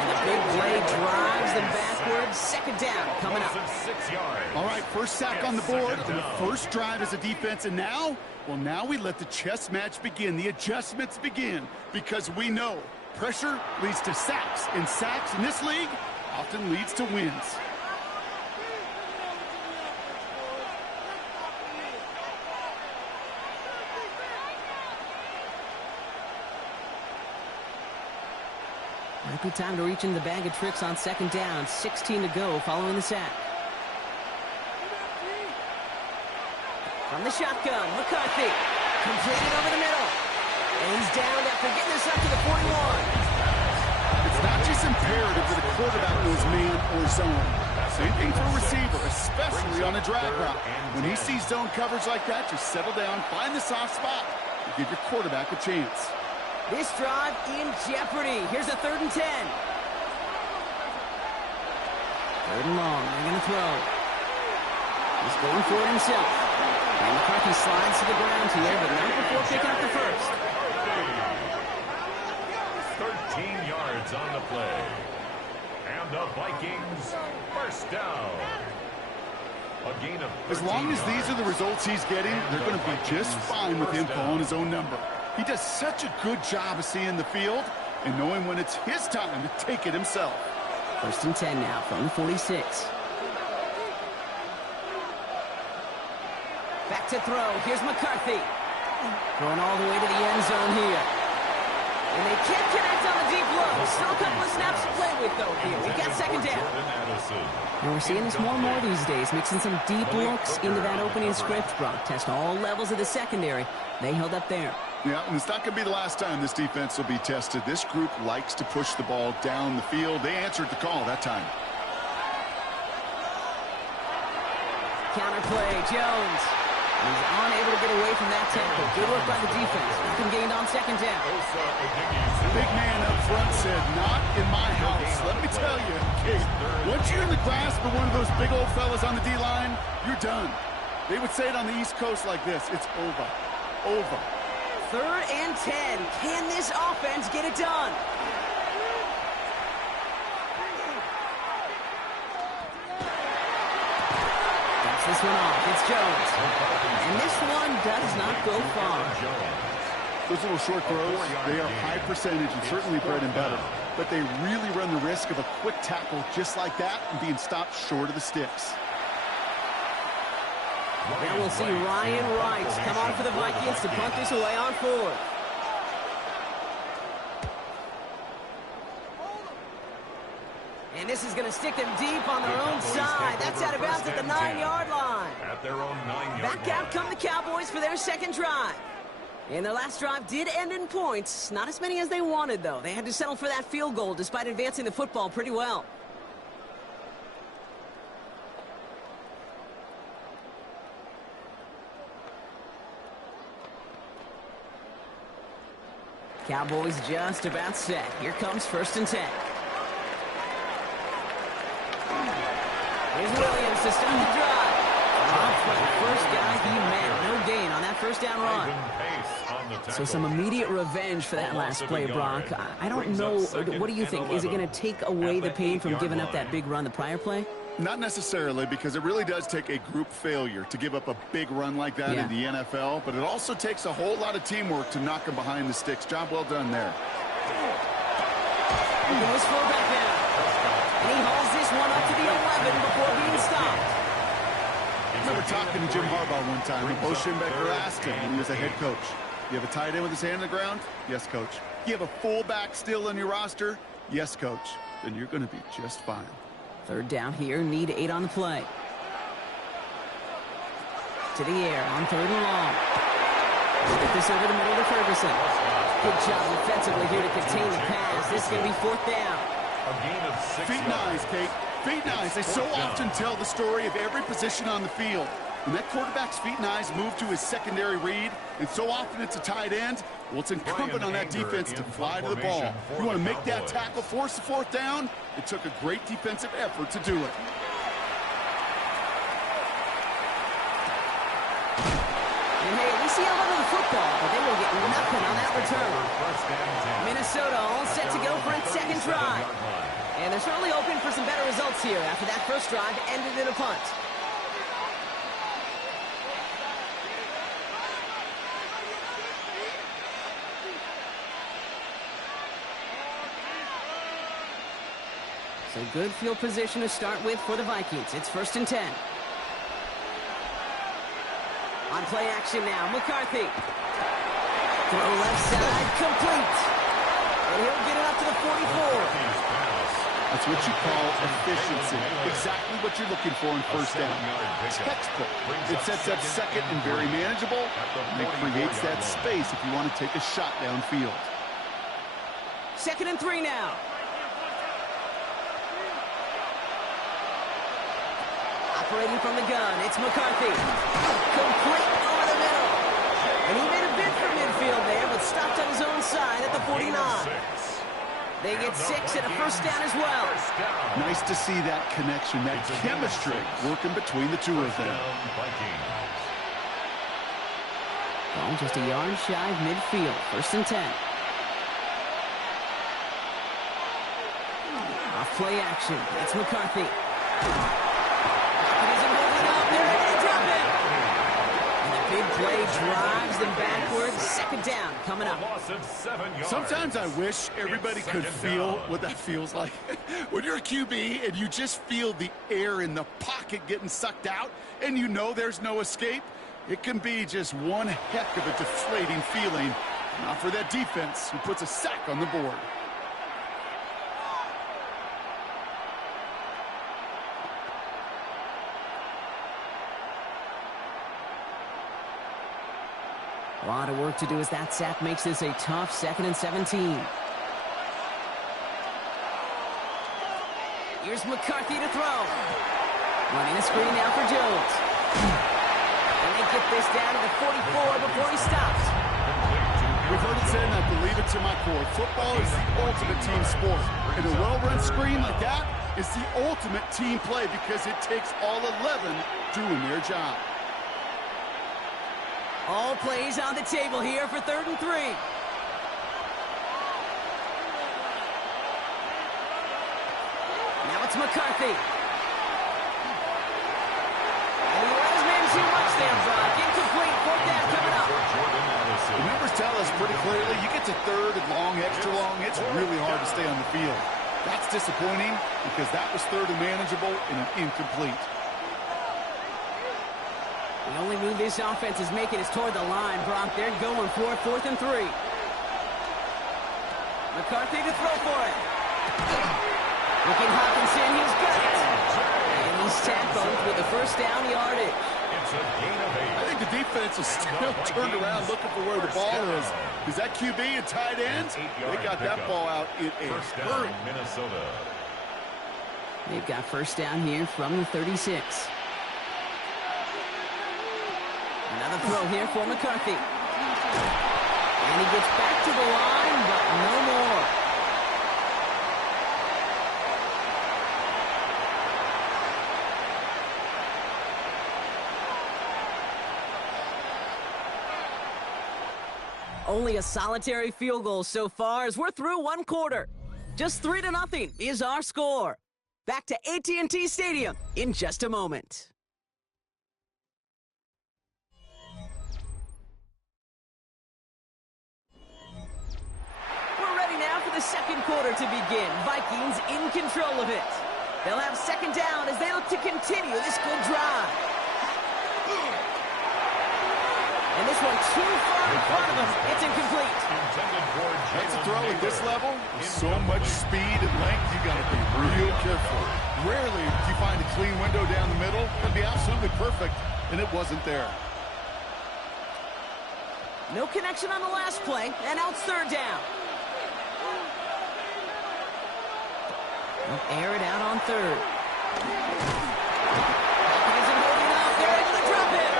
And the big play drives them backwards. Second down coming up. 6 yards. All right, first sack on the board, on the first drive as a defense, and now, well, now we let the chess match begin. The adjustments begin, because we know pressure leads to sacks, and sacks in this league often leads to wins. Might be time to reach in the bag of tricks on second down. 16 to go following the sack. From the shotgun, McCarthy. Completed over the middle. And he's down after getting this up to the 41. It's not just imperative that a quarterback knows man or zone. Same thing for a receiver, especially on a drag route. When he sees zone coverage like that, just settle down, find the soft spot, and give your quarterback a chance. This drive in jeopardy. Here's a 3rd and 10. 3rd and long. They're going to throw. He's going for it himself. And McCarthy slides to the ground here, but not before picking up the first. 13 yards on the play. And the Vikings first down. A gain of 13 As long as these are the results he's getting, they're going to be just fine with him calling his own number. He does such a good job of seeing the field and knowing when it's his time to take it himself. 1st and 10 now from the 46. Back to throw. Here's McCarthy. Going all the way to the end zone here. And they can't connect on the deep low. Still a couple of snaps to play with, though, here. We got second down. And we're seeing this more and more these days, mixing some deep looks into that opening script. Brock test all levels of the secondary. They held up there. Yeah, and it's not going to be the last time this defense will be tested. This group likes to push the ball down the field. They answered the call that time. Counterplay, Jones. He's unable to get away from that tackle. Good work by the defense. Nothing gained on second down. The big man up front said, not in my house. Let me tell you, Kate, once you're in the grasp of one of those big old fellas on the D-line, you're done. They would say it on the East Coast like this. It's over. Over. 3rd and 10. Can this offense get it done? That's this one off. It's Jones. And this one does not go far. Those little short throws, they are high percentage and certainly bread and butter. But they really run the risk of a quick tackle just like that and being stopped short of the sticks. Now we'll see Ryan Wright come on for the Vikings to punt this away on 4th. And this is going to stick them deep on their own side. That's out of bounds at the 9-yard line. At their own 9-yard line. Back out come the Cowboys for their second drive. And their last drive did end in points. Not as many as they wanted, though. They had to settle for that field goal despite advancing the football pretty well. Cowboys just about set. Here comes 1st and 10. Here's Williams to start the drive. Off for the first guy he met. No gain on that first down run. So some immediate revenge for that last play, Brock. I don't know. What do you think? Is it going to take away the pain from giving up that big run the prior play? Not necessarily, because it really does take a group failure to give up a big run like that in the NFL, but it also takes a whole lot of teamwork to knock them behind the sticks. Job well done there. He goes fullback now. And he hauls this one up to the 11 before being stopped. I remember talking to Jim Harbaugh one time, and Bo Schembechler asked him when he was a head coach, you have a tight end with his hand on the ground? Yes, coach. You have a fullback still on your roster? Yes, coach. Then you're going to be just fine. Third down here, need 8 on the play. To the air on 3rd and long. Get this over the middle to Ferguson. Good job defensively here to contain the pass. This is going to be 4th down. A gain of 6 Feet and eyes, Kate. Feet and eyes. They so often tell the story of every position on the field. When that quarterback's feet and eyes move to his secondary read, and so often it's a tight end, well, it's incumbent on that defense to fly to the ball. You want to make that tackle, force the 4th down? It took a great defensive effort to do it. And hey, at least he held onto the football, but they will get nothing on that return. Minnesota all set to go for its 2nd drive. And they're certainly hoping for some better results here after that first drive ended in a punt. So good field position to start with for the Vikings. It's 1st and 10. On play action now, McCarthy. Throw left side, complete. And he'll get it up to the 44. That's what you call efficiency. Exactly what you're looking for in 1st down. Textbook. It sets up 2nd and very manageable. And it creates that space if you want to take a shot downfield. 2nd and 3 now. Operating from the gun, it's McCarthy. Complete over the middle. And he made a bid for midfield there, but stopped on his own side at the 49. They get 6 and a 1st down as well. Nice to see that connection, that chemistry working between the two of them. Ball just a yard shy of midfield. 1st and 10. Off play action. It's McCarthy. Big play drives them backwards. 2nd down coming up. Sometimes I wish everybody could feel what that feels like. When you're a QB and you just feel the air in the pocket getting sucked out and you know there's no escape, it can be just one heck of a deflating feeling. Not for that defense who puts a sack on the board. A lot of work to do as that sack makes this a tough 2nd and 17. Here's McCarthy to throw. Running a screen now for Jones. And they get this down to the 44 before he stops. We've heard it said, and I believe it to my core, football is the ultimate team sport. And a well-run screen like that is the ultimate team play because it takes all 11 doing their job. All plays on the table here for 3rd and 3. Now it's McCarthy. And he let his man too much there, Brock. Incomplete. 4th down coming up. The numbers tell us pretty clearly, you get to 3rd and long, extra long, it's really hard to stay on the field. That's disappointing because that was 3rd and manageable and an incomplete. The only move this offense is making is toward the line, Brock. They're going for 4th and 3. McCarthy to throw for it. Looking Hawkinson, he's got it. And he's tackled with the 1st down yardage. It's a gain of 8. I think the defense is still turned around looking for where the ball is. Is that QB and tight ends? They got that ball out in a hurry. Minnesota. They've got 1st down here from the 36. Another throw here for McCarthy. And he gets back to the line, but no more. Only a solitary field goal so far as we're through 1 quarter. Just 3-0 is our score. back to AT&T Stadium in just a moment. We're ready now for the second quarter to begin. Vikings in control of it. They'll have second down as they look to continue this good drive. And this one too far in front of him. It's incomplete. That's a throw at this level. With so much speed and length, you got to be real careful. Rarely do you find a clean window down the middle. That'd be absolutely perfect, and it wasn't there. No connection on the last play, and now it's third down. They'll air it out on third. Isn't holding up. They're able to drop it.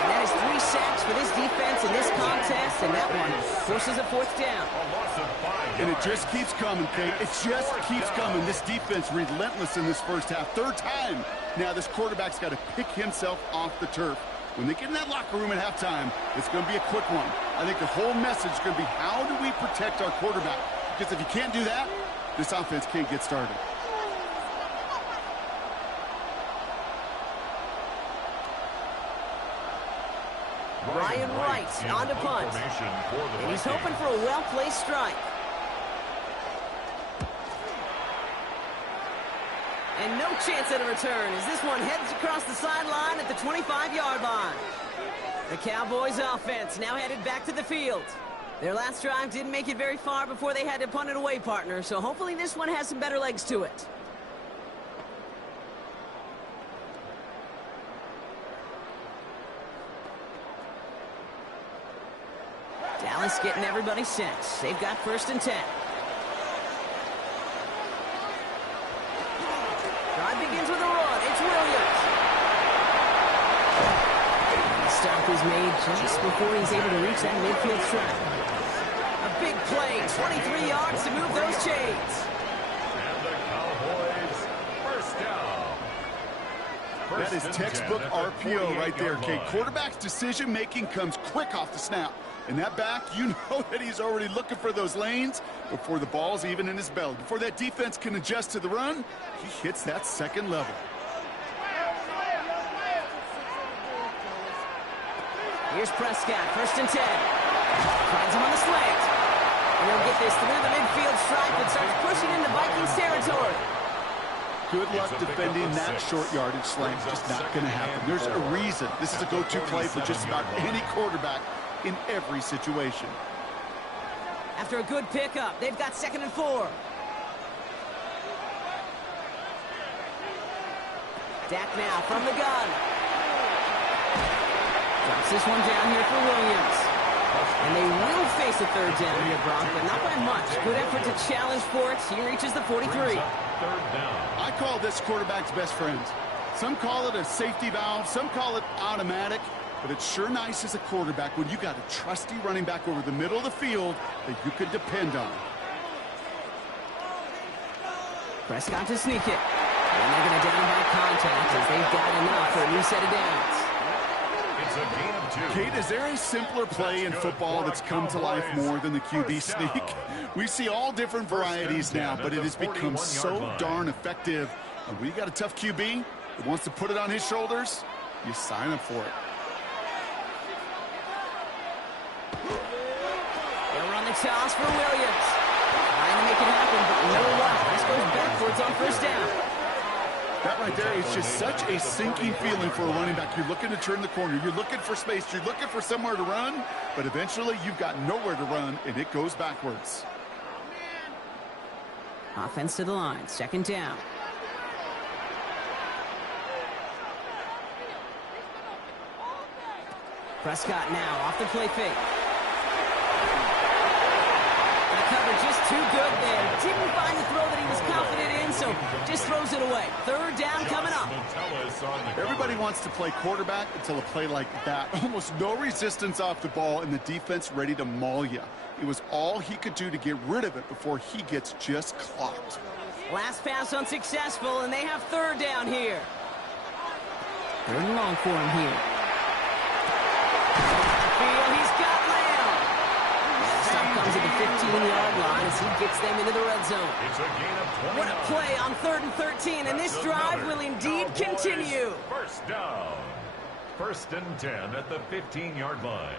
And that is 3 sacks for this defense in this contest, and that one forces a fourth down. And it just keeps coming, Kate. It just keeps coming. This defense relentless in this first half. Third time. Now this quarterback's got to pick himself off the turf. When they get in that locker room at halftime, it's going to be a quick one. I think the whole message is going to be, how do we protect our quarterback? Because if you can't do that, this offense can't get started. Ryan Wright on to punt. And he's hoping for a well-placed strike. And no chance at a return as this one heads across the sideline at the 25-yard line. The Cowboys offense now headed back to the field. Their last drive didn't make it very far before they had to punt it away, partner, so hopefully this one has some better legs to it. Dallas getting everybody set. They've got 1st and 10. Drive begins with a run. It's Williams. The stop is made just before he's able to reach that midfield stripe. A big play, 23 yards to move those chains. And the Cowboys, first down. That is textbook RPO right there, Kate. Quarterback's decision-making comes quick off the snap. And that back, you know that he's already looking for those lanes before the ball's even in his belly. Before that defense can adjust to the run, he hits that second level. Here's Prescott, 1st and 10. Finds him on the slant. And he'll get this through the midfield stripe and starts pushing into Vikings territory. Good luck defending that short yardage slant. Just not going to happen. There's a reason. This is a go-to play for just about any quarterback in every situation. After a good pickup, they've got 2nd and 4. Dak now from the gun. Drops this one down here for Williams. And they will face a third down here, Brock, but not by much. Good effort to challenge for it. He reaches the 43. I call this quarterback's best friend. Some call it a safety valve. Some call it automatic. But it's sure nice as a quarterback when you got a trusty running back over the middle of the field that you can depend on. Prescott to sneak it. And they're going to down by contact as they've got enough for a new set of downs. It's a game 2. Kate, is there a simpler play in football that's come to life more than the QB sneak? We see all different varieties now, but it has become so darn effective. And when you got a tough QB that wants to put it on his shoulders, you sign up for it. They'll run the toss for Williams. Trying to make it happen, but no luck. This goes backwards on 1st down. That right there is just such a sinking feeling for a running back. You're looking to turn the corner. You're looking for space. You're looking for somewhere to run. But eventually, you've got nowhere to run, and it goes backwards. Offense to the line. 2nd down. Prescott now off the play fake. The cover just too good there. Didn't find the throw that he was confident in, so just throws it away. 3rd down coming up. Everybody wants to play quarterback until a play like that. Almost no resistance off the ball and the defense ready to maul you. It was all he could do to get rid of it before he gets just clocked. Last pass unsuccessful, and they have 3rd down here. 3rd and long for him here. He's got Lamb. Stop comes at the 15-yard line as he gets them into the red zone. It's a gain of 29. What a play on 3rd and 13, and this drive will indeed continue. First down. 1st and 10 at the 15-yard line.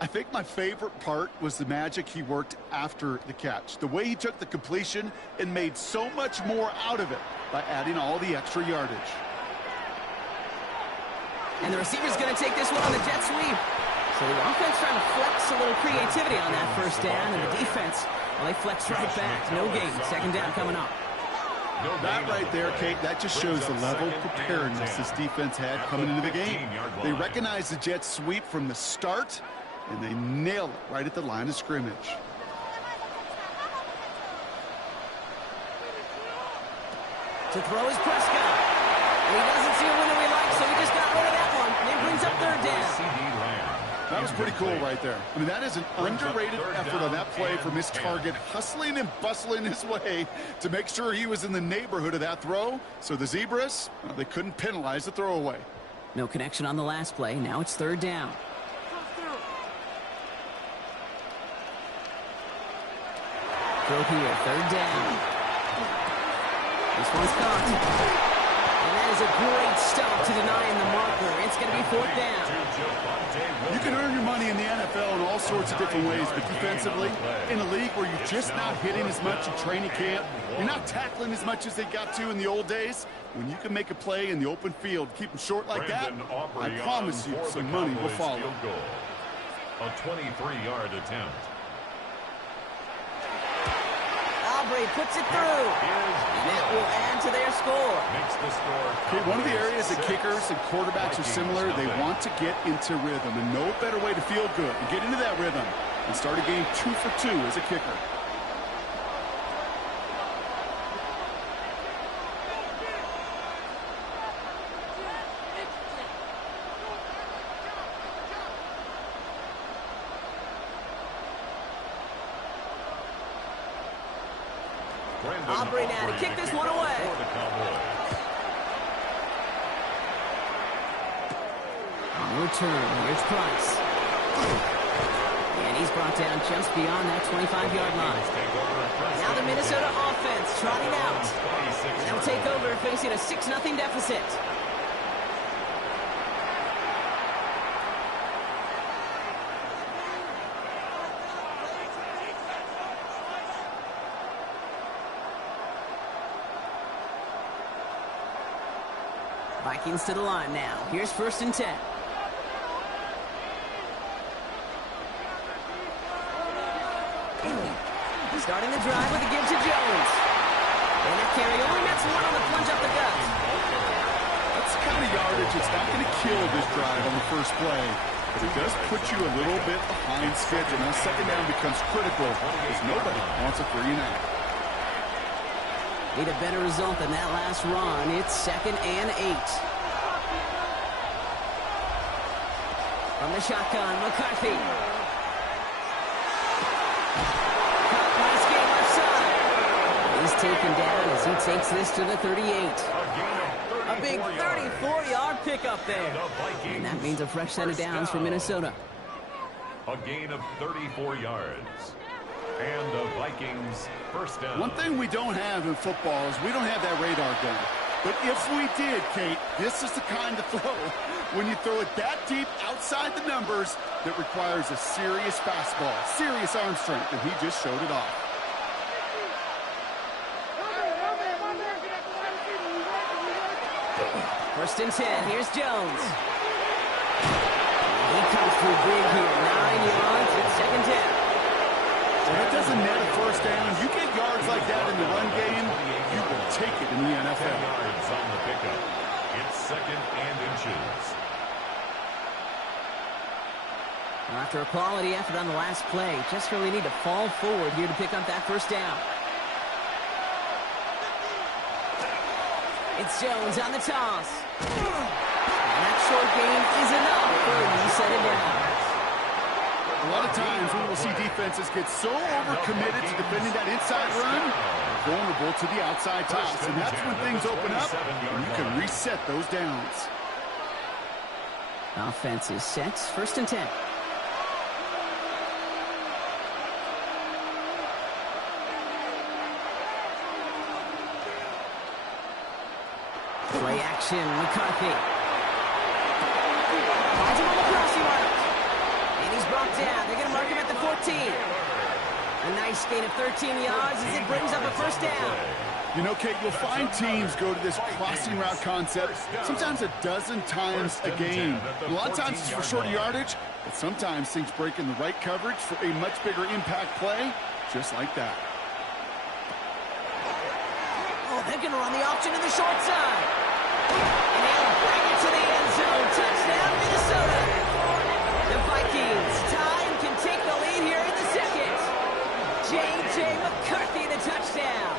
I think my favorite part was the magic he worked after the catch. The way he took the completion and made so much more out of it by adding all the extra yardage. And the receiver's going to take this one on the jet sweep. So the offense trying to flex a little creativity on that first down, and the defense, well, they flex right back. No gain. 2nd down coming up. That right there, Kate, that just shows the level of preparedness this defense had coming into the game. They recognized the jet sweep from the start, and they nailed it right at the line of scrimmage. To throw is Prescott. And he doesn't see a window he likes, so he just got rid of that one. And brings up 3rd down. That was pretty cool right there. I mean, that is an underrated effort on that play from his target, hustling and bustling his way to make sure he was in the neighborhood of that throw. So the Zebras, well, they couldn't penalize the throwaway. No connection on the last play. Now it's 3rd down. Throw here, 3rd down. This one's caught. And that is a great stop to denying the marker. It's going to be 4th down. You can earn your money in the NFL in all sorts of different ways, but defensively, in a league where you're just not hitting as much in training camp, you're not tackling as much as they got to in the old days, when you can make a play in the open field, keep them short like that, I promise you some money will follow. A 23-yard attempt. Aubrey puts it through, and it will add to their score. Makes the score. Okay, one of the areas that kickers and quarterbacks are similar, they want to get into rhythm, and no better way to feel good and get into that rhythm and start a game 2 for 2 as a kicker. Aubrey now to kick this one away. On return, here's Price. And he's brought down just beyond that 25-yard line. Now the Minnesota offense trotting out. And they'll take over facing a 6-0 deficit. Vikings to the line now. Here's 1st and 10. Starting the drive with a give to Jones. And that carry only nets one on the plunge up the gut. That's the kind of yardage it's not going to kill this drive on the first play, but it does put you a little bit behind schedule. Now 2nd down becomes critical because nobody wants a 3-and-out. Need a better result than that last run. It's 2nd and 8. From the shotgun, McCarthy. Nice game left side. He's taken down as he takes this to the 38. A big 34-yard pickup there. And that means a fresh set of downs for Minnesota. A gain of 34 yards. And the Vikings 1st down. One thing we don't have in football is we don't have that radar gun. But if we did, Kate, this is the kind of throw when you throw it that deep outside the numbers that requires a serious fastball, serious arm strength, and he just showed it off. First and 10. Here's Jones. He comes through big here. 9 yards. It's 2nd down. When it doesn't net a 1st down, you get yards like that in the run game, you will take it in the NFL. 10 yards on the pickup. It's 2nd and inches. Well, after a quality effort on the last play, just really need to fall forward here to pick up that 1st down. It's Jones on the toss. And that short gain is enough for a reset it down. A lot of times we will see defenses get so overcommitted to defending that inside run, vulnerable to the outside toss. And that's when things open up and you can reset those downs. Offense is set. 1st and 10. Play action, McCarthy. Finds him on the crossing route. And he's brought down. They're going to mark him at the 14. A nice gain of 13 yards as it brings up a 1st down. You know, Kate, you'll find teams go to this crossing route concept sometimes a dozen times a game. A lot of times it's for shorter yardage, but sometimes things break in the right coverage for a much bigger impact play, just like that. Oh, they're going to run the option to the short side. And they'll bring it to the end zone. Touchdown, Minnesota. The Vikings tie and can take the lead here in the second. J.J. McCarthy, the touchdown.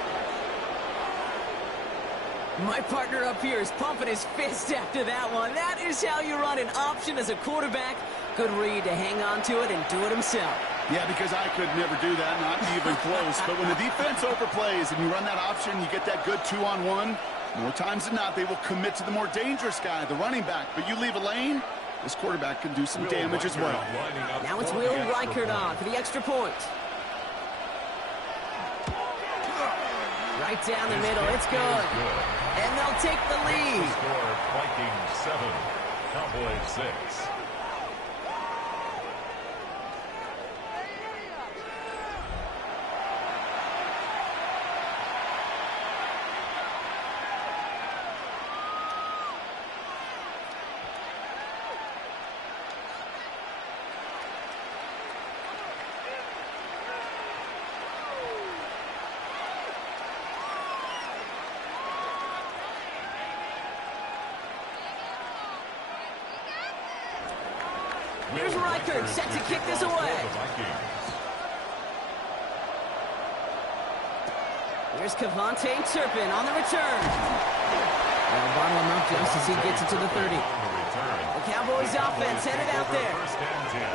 My partner up here is pumping his fist after that one. That is how you run an option as a quarterback. Good read to hang on to it and do it himself. Yeah, because I could never do that, not even close. But when the defense overplays and you run that option, you get that good 2-on-1. More times than not, they will commit to the more dangerous guy, the running back. But you leave a lane, this quarterback can do some damage as well. Now it's Will Reichert on for the extra point. Right down the middle, it's good. And they'll take the lead. Score Vikings 7, Cowboys 6. Here's Reichert, set to kick this away. Here's Kevontae Turpin on the return. They'll bottle him up just as he gets it to the 30. The Cowboys offense headed out there.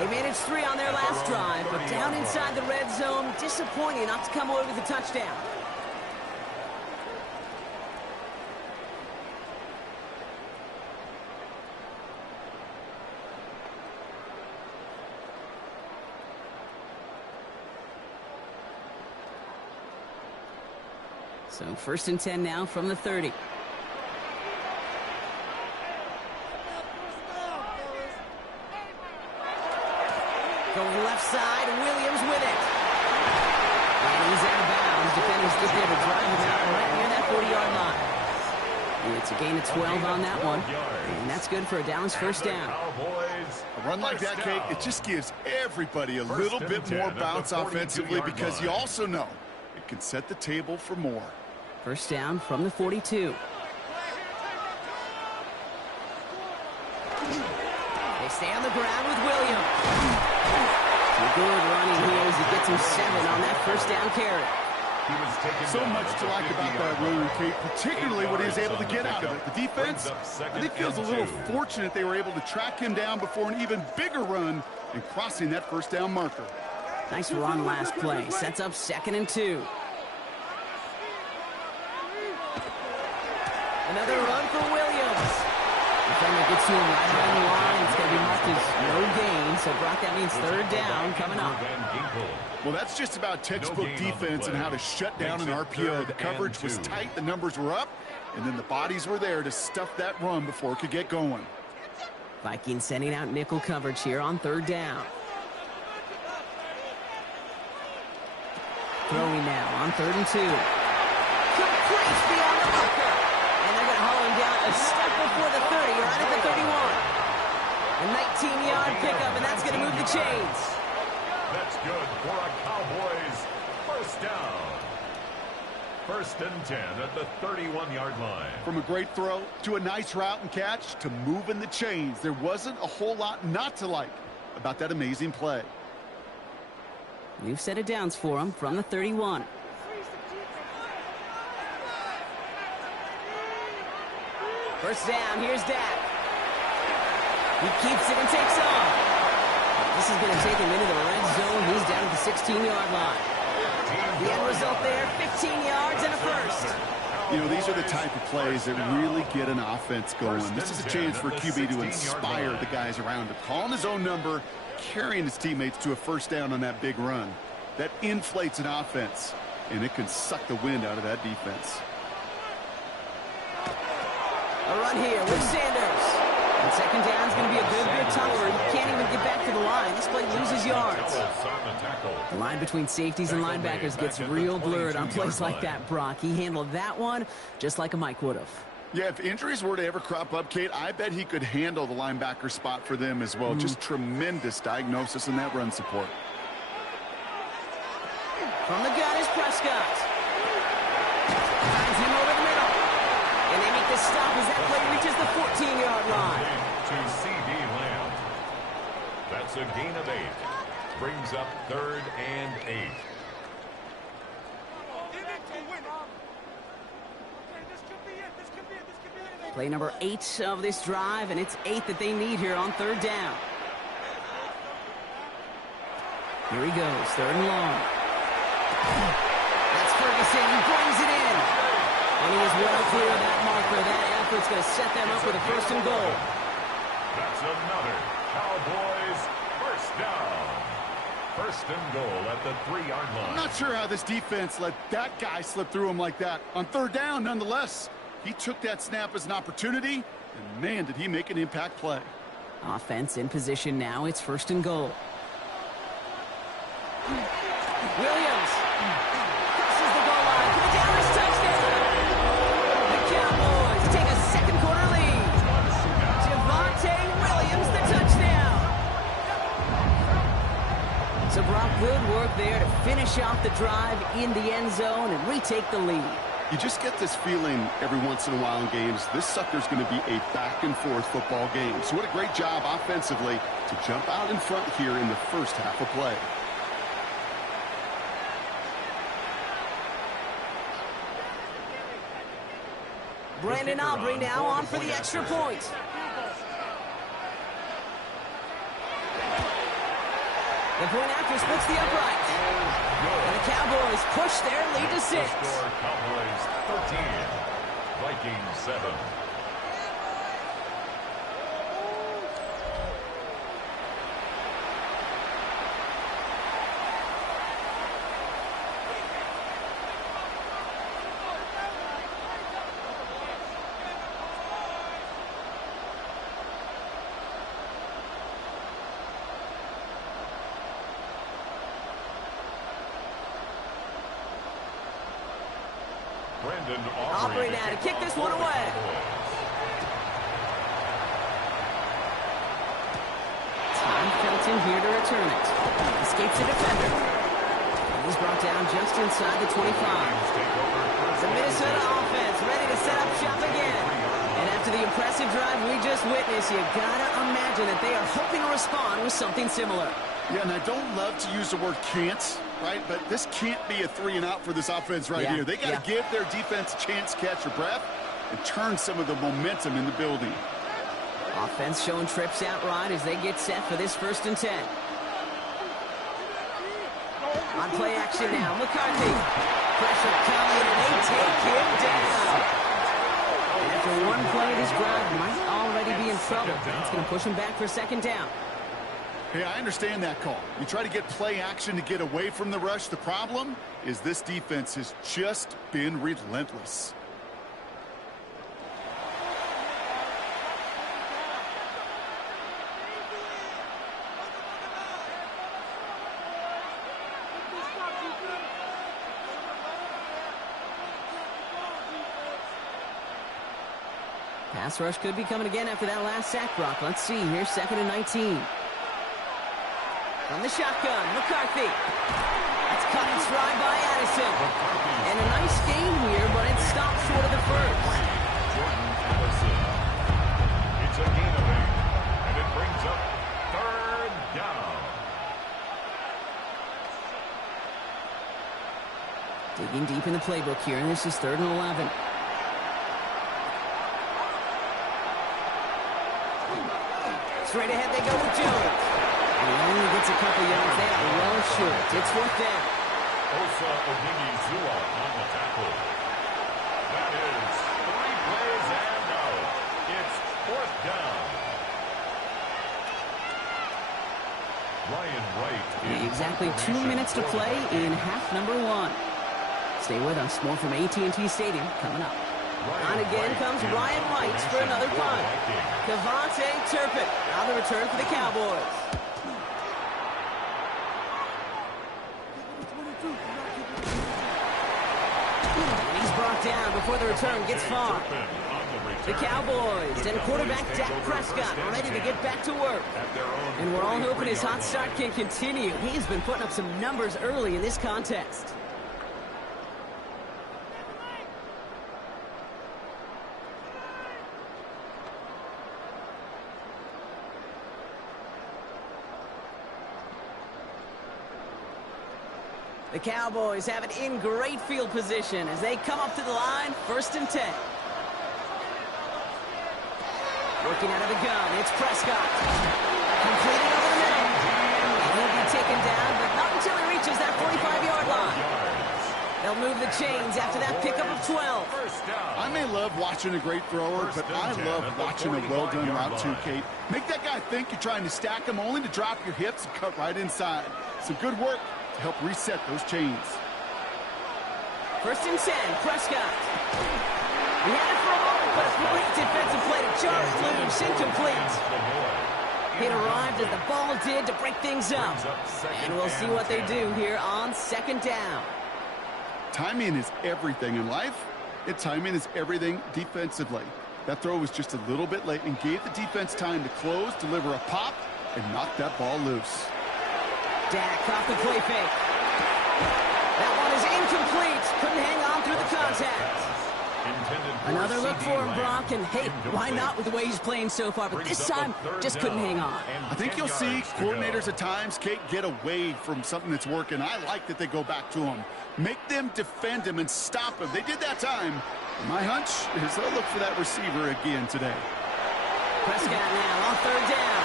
They managed 3 on their last drive, but down inside the red zone, disappointing not to come away with a touchdown. So 1st and 10 now from the 30. Go left side, Williams with it. And he's out of bounds. Defenders get there to drive him out right near that 40-yard line. And it's a gain of 12 on that one. And that's good for a Dallas 1st down. A run like that, Kate, it just gives everybody a little bit more bounce offensively because you also know it can set the table for more. 1st down from the 42. They stay on the ground with Williams. Good running here as he gets him 7 on that 1st down carry. So much to like about that run, Kate, particularly what he was able to get out of it. The defense, I think, feels a little fortunate they were able to track him down before an even bigger run and crossing that 1st down marker. Nice run last play. Sets up 2nd and 2. Another run for Williams. Defender gets to him right around the line. It's going to be marked as no gain. So, Brock, that means 3rd down coming up. Well, that's just about textbook defense and how to shut down an RPO. The coverage was tight, the numbers were up, and then the bodies were there to stuff that run before it could get going. Vikings sending out nickel coverage here on 3rd down. Throwing now on 3rd and 2. Complete beyond the marker. And they're going to haul him down a step before the 30, right at the 31. A 19-yard pickup, and that's going to move the chains. That's good for a Cowboys 1st down. 1st and 10 at the 31-yard line. From a great throw to a nice route and catch to moving the chains, there wasn't a whole lot not to like about that amazing play. New set of downs for him from the 31. First down, here's Dak. He keeps it and takes off. This is going to take him into the red zone. He's down at the 16-yard line. The end result there, 15 yards and a 1st. You know, these are the type of plays that really get an offense going. This is a chance for QB to inspire the guys around him. Calling his own number, carrying his teammates to a first down on that big run. That inflates an offense, and it can suck the wind out of that defense. A run here with Sanders. And second down is going to be a good bit tougher. He can't even get back to the line. This play loses yards. The line between safeties and linebackers gets real blurred on plays like that, Brock. He handled that one just like a Mike would have. Yeah, if injuries were to ever crop up, Kate, I bet he could handle the linebacker spot for them as well. Just tremendous diagnosis in that run support. From the gun is Prescott. Finds him over the middle. And they make the stop as that play reaches the 14-yard line. To C.D. Lamb. That's a gain of 8. Brings up 3rd and 8. Play number 8 of this drive, and it's 8 that they need here on 3rd down. Here he goes, 3rd and long. That's Ferguson, he brings it in. And he is well clear of that marker. That effort's going to set them up with a 1st and goal. That's another Cowboys first down. 1st and goal at the 3-yard line. I'm not sure how this defense let that guy slip through him like that. On 3rd down, nonetheless, he took that snap as an opportunity, and man, did he make an impact play. Offense in position now. It's 1st and goal. Williams crosses the goal line for the Dallas touchdown. The Cowboys take a second-quarter lead. Javonte Williams, the touchdown. So, Brock, good work there to finish off the drive in the end zone and retake the lead. You just get this feeling every once in a while in games. This sucker's going to be a back-and-forth football game. So what a great job offensively to jump out in front here in the first half of play. Brandon Aubrey now on for the extra point. The point after splits the upright. And the Cowboys push their lead to 6. Cowboys 13, Vikings 7. Aubrey now to kick this one away. Tom Felton here to return it. Escapes the defender. And he's brought down just inside the 25. The Minnesota offense ready to set up shop again. And after the impressive drive we just witnessed, you gotta imagine that they are hoping to respond with something similar. Yeah, and I don't love to use the word can't, right? But this can't be a 3-and-out for this offense right here. They got to give their defense a chance to catch their breath and turn some of the momentum in the building. Offense showing trips out right as they get set for this 1st and 10. On play action now, McCarthy. Pressure coming, and they take him down. And after one play, this drive might already be in trouble. That's going to push him back for 2nd down. Hey, I understand that call. You try to get play action to get away from the rush. The problem is this defense has just been relentless. Pass rush could be coming again after that last sack, Brock. Let's see. Here's 2nd and 19. From the shotgun, McCarthy. That's cut and stride by Addison. And a nice gain here, but it stopped short of the 1st. Jordan Addison. It's a gain of 8, and it brings up 3rd down. Digging deep in the playbook here, and this is 3rd and 11. Straight ahead they go with Jones. And he only gets a couple yards. They are well short. It's 4th down. Osa Odigizua on the tackle. That is 3 plays and out. It's 4th down. Ryan Wright. Exactly 2 minutes to play in half number 1. Stay with us. More from AT&T Stadium coming up. On again comes Ryan Wright for another punt. Devontae Turpin on the return for the Cowboys. And he's brought down before the return gets far. The Cowboys and quarterback Dak Prescott ready to get back to work. And we're all hoping his hot start can continue. He's been putting up some numbers early in this contest. The Cowboys have it in great field position as they come up to the line, 1st and 10. Working out of the gun, it's Prescott. Completed over the middle. And he'll be taken down, but not until he reaches that 45-yard line. They'll move the chains after that pickup of 12. I may love watching a great thrower, but I love watching a well-done route too, Kate. Make that guy think you're trying to stack him only to drop your hips and cut right inside. Some good work to help reset those chains. 1st and 10, Prescott. He had it for a moment, but a great defensive play to charge loose, incomplete. It arrived as the ball did to break things up. And we'll see what they do here on 2nd down. Timing is everything in life, and timing is everything defensively. That throw was just a little bit late and gave the defense time to close, deliver a pop, and knock that ball loose. Dak off the play fake. That one is incomplete. Couldn't hang on through the contact. Another look for him, Brock, and hey, why not with the way he's playing so far? But this time, just couldn't hang on. I think you'll see coordinators at times, Kate, get away from something that's working. I like that they go back to him. Make them defend him and stop him. They did that time. My hunch is they'll look for that receiver again today. Prescott now on 3rd down.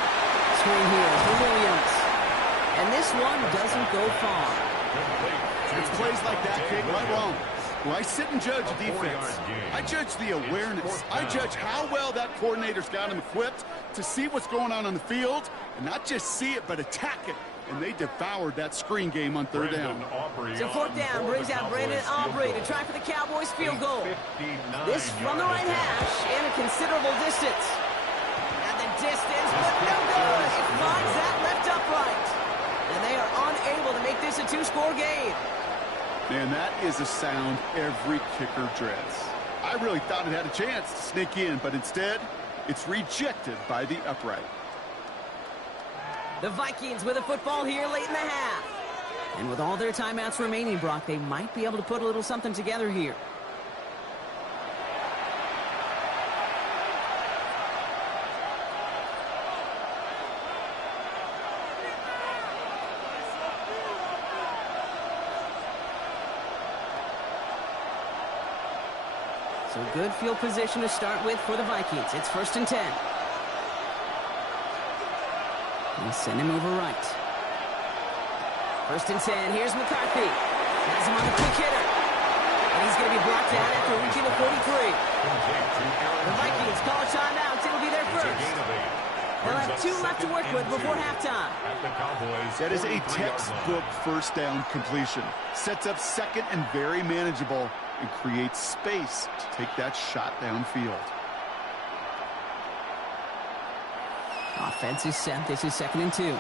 Screen here for Williams. And this one doesn't go far. It's plays like that, Kate, right wrong. When I sit and judge a defense, I judge the awareness. I judge how well that coordinator's got him equipped to see what's going on the field, and not just see it, but attack it. And they devoured that screen game on 3rd down. So 4th down brings out Brandon Aubrey to try for the Cowboys field goal. This from the right hash and a considerable distance. And the distance, but no good. It finds that left upright. And they are unable to make this a 2-score game. Man, that is a sound every kicker dreads. I really thought it had a chance to sneak in, but instead, it's rejected by the upright. The Vikings with a football here late in the half. And with all their timeouts remaining, Brock, they might be able to put a little something together here. So good field position to start with for the Vikings. It's 1st and 10. And send him over right. 1st and 10. Here's McCarthy. Has him on the quick hitter. And he's going to be brought down after reaching the 43. The Vikings call a timeout. It'll be their first. They'll have 2 left to work with before halftime. That is a textbook 1st down completion. Sets up 2nd and very manageable, and creates space to take that shot downfield. Offense is set. This is 2nd and 2.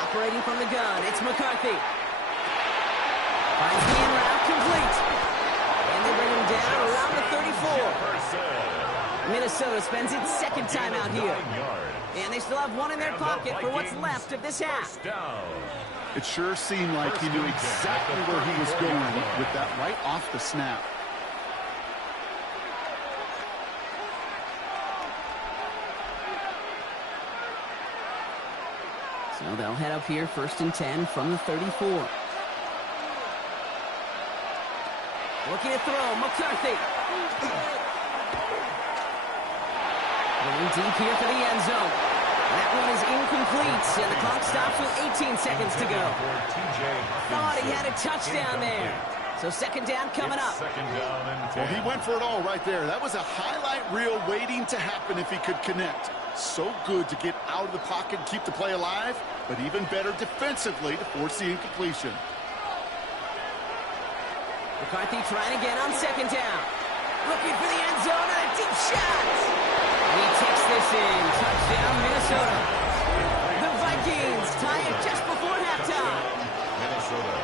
Operating from the gun, it's McCarthy. Finds the in route complete. And they bring him down around the 34. Minnesota spends its 2nd time out here. And they still have 1 in their pocket for what's left of this half. It sure seemed like he knew exactly where he was going with that right off the snap. So they'll head up here 1st and 10 from the 34. Looking to throw, McCarthy. Going deep here for the end zone. That one is incomplete, and the clock stops with 18 seconds to go. Thought he had a touchdown there. So second down coming up. Well, he went for it all right there. That was a highlight reel waiting to happen if he could connect. So good to get out of the pocket and keep the play alive, but even better defensively to force the incompletion. McCarthy trying again on second down. Looking for the end zone and a deep shot. He takes this in. Touchdown, Minnesota. The Vikings tie it just before halftime. Minnesota.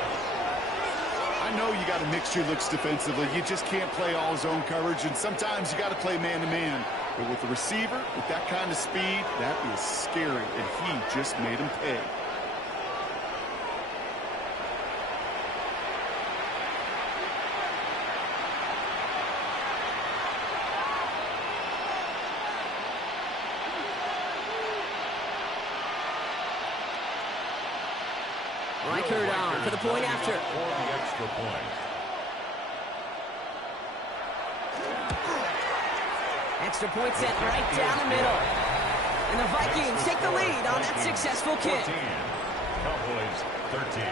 I know you got to mix your looks defensively. You just can't play all zone coverage, and sometimes you got to play man-to-man. But with the receiver, with that kind of speed, that is scary, and he just made him pay. Reichard on for the point after. For the extra point. Extra point set right down the middle. And the Vikings take the lead on that successful kick. 14. Cowboys 13.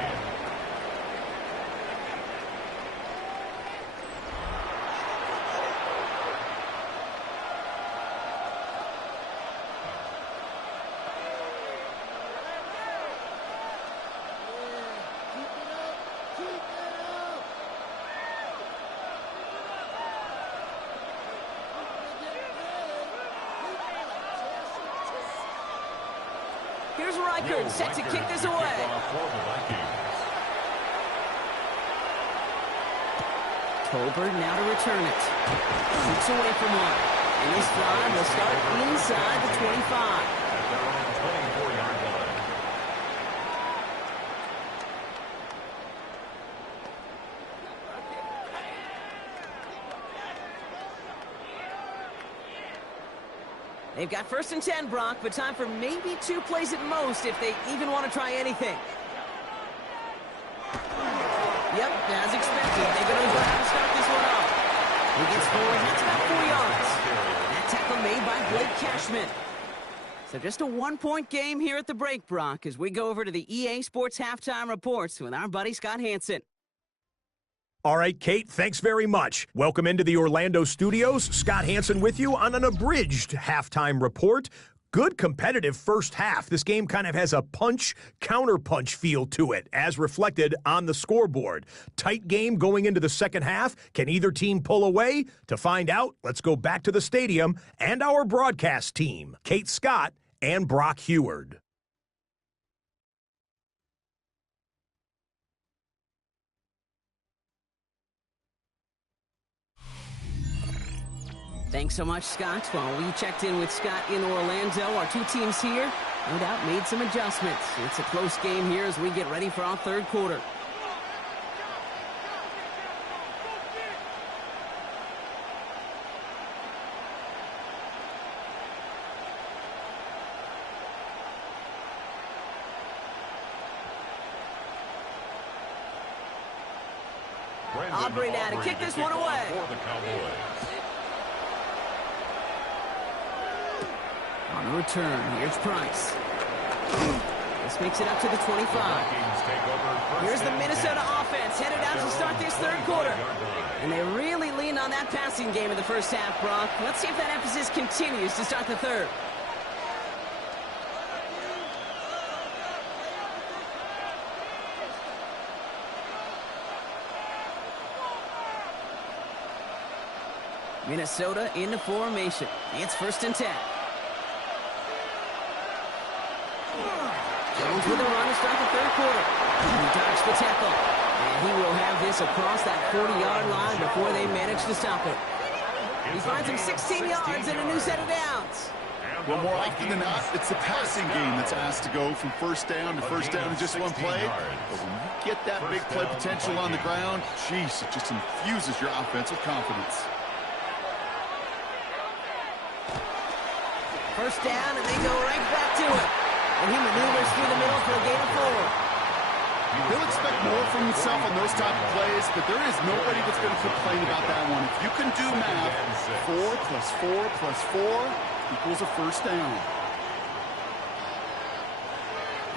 Here's Reichard set to kick this away. Tolbert now to return it. Shoots away from one. And this drive will start inside the 25. At their own 24-yard line. They've got 1st and 10, Brock, but time for maybe 2 plays at most if they even want to try anything. Yep, as expected, they're going to go ahead and start this one off. He gets forward, that's about 4 yards. That tackle made by Blake Cashman. So just a 1-point game here at the break, Brock, as we go over to the EA Sports Halftime Reports with our buddy Scott Hansen. All right, Kate, thanks very much. Welcome into the Orlando studios. Scott Hansen with you on an abridged halftime report. Good competitive first half. This game kind of has a punch-counterpunch feel to it, as reflected on the scoreboard. Tight game going into the second half. Can either team pull away? To find out, let's go back to the stadium and our broadcast team, Kate Scott and Brock Heward. Thanks so much, Scott. While we checked in with Scott in Orlando, our 2 teams here, no doubt, made some adjustments. It's a close game here as we get ready for our third quarter. Aubrey now to kick this one away. For the Cowboys. On the return, here's Price. This makes it up to the 25. Here's the Minnesota offense headed out to start this third quarter. And they really leaned on that passing game in the first half, Brock. Let's see if that emphasis continues to start the third. Minnesota in the formation. It's 1st and 10. Jones with a run to start the third quarter. He dodged the tackle. And he will have this across that 40-yard line before they manage to stop it. He finds him 16 yards and a new set of downs. Well, more often than not, it's the passing game that's asked to go from first down to first down in just one play. But when you get that big play potential on the ground, geez, it just infuses your offense with confidence. First down, and they go right back to it. And he maneuvers through the middle for a gain of 4. He'll expect more from himself on those type of plays, but there is nobody that's going to complain about that one. If you can do math, 4 plus 4 plus 4 equals a first down.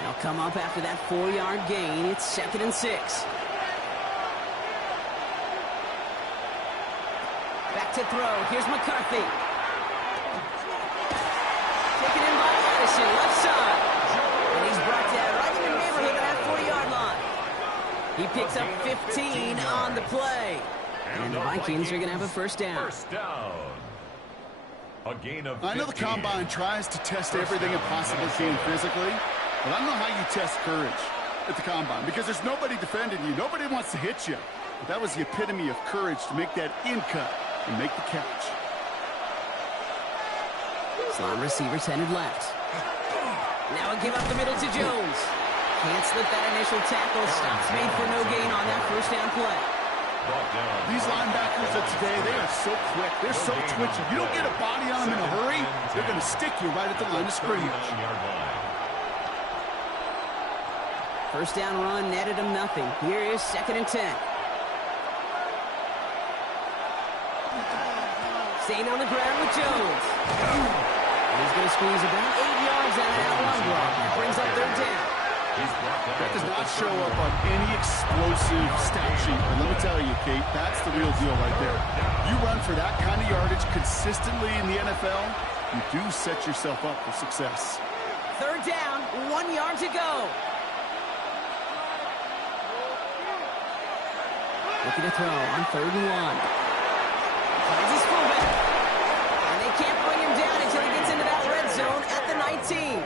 They'll come up after that 4-yard gain. It's 2nd and 6. Back to throw. Here's McCarthy. Taken in by Addison, left side. And he's brought down right in the neighborhood of that 40-yard line. He picks up 15 on the play. And the Vikings are going to have a first down. First down. A gain of 15. I know the Combine tries to test everything it possibly can physically, but I don't know how you test courage at the Combine because there's nobody defending you. Nobody wants to hit you. But that was the epitome of courage to make that in cut and make the catch. Slot receivers headed left. Now a give up the middle to Jones. Can't slip that initial tackle. Stops made for no gain on that first down play. These linebackers of today, they are so quick. They're so twitchy. You don't get a body on them in a hurry, they're going to stick you right at the line of scrimmage. First down run netted him nothing. Here is 2nd and 10. Staying on the ground with Jones. And he's going to squeeze about 8 yards out of that run block. That brings up 3rd down. That does not show up on any explosive stat sheet. But let me tell you, Kate, that's the real deal right there. You run for that kind of yardage consistently in the NFL, you do set yourself up for success. 3rd down, 1 yard to go. Looking to throw on 3rd and 1. Finds his fullback. And they can't bring him down until he gets into that red zone at the 19.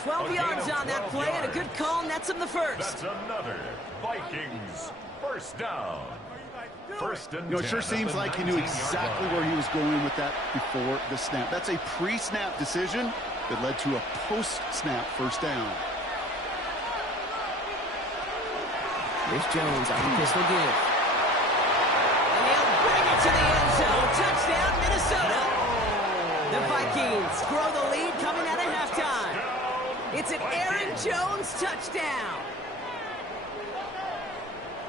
12 yards on that play, and a good call nets him the first. That's another Vikings first down. First and 10. You know, it sure seems like he knew exactly where he was going with that before the snap. That's a pre-snap decision that led to a post-snap first down. Here's Jones on the pistol give. And they'll bring it to the end zone. Touchdown, Minnesota. The Vikings grow the lead coming out of halftime. It's an Aaron Jones touchdown.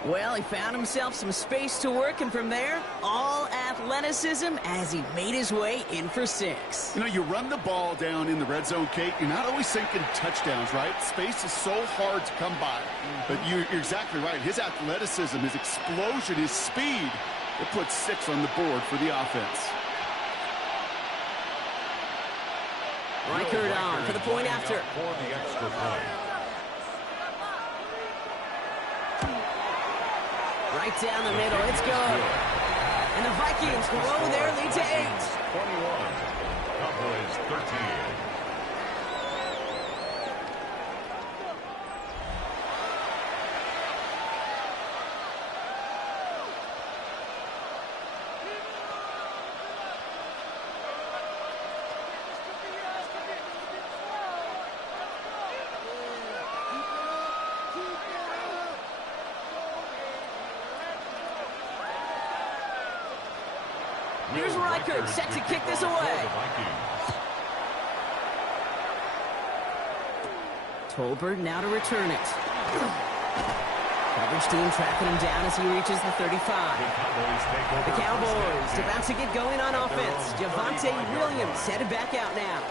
Well, he found himself some space to work, and from there, all athleticism as he made his way in for 6. You know, you run the ball down in the red zone, Kate, you're not always thinking touchdowns, right? Space is so hard to come by. But you're exactly right. His athleticism, his explosion, his speed, it puts 6 on the board for the offense. Reichert on for the point after. For the extra point. Right down the middle, it's good. And the Vikings grow their lead to 8. 21. Cowboys 13. Here's Reichert set to kick this away. Tolbert now to return it. Coverage team tracking him down as he reaches the 35. The Cowboys about to get going on offense. Javonte Williams headed back out now.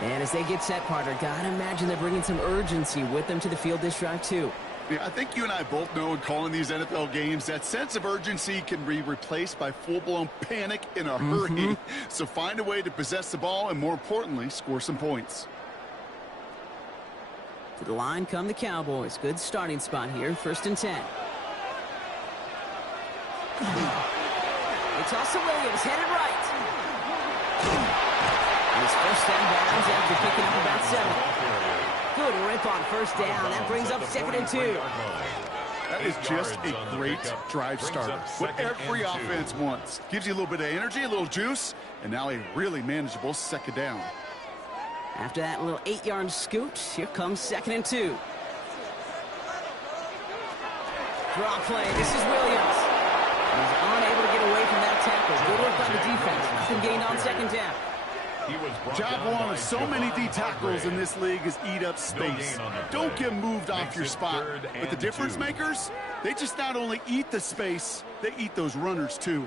And as they get set, Carter, gotta imagine they're bringing some urgency with them to the field this drive too. Yeah, I think you and I both know in calling these NFL games that sense of urgency can be replaced by full-blown panic in a hurry. So find a way to possess the ball and, more importantly, score some points. To the line come the Cowboys. Good starting spot here. 1st and 10. They toss to Williams, headed right. And his first down bounds after picking up about 7. Good rip on first down. That brings up 2nd and 2. That is just a great drive starter. What every offense wants. Gives you a little bit of energy, a little juice, and now a really manageable 2nd down. After that little 8-yard scoot, here comes 2nd and 2. Draw play. This is Williams. He's unable to get away from that tackle. Good work by the defense. Nothing gained on 2nd down. Job one of so many D tackles in this league is eat up space. Don't get moved off your spot. But the difference makers, they just not only eat the space, they eat those runners too.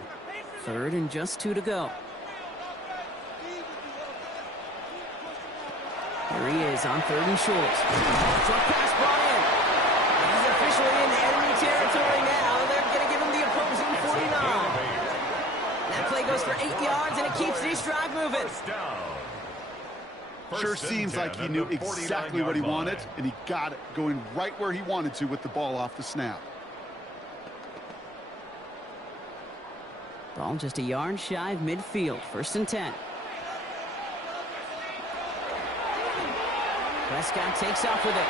3rd and just 2 to go. Here he is on 3rd and short. Short pass brought in. He's officially in enemy territory now. They're going to give him the opposing 49. That play goes for 8 yards, and it keeps this drive moving. Sure seems like he knew exactly what he wanted, and he got it, going right where he wanted to with the ball off the snap. Ball just a yard shy of midfield. 1st and 10. Prescott takes off with it.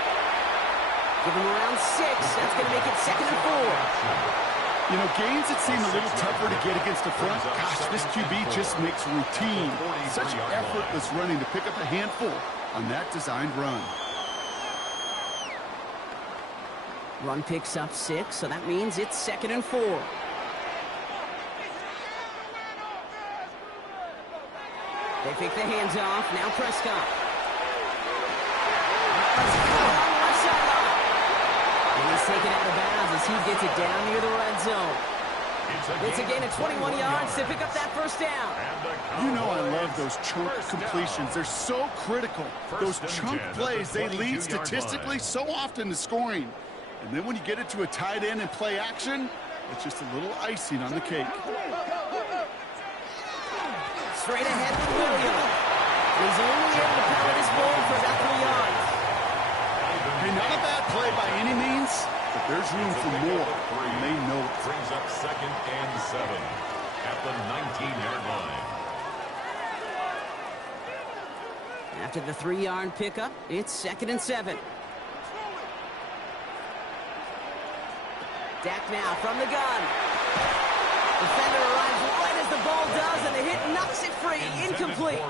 Give him around 6. That's going to make it 2nd and 4. You know, games that seem a little tougher to get against the front, gosh, this QB just makes routine. Such effortless running to pick up a handful on that designed run. Run picks up 6, so that means it's 2nd and 4. They pick the hands off. Now Prescott. And he's taken out of bounds as he gets it down near the red zone. It's a gain of 21 yards to pick up that 1st down. You know I love those chunk completions. They're so critical. Those chunk plays, they lead statistically so often to scoring. And then when you get it to a tight end and play action, it's just a little icing on the cake. Straight ahead with Williams. He's only able to power this ball for about 3 yards. Hey, not a bad play by any means, but there's room for more, and they know it. Brings up 2nd and 7 at the 19-yard line. After the 3-yard pickup, it's 2nd and 7. Dak now from the gun. Defender arrives right as the ball does, and the hit knocks it free. Incomplete.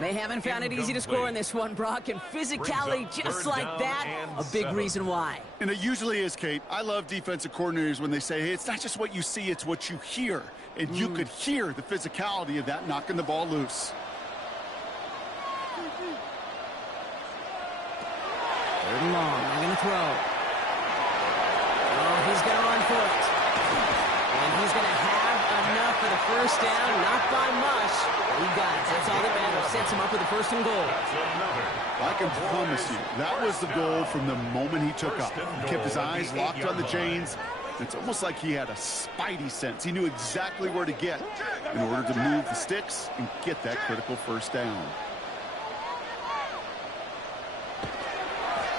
They haven't found it easy to score in this one, Brock, and physicality just like that, a big reason why. And it usually is, Kate. I love defensive coordinators when they say, hey, it's not just what you see, it's what you hear. And you could hear the physicality of that knocking the ball loose. 3rd and long. They're going to throw. Oh, he's going to run for it. And he's going to have enough for the 1st down, not by much. He got it. That's all that matters. Sets him up with a 1st and goal. I can promise you, that was the goal from the moment he took off. He kept his eyes locked on the chains. It's almost like he had a spidey sense. He knew exactly where to get in order to move the sticks and get that critical 1st down.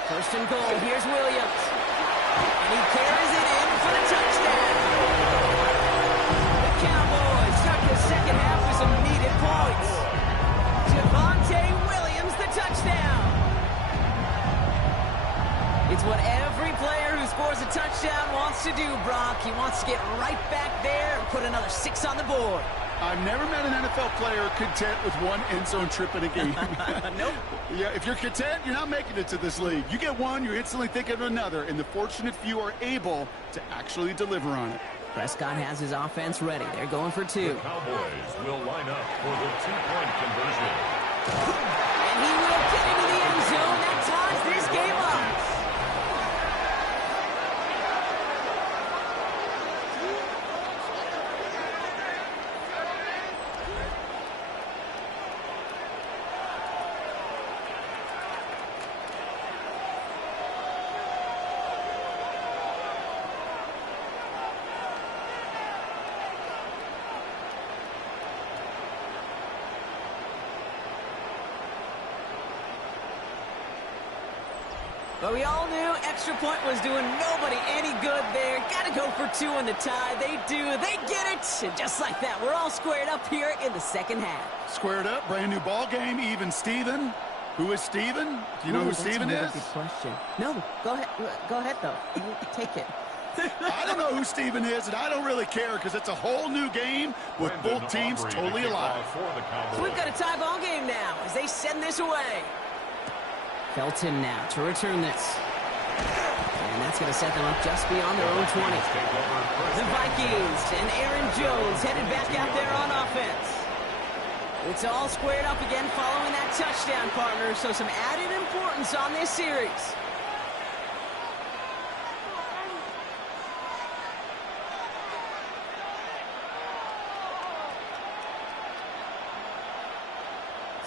1st and goal. Here's Williams. And he carries it in for the touchdown. The Cowboys start the 2nd half with some needed points. Javonte Williams, the touchdown. It's what every player who scores a touchdown wants to do, Brock. He wants to get right back there and put another 6 on the board. I've never met an NFL player content with one end zone trip in a game. Nope. Yeah, if you're content, you're not making it to this league. You get one, you're instantly thinking of another, and the fortunate few are able to actually deliver on it. Prescott has his offense ready. They're going for 2. The Cowboys will line up for the 2-point conversion. And he will get into the end zone. That ties this game up. But we all knew extra point was doing nobody any good there. Got to go for 2 in the tie. They do. They get it. And just like that, we're all squared up here in the 2nd half. Squared up, brand new ball game, even Steven. Who is Steven? Do you know who Steven is? Good question. No, go ahead. Go ahead, though. You take it. I don't know who Steven is, and I don't really care because it's a whole new game with both teams totally alive. So we've got a tie ball game now as they send this away. Felton now to return this. And that's going to set them up just beyond their own 20. The Vikings and Aaron Jones headed back out there on offense. It's all squared up again following that touchdown, partner, so some added importance on this series.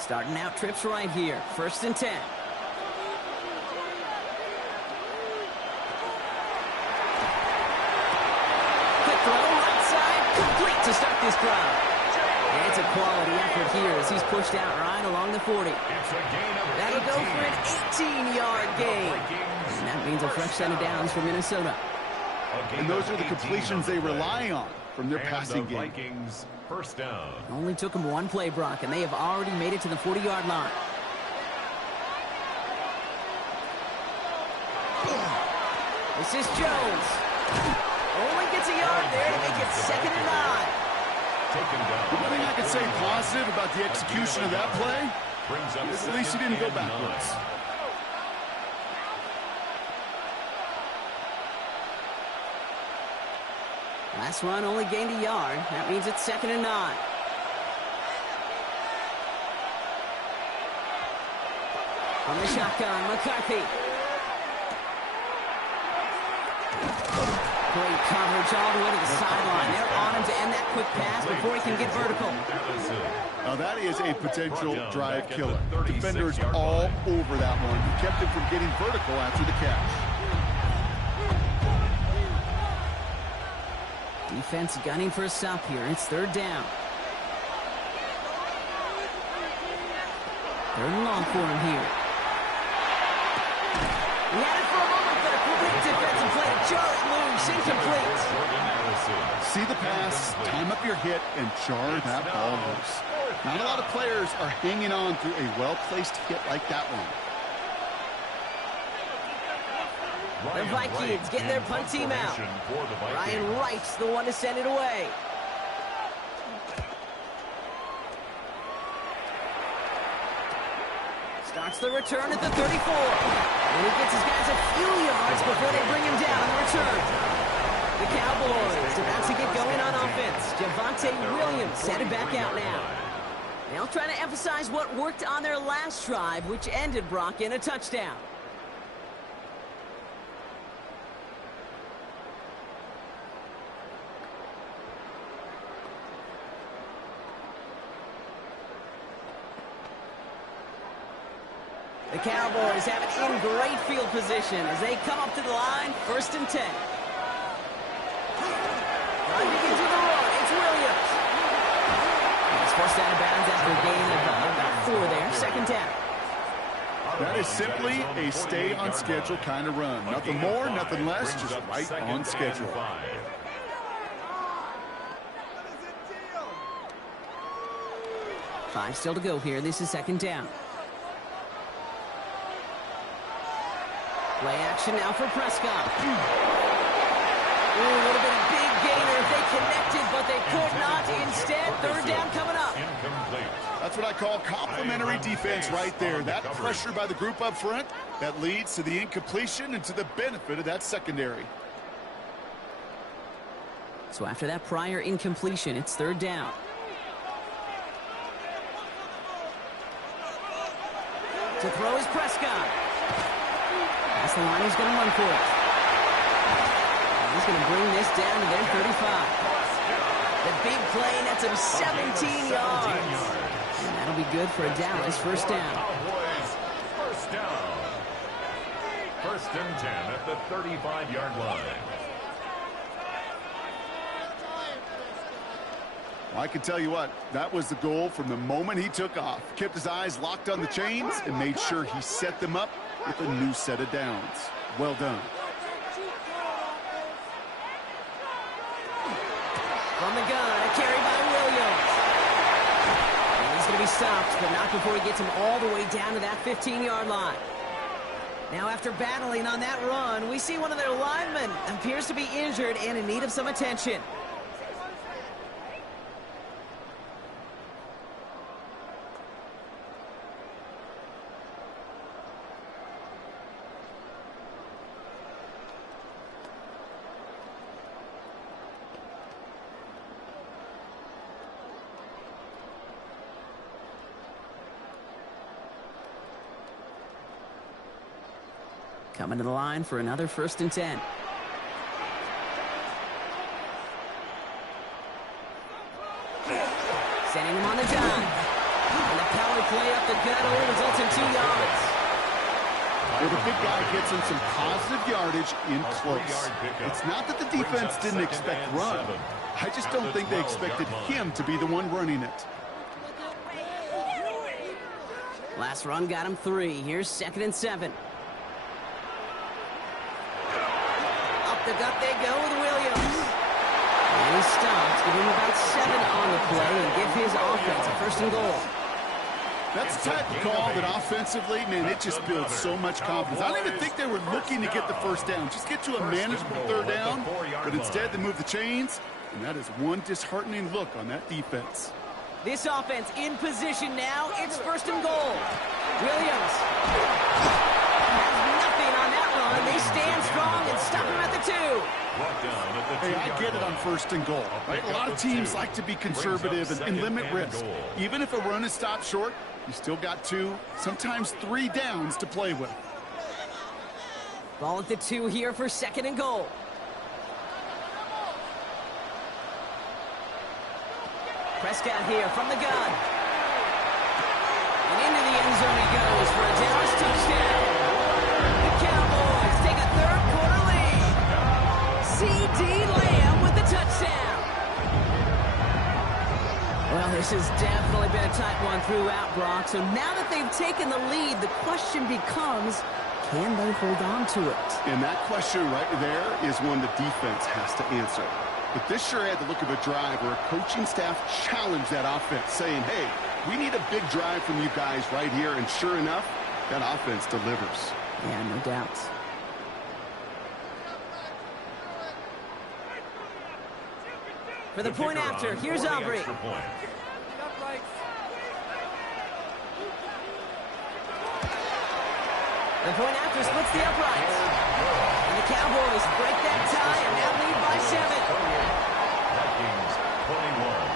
Starting out trips right here. 1st and 10. Quick throw, right side, complete to start this drive. And it's a quality effort here as he's pushed out right along the 40. That'll go for an 18-yard gain. And that means a fresh set of downs for Minnesota. And those are the completions they rely on from their passing game. Vikings, first down. Only took them one play, Brock, and they have already made it to the 40-yard line. This is Jones. Only gets a yard there to make it 2nd and 9. Taken down. The one thing I could say positive about the execution of that play is at least he didn't go backwards. Last run only gained a yard. That means it's 2nd and 9. From the shotgun, McCarthy. Great coverage all the way to the sideline. They're on him to end that quick pass before he can get vertical. Now that is a potential drive killer. Defenders all over that one. He kept him from getting vertical after the catch. Defense gunning for a stop here. It's 3rd down. 3rd and long for him here. He had it for a moment, but a quick defensive play to Charlie Loose, incomplete. See the pass, time up your hit, and jar that ball loose. Not a lot of players are hanging on through a well-placed hit like that one. The Vikings getting their punt team out. Ryan Wright's the one to send it away. Starts the return at the 34. And he gets his guys a few yards before they bring him down on the return. The Cowboys about to get going on offense. Javonte Williams headed back out now. They'll try to emphasize what worked on their last drive, which ended, Brock, in a touchdown. The Cowboys have it in great field position as they come up to the line, 1st and 10. Driving into the run, it's Williams. He's forced out of bounds after a gain of about 4 there, 2nd down. That is simply a stay-on-schedule kind of run. Nothing more, nothing less, just right on schedule. Five still to go here. This is 2nd down. Play action now for Prescott. Ooh, would have been a big gainer if they connected, but they could not. Instead, 3rd down coming up. That's what I call complimentary defense right there. That pressure by the group up front, that leads to the incompletion and to the benefit of that secondary. So after that prior incompletion, it's 3rd down. To throw is Prescott. That's the line he's going to run for it. He's going to bring this down to their 35. The big play nets him 17 yards. And that'll be good for a Dallas 1st down. First down. 1st and 10 at the 35-yard line. Well, I can tell you what, that was the goal from the moment he took off. Kept his eyes locked on the chains and made sure he set them up with a new set of downs. Well done. From the gun, a carry by Williams. And he's going to be stopped, but not before he gets him all the way down to that 15-yard line. Now, after battling on that run, we see one of their linemen appears to be injured and in need of some attention. Coming to the line for another 1st and 10. Sending him on the dime. And the power play up the gut only results in 2 yards. Well, the big guy gets him some positive yardage in close. It's not that the defense didn't expect run. I just don't think they expected him to be the one running it. Last run got him 3. Here's 2nd and 7. Up the gut they go with Williams. And he stops, give him about 7 on the play, and give his offense a 1st and goal. That's the type of call that offensively, man, it just builds so much confidence. I don't even think they were looking to get the 1st down. Just get to a manageable 3rd down, but instead they move the chains, and that is one disheartening look on that defense. This offense in position now. It's 1st and goal. Williams has nothing on that run. They stand strong and stop him at the 2. Hey, I get it on 1st and goal, right? A lot of teams like to be conservative and limit risk. Even if a run is stopped short, you still got 2, sometimes 3 downs to play with. Ball at the 2 here for 2nd and goal. Prescott here from the gun. And into the end zone he goes for a Dallas touchdown. The Cowboys take a 3rd quarter lead. C.D. Lamb with the touchdown. Well, this has definitely been a tight one throughout, Brock. So now that they've taken the lead, the question becomes, can they hold on to it? And that question right there is one the defense has to answer. But this sure had the look of a drive where a coaching staff challenged that offense, saying, hey, we need a big drive from you guys right here. And sure enough, that offense delivers. Yeah, no doubt. For the point after, here's Aubrey. The point after splits the uprights. And the Cowboys break that tie and now lead by 7. Vikings 21.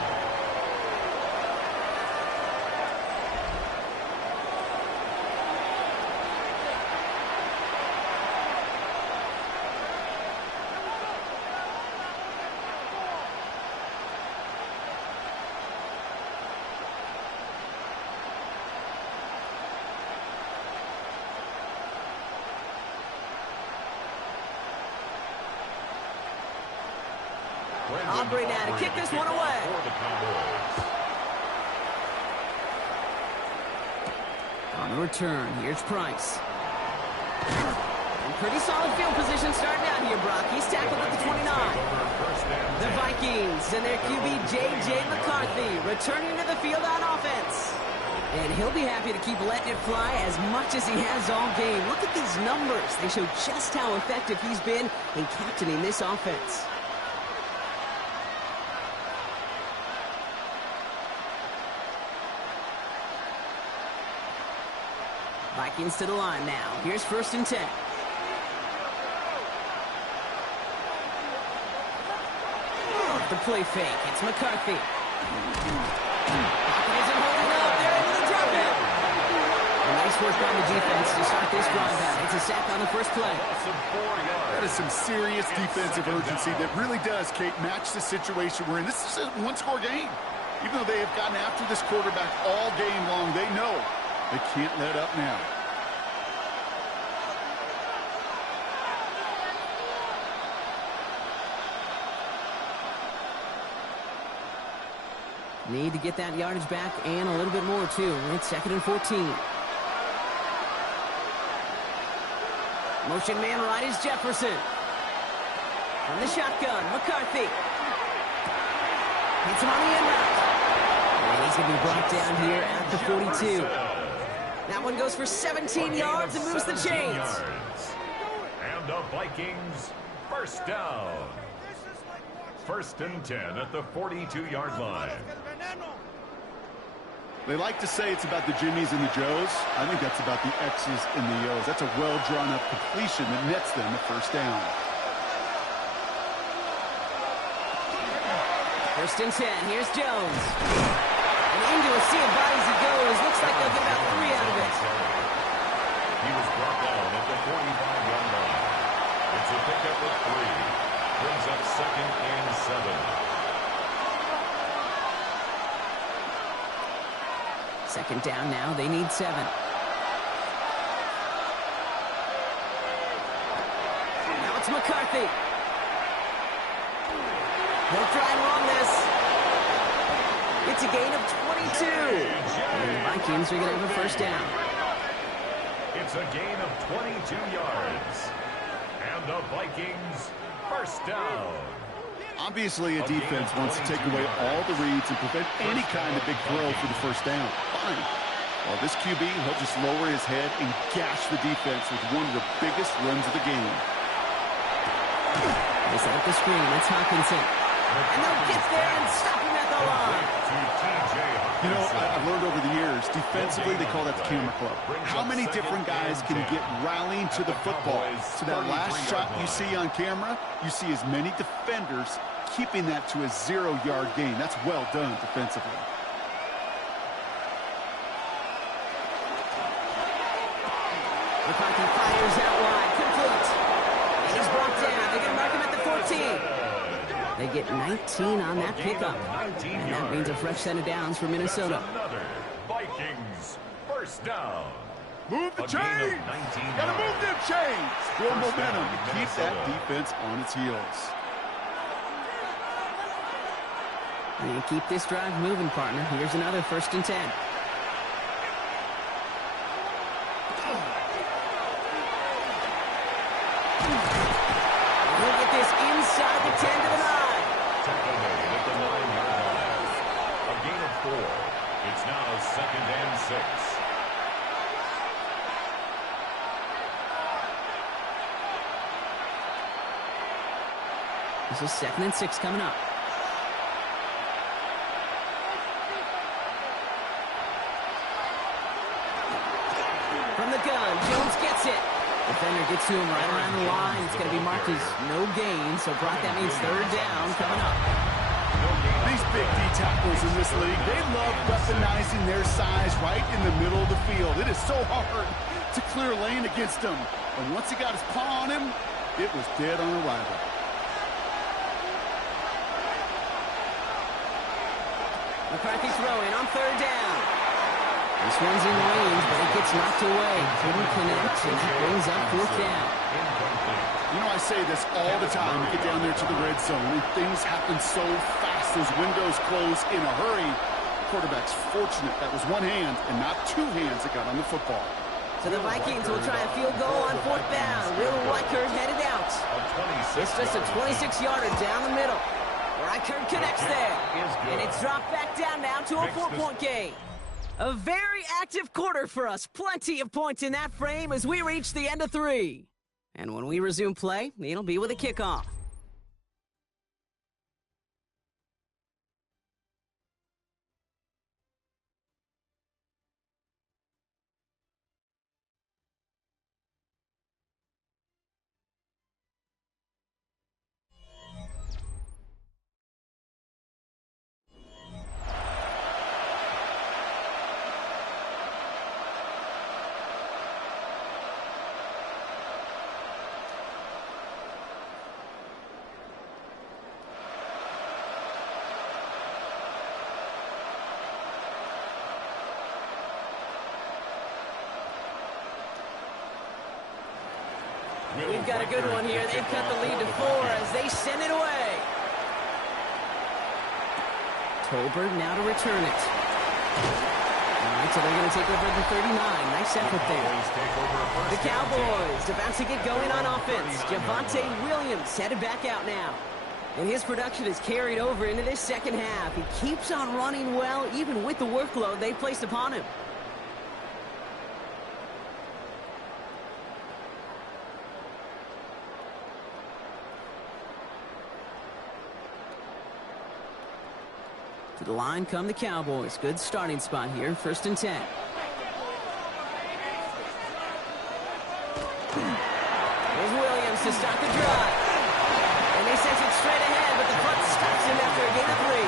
Aubrey now to kick this one away. On the return, here's Price. And pretty solid field position starting out here, Brock. He's tackled at the 29. The Vikings and their QB, J.J. McCarthy, returning to the field on offense. And he'll be happy to keep letting it fly as much as he has all game. Look at these numbers. They show just how effective he's been in captaining this offense. Vikings to the line now. Here's 1st and 10. The play fake. It's McCarthy. Isn't holding up. They're able to drop it. Nice work by the defense to start this drive out. It's a sack on the 1st play. That is some serious defensive urgency that really does, Kate, match the situation we're in. This is a one-score game. Even though they have gotten after this quarterback all game long, they know they can't let up now. Need to get that yardage back and a little bit more, too. It's 2nd and 14. Motion man right is Jefferson. From the shotgun, McCarthy. Hits him on the end route. And he's going to be brought down here at the 42. That one goes for 17 yards and moves the chains. And the Vikings 1st down. 1st and 10 at the 42-yard line. They like to say it's about the Jimmies and the Joes. I think that's about the X's and the O's. That's a well-drawn-up completion that nets them the 1st down. 1st and 10. Here's Jones. And into a sea of bodies he goes. Looks like they'll get about 3 out of it. He was brought down at the 45-yard line. It's a pickup of 3. Brings up 2nd and 7. 2nd Second down now. They need 7. Now it's McCarthy. He'll try and run this. It's a gain of 22. And the Vikings are going to have a first down. It's a gain of 22 yards. And the Vikings first down. Obviously, a defense wants to take away all the reads and prevent any kind of big throw for the first down. Fine. Well, this QB, he'll just lower his head and gash the defense with one of the biggest runs of the game. They set up the screen. It's Hawkinson. And they'll get there and stop him at the line. You know, I've learned over the years, defensively, they call that the camera club. How many different guys can get rallying to the football? So that last shot you see on camera, you see as many defenders keeping that to a 0-yard gain. That's well done defensively. McCarthy fires out wide. Complete. And he's brought down. They're going to mark him at the 14. They get 19 on that pickup. And that means a fresh set of downs for Minnesota. Vikings first down. Move the chains! Gotta move them chains! Build momentum to keep that defense on its heels. And keep this drive moving, partner. Here's another 1st and 10. We'll get this inside the 10 to the 9. Tackle made at the 9-yard line. A gain of 4. It's now 2nd and 6. This is 2nd and 6 coming up. From the gun, Jones gets it. Defender gets to him right around the line. It's going to be marked as no gain, so Brock, that means 3rd down coming up. These big D tackles in this league, they love weaponizing their size right in the middle of the field. It is so hard to clear lane against him. And once he got his paw on him, it was dead on arrival. McCarthy throwing on 3rd down. This one's in range, but it gets knocked away. Couldn't connect, and that brings up 4th down. You know, I say this all the time. We get down there to the red zone, and things happen so fast. Those windows close in a hurry. Quarterback's fortunate that was one hand and not 2 hands that got on the football. So the Vikings will try a field goal on 4th down. Will Reichert headed out. It's just a 26-yarder down the middle. Reichert connects there. And it's dropped back down now to a 4-point game. A very active quarter for us. Plenty of points in that frame as we reach the end of 3. And when we resume play, it'll be with a kickoff. We've got a good one here. They've cut the lead to 4 as they send it away. Tolbert now to return it. All right, so they're going to take over the 39. Nice effort there. The Cowboys about to get going on offense. Javonte Williams headed back out now. And his production is carried over into this second half. He keeps on running well, even with the workload they placed upon him. To the line come the Cowboys. Good starting spot here. 1st and 10. There's Williams to start the drive. And they sent it straight ahead, but the punt stops him after a gain of 3.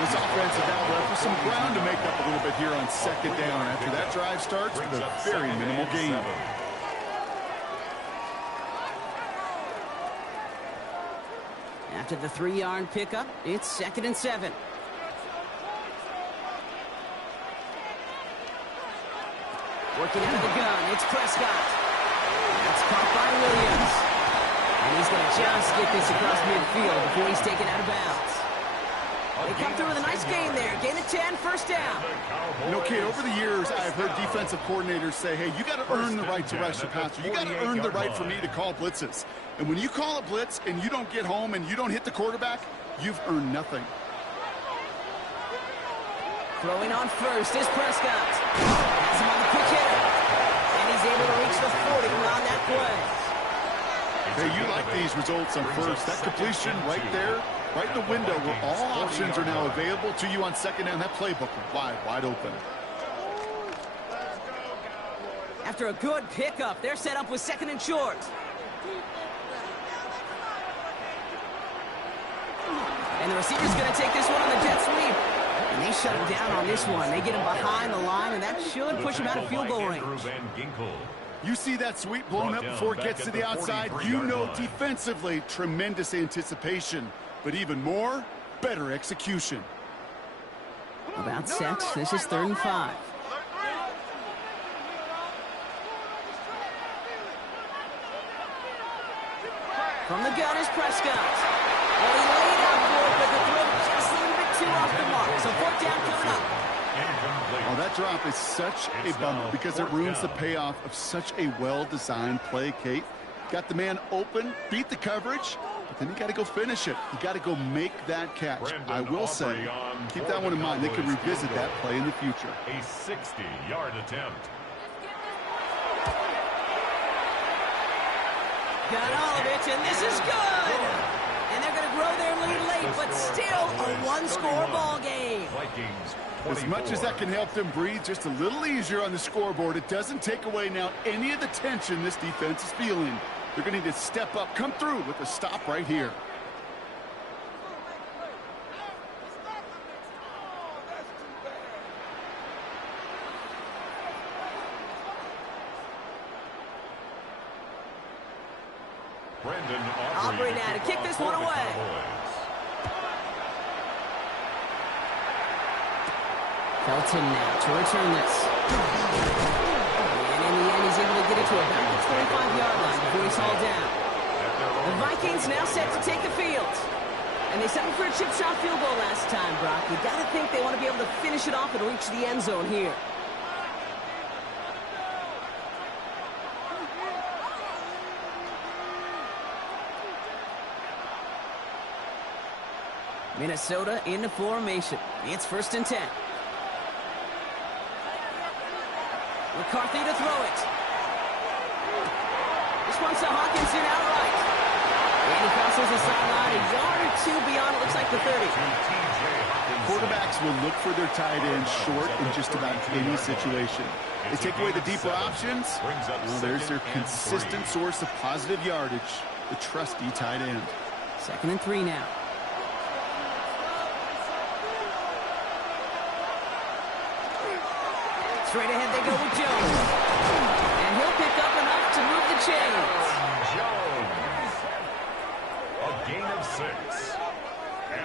This offense is now left with some ground to make up a little bit here on 2nd down. After that drive starts with a very minimal gain. After the 3-yard pickup, it's 2nd and 7. Working out of the gun, it's Prescott. That's caught by Williams. And he's going to just get this across midfield before he's taken out of bounds. They come through with a nice gain there. Gain of 10, first down. You know, Kate, over the years, I've heard defensive coordinators say, hey, you got to earn the right to rush the passer. You got to earn the right for me to call blitzes. And when you call a blitz and you don't get home and you don't hit the quarterback, you've earned nothing. Throwing on first is Prescott. Has him on the quick hitter. And he's able to reach the 40 on that play. Hey, you like these results on first. That completion right there, right in the window where all options are now available to you on second down. That playbook wide open. After a good pickup, they're set up with second and short. And the receiver's going to take this one on the jet sweep. And they shut him down on this one. They get him behind the line, and that should push him out of field goal range. You see that sweep blown up before it gets to the outside, you know defensively, tremendous anticipation. But even more, better execution. About set. This is 3rd and 5. From the gun is Prescott. Well, he laid out for it, but the throw just a little bit too off the mark. So 4th down coming up. Oh, that drop is such a bummer because it ruins the payoff of such a well-designed play, Kate. Got the man open, beat the coverage, but then you got to go finish it. You got to go make that catch. I will say, keep that one in mind. They can revisit that play in the future. A 60-yard attempt. Got all of it, and this is good. And they're going to grow their lead late, but still a one-score ball game. As much as that can help them breathe just a little easier on the scoreboard, it doesn't take away now any of the tension this defense is feeling. They're going to need to step up, come through with a stop right here. Aubrey now to kick this one away. Felton now to return this. And in the end, he's able to get it to about the 25-yard line before he's hauled down. The Vikings now set to take the field. And they settled for a chip shot field goal last time, Brock. You got to think they want to be able to finish it off and reach the end zone here. Minnesota into formation. It's 1st and 10. McCarthy to throw it. This one's to Hawkinson outright. And he crosses the sideline a yard or two beyond, it looks like the 30. Quarterbacks will look for their tight end short in just about any situation. They take away the deeper options. Well, there's their consistent source of positive yardage, the trusty tight end. 2nd and 3 now. Straight ahead they go with Jones. And he'll pick up enough to move the chains. Jones. A gain of 6.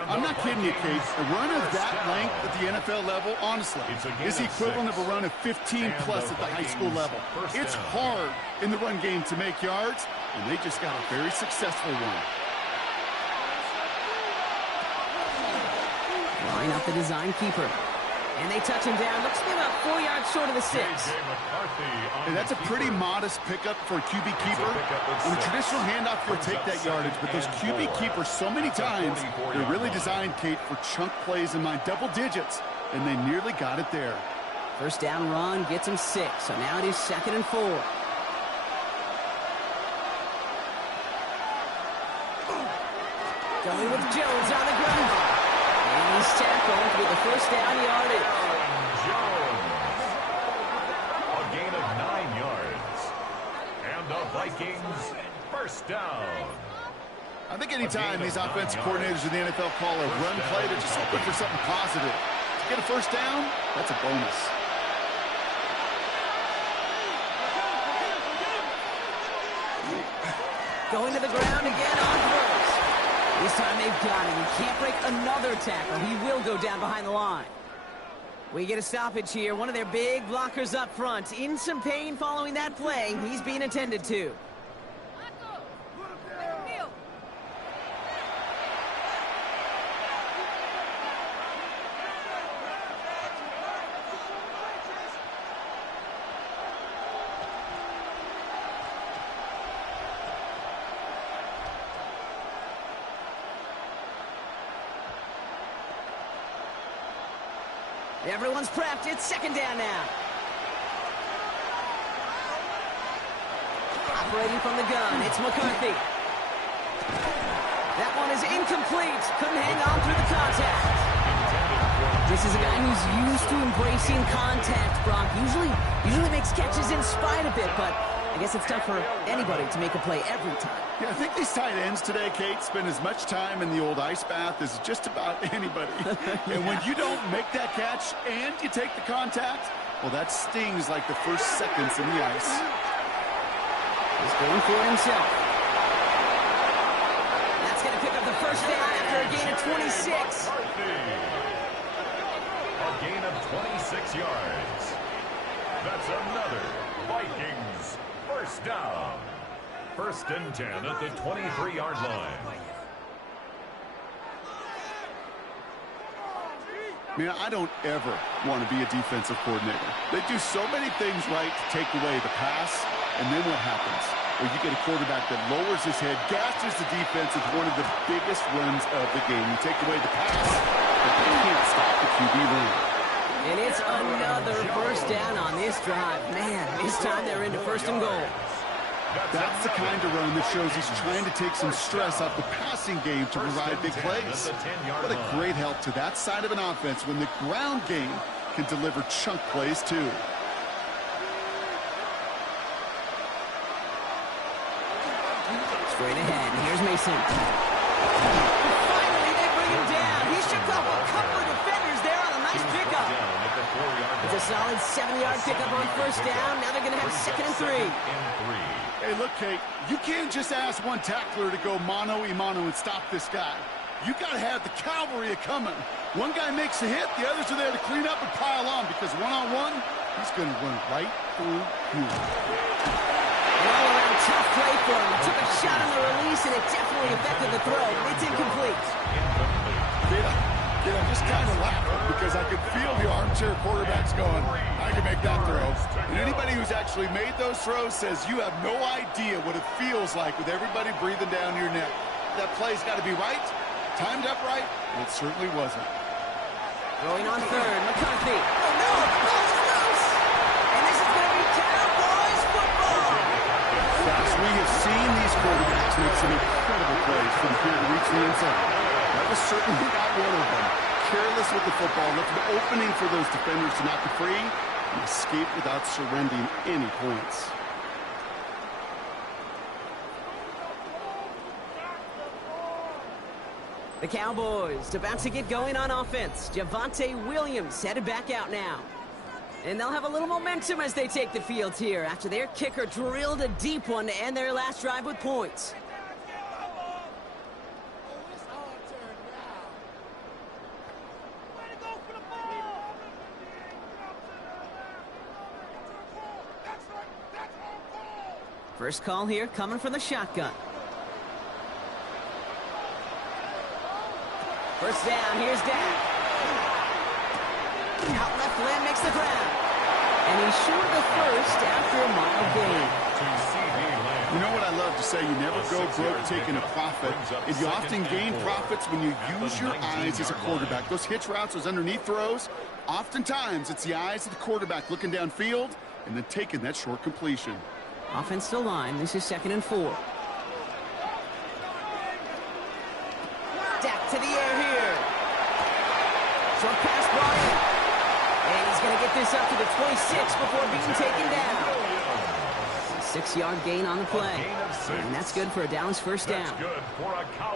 I'm not kidding you, Kate. A run of that length at the NFL level, honestly, is the equivalent of a run of 15-plus at the high school level. It's hard in the run game to make yards, and they just got a very successful one. Line up the design keeper. And they touch him down. Looks to be about 4 yards short of the 6. And that's a pretty modest pickup for a QB keeper. On a traditional handoff, you'll take that yardage. But those QB keepers, so many times, they're really designed, Kate, for chunk plays in mind, double digits. And they nearly got it there. 1st down run gets him 6. So now it is 2nd and 4. Going with Jones on the ground. And he's tackled with a 1st down yardage. Jones. A gain of 9 yards. And the Vikings 1st down. I think anytime these offensive coordinators in the NFL call a run play, they're just looking for something positive. To get a 1st down, that's a bonus. Going to the ground again on 1st. This time they've got him. He can't break another tackle. He will go down behind the line. We get a stoppage here. One of their big blockers up front. In some pain following that play. He's being attended to. Everyone's prepped. It's second down now. Operating from the gun, it's McCarthy. That one is incomplete. Couldn't hang on through the contact. This is a guy who's used to embracing contact, Brock. Usually makes catches in spite of it, but I guess it's tough for anybody to make a play every time. Yeah, I think these tight ends today, Kate, spend as much time in the old ice bath as just about anybody. Yeah. And when you don't make that catch and you take the contact, well, that stings like the first seconds in the ice. He's going for it himself. That's going to pick up the first down after a gain of 26. A gain of 26 yards. That's another Vikings first down. First and 10 at the 23-yard line. Man, I don't ever want to be a defensive coordinator. They do so many things right to take away the pass, and then what happens? Well, you get a quarterback that lowers his head, gashes the defense with one of the biggest runs of the game. You take away the pass, but they can't stop the QB run. And it's another first down on this drive. Man, this time they're into first and goal. That's the kind of run that shows he's trying to take some stress off the passing game to provide big plays. What a great help to that side of an offense when the ground game can deliver chunk plays too. Straight ahead, here's Mason. Finally, they bring him down. He shook off a couple of defenders there on a nice pickup. It's a solid 7-yard pickup on first down. Now they're going to have second and 3. Hey, look, Kate, you can't just ask one tackler to go mano-a-mano and stop this guy. You got to have the cavalry coming. One guy makes a hit, the others are there to clean up and pile on because one-on-one, he's going to run right through you. An all-around tough play for him. He took a shot on the release, and it definitely affected the throw. It's incomplete. I'm just kind of laughing because I can feel the armchair quarterbacks going, I can make that throw. And anybody who's actually made those throws says you have no idea what it feels like with everybody breathing down your neck. That play's got to be right, timed up right, and it certainly wasn't. Throwing on third, McCarthy. Oh, no, the ball is loose. And this is going to be Cowboys football. As we have seen these quarterbacks make some incredible plays from here to reach the end zone. That was certainly not one of them. Careless with the football, left an opening for those defenders to knock it free and escape without surrendering any points. The Cowboys about to get going on offense. Javonte Williams headed back out now. And they'll have a little momentum as they take the field here after their kicker drilled a deep one to end their last drive with points. First call here coming from the shotgun. First down, here's Dak. Out left limb makes the grab. And he's short of the first after a mile gain. You know what I love to say? You never go broke taking a profit. And you often gain profits when you use your eyes as a quarterback. Those hitch routes, those underneath throws, oftentimes it's the eyes of the quarterback looking downfield and then taking that short completion. Offensive line, this is 2nd and 4. Dak to the air here. Short pass brought in. And he's going to get this up to the 26 before being taken down. 6-yard gain on the play. And that's good for a Dallas first down.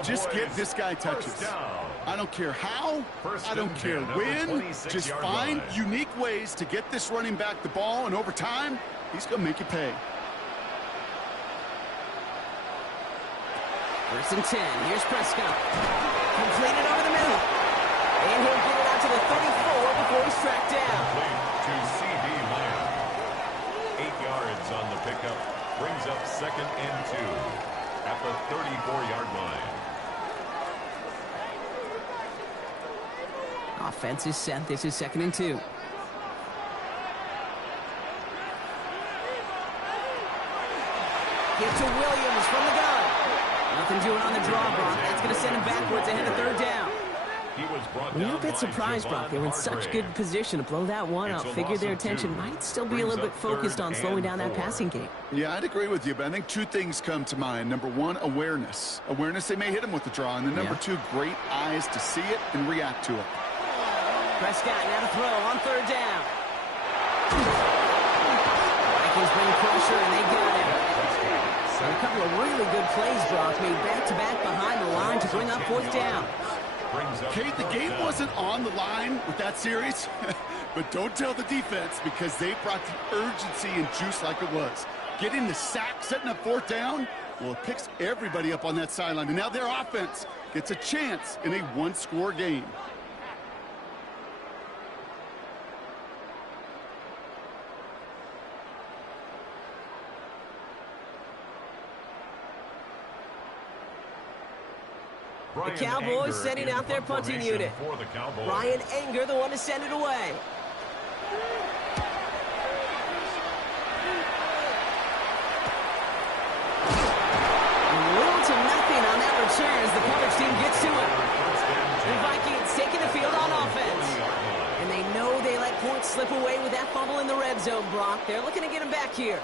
Just get this guy touches. I don't care how, I don't care when. Just find unique ways to get this running back the ball, and over time, he's going to make you pay. 1st and 10. Here's Prescott. Completed over the middle. And he'll get it out to the 34 before he's tracked down. To C.D. Lamb. 8 yards on the pickup. Brings up 2nd and 2 at the 34-yard line. Offense is set. This is 2nd and 2. Give to Williams from the gun. Nothing doing on the draw, Brock. That's going to send him backwards ahead of 3rd down. A little bit surprised, Brock. They were in such good position to blow that one out. Figured their attention might still be a little bit focused on slowing down that passing game. Yeah, I'd agree with you, but I think 2 things come to mind. Number 1, awareness. Awareness they may hit him with the draw. And then number 2, great eyes to see it and react to it. Prescott now to throw on 3rd down. Vikings bring pressure, and they got him. So a couple of really good plays, Brock, made back-to-back behind the line to bring up 4th down. Kate, the game wasn't on the line with that series, but don't tell the defense because they brought the urgency and juice like it was. Getting the sack, setting up 4th down, well, it picks everybody up on that sideline. And now their offense gets a chance in a 1-score game. The Cowboys sending out their punting unit. Ryan Anger, the one to send it away. Little to nothing on that return as the coverage team gets to it. The Vikings taking the field on offense. And they know they let points slip away with that fumble in the red zone, Brock. They're looking to get him back here.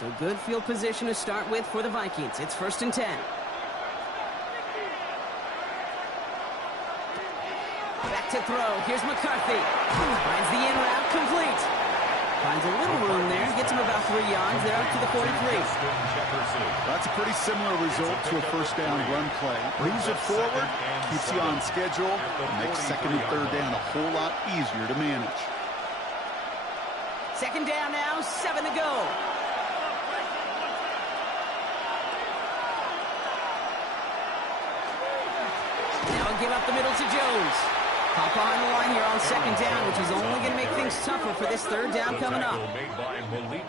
So good field position to start with for the Vikings. It's 1st and 10. Back to throw. Here's McCarthy. Finds the in route complete. Finds a little room there. Gets him about 3 yards. They're up to the 43. That's a pretty similar result to a 1st down run play. Moves it forward, keeps you on schedule, and makes 2nd and 3rd down a whole lot easier to manage. 2nd down now, 7 to go. Give up the middle to Jones. Pop behind the line here on 2nd down, which is only going to make things tougher for this 3rd down coming up.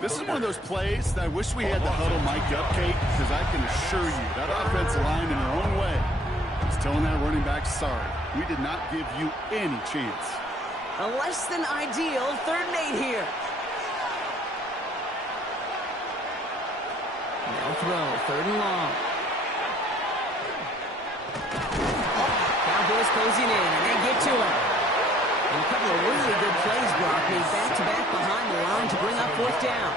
This is one of those plays that I wish we had the huddle mic'd up, Kate, because I can assure you that offensive line in their own way is telling that running back, sorry, we did not give you any chance. A less than ideal 3rd and 8 here. Now throw, 3rd and long. Cowboys closing in, and they get to him. And a couple of really good plays, Brock, made back-to-back behind the line to bring up 4th down.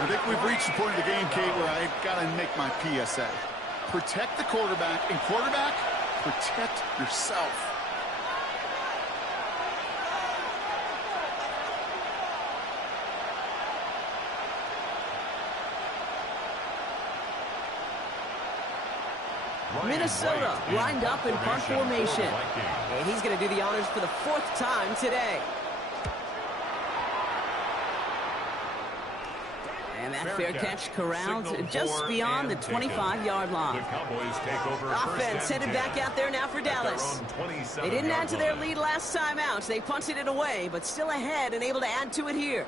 I think we've reached the point of the game, Kate, where I've got to make my PSA. Protect the quarterback, and quarterback, protect yourself. Minnesota lined up in punt formation. And he's going to do the honors for the 4th time today. And that fair catch corralled just beyond the 25-yard line. Offense headed back out there now for Dallas. They didn't add to their lead last time out. They punted it away, but still ahead and able to add to it here.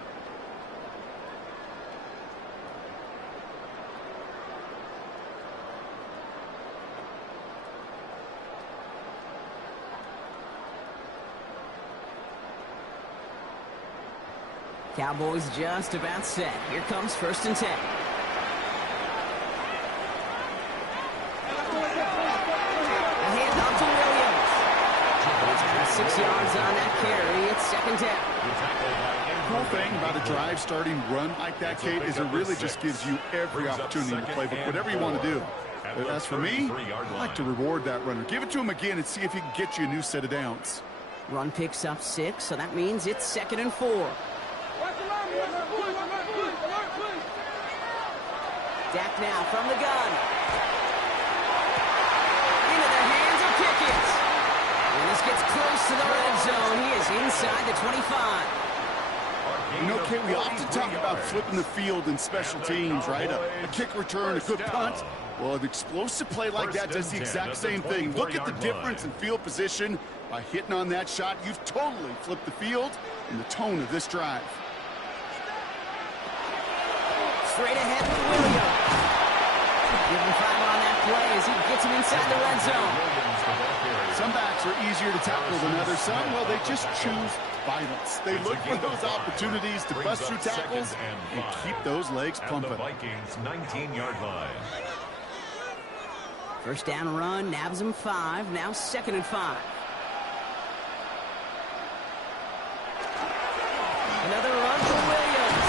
Cowboys just about set. Here comes 1st and 10. A handoff to Williams. He's 6 yards on that carry. It's 2nd down. The whole thing about a drive starting run like that, Kate, is it really just gives you every opportunity in the playbook, whatever you want to do. As for me, I like to reward that runner. Give it to him again and see if he can get you a new set of downs. Run picks up 6, so that means it's 2nd and 4. Dak now from the gun. Into the hands of Pickett. And this gets close to the red zone. He is inside the 25. You know, Kate, we often talk about flipping the field in special teams, right? A kick return, a good punt. Well, an explosive play like that does the exact same thing. Look at the difference in field position. By hitting on that shot, you've totally flipped the field and the tone of this drive. Straight ahead with Williams. Give him 5 on that play as he gets him inside the red zone. Some backs are easier to tackle than others. Some, well, they just choose violence. They look for those opportunities to bust through tackles and keep those legs pumping. The Vikings 19-yard line. First down run, nabs him 5. Now 2nd and 5. Another run for Williams.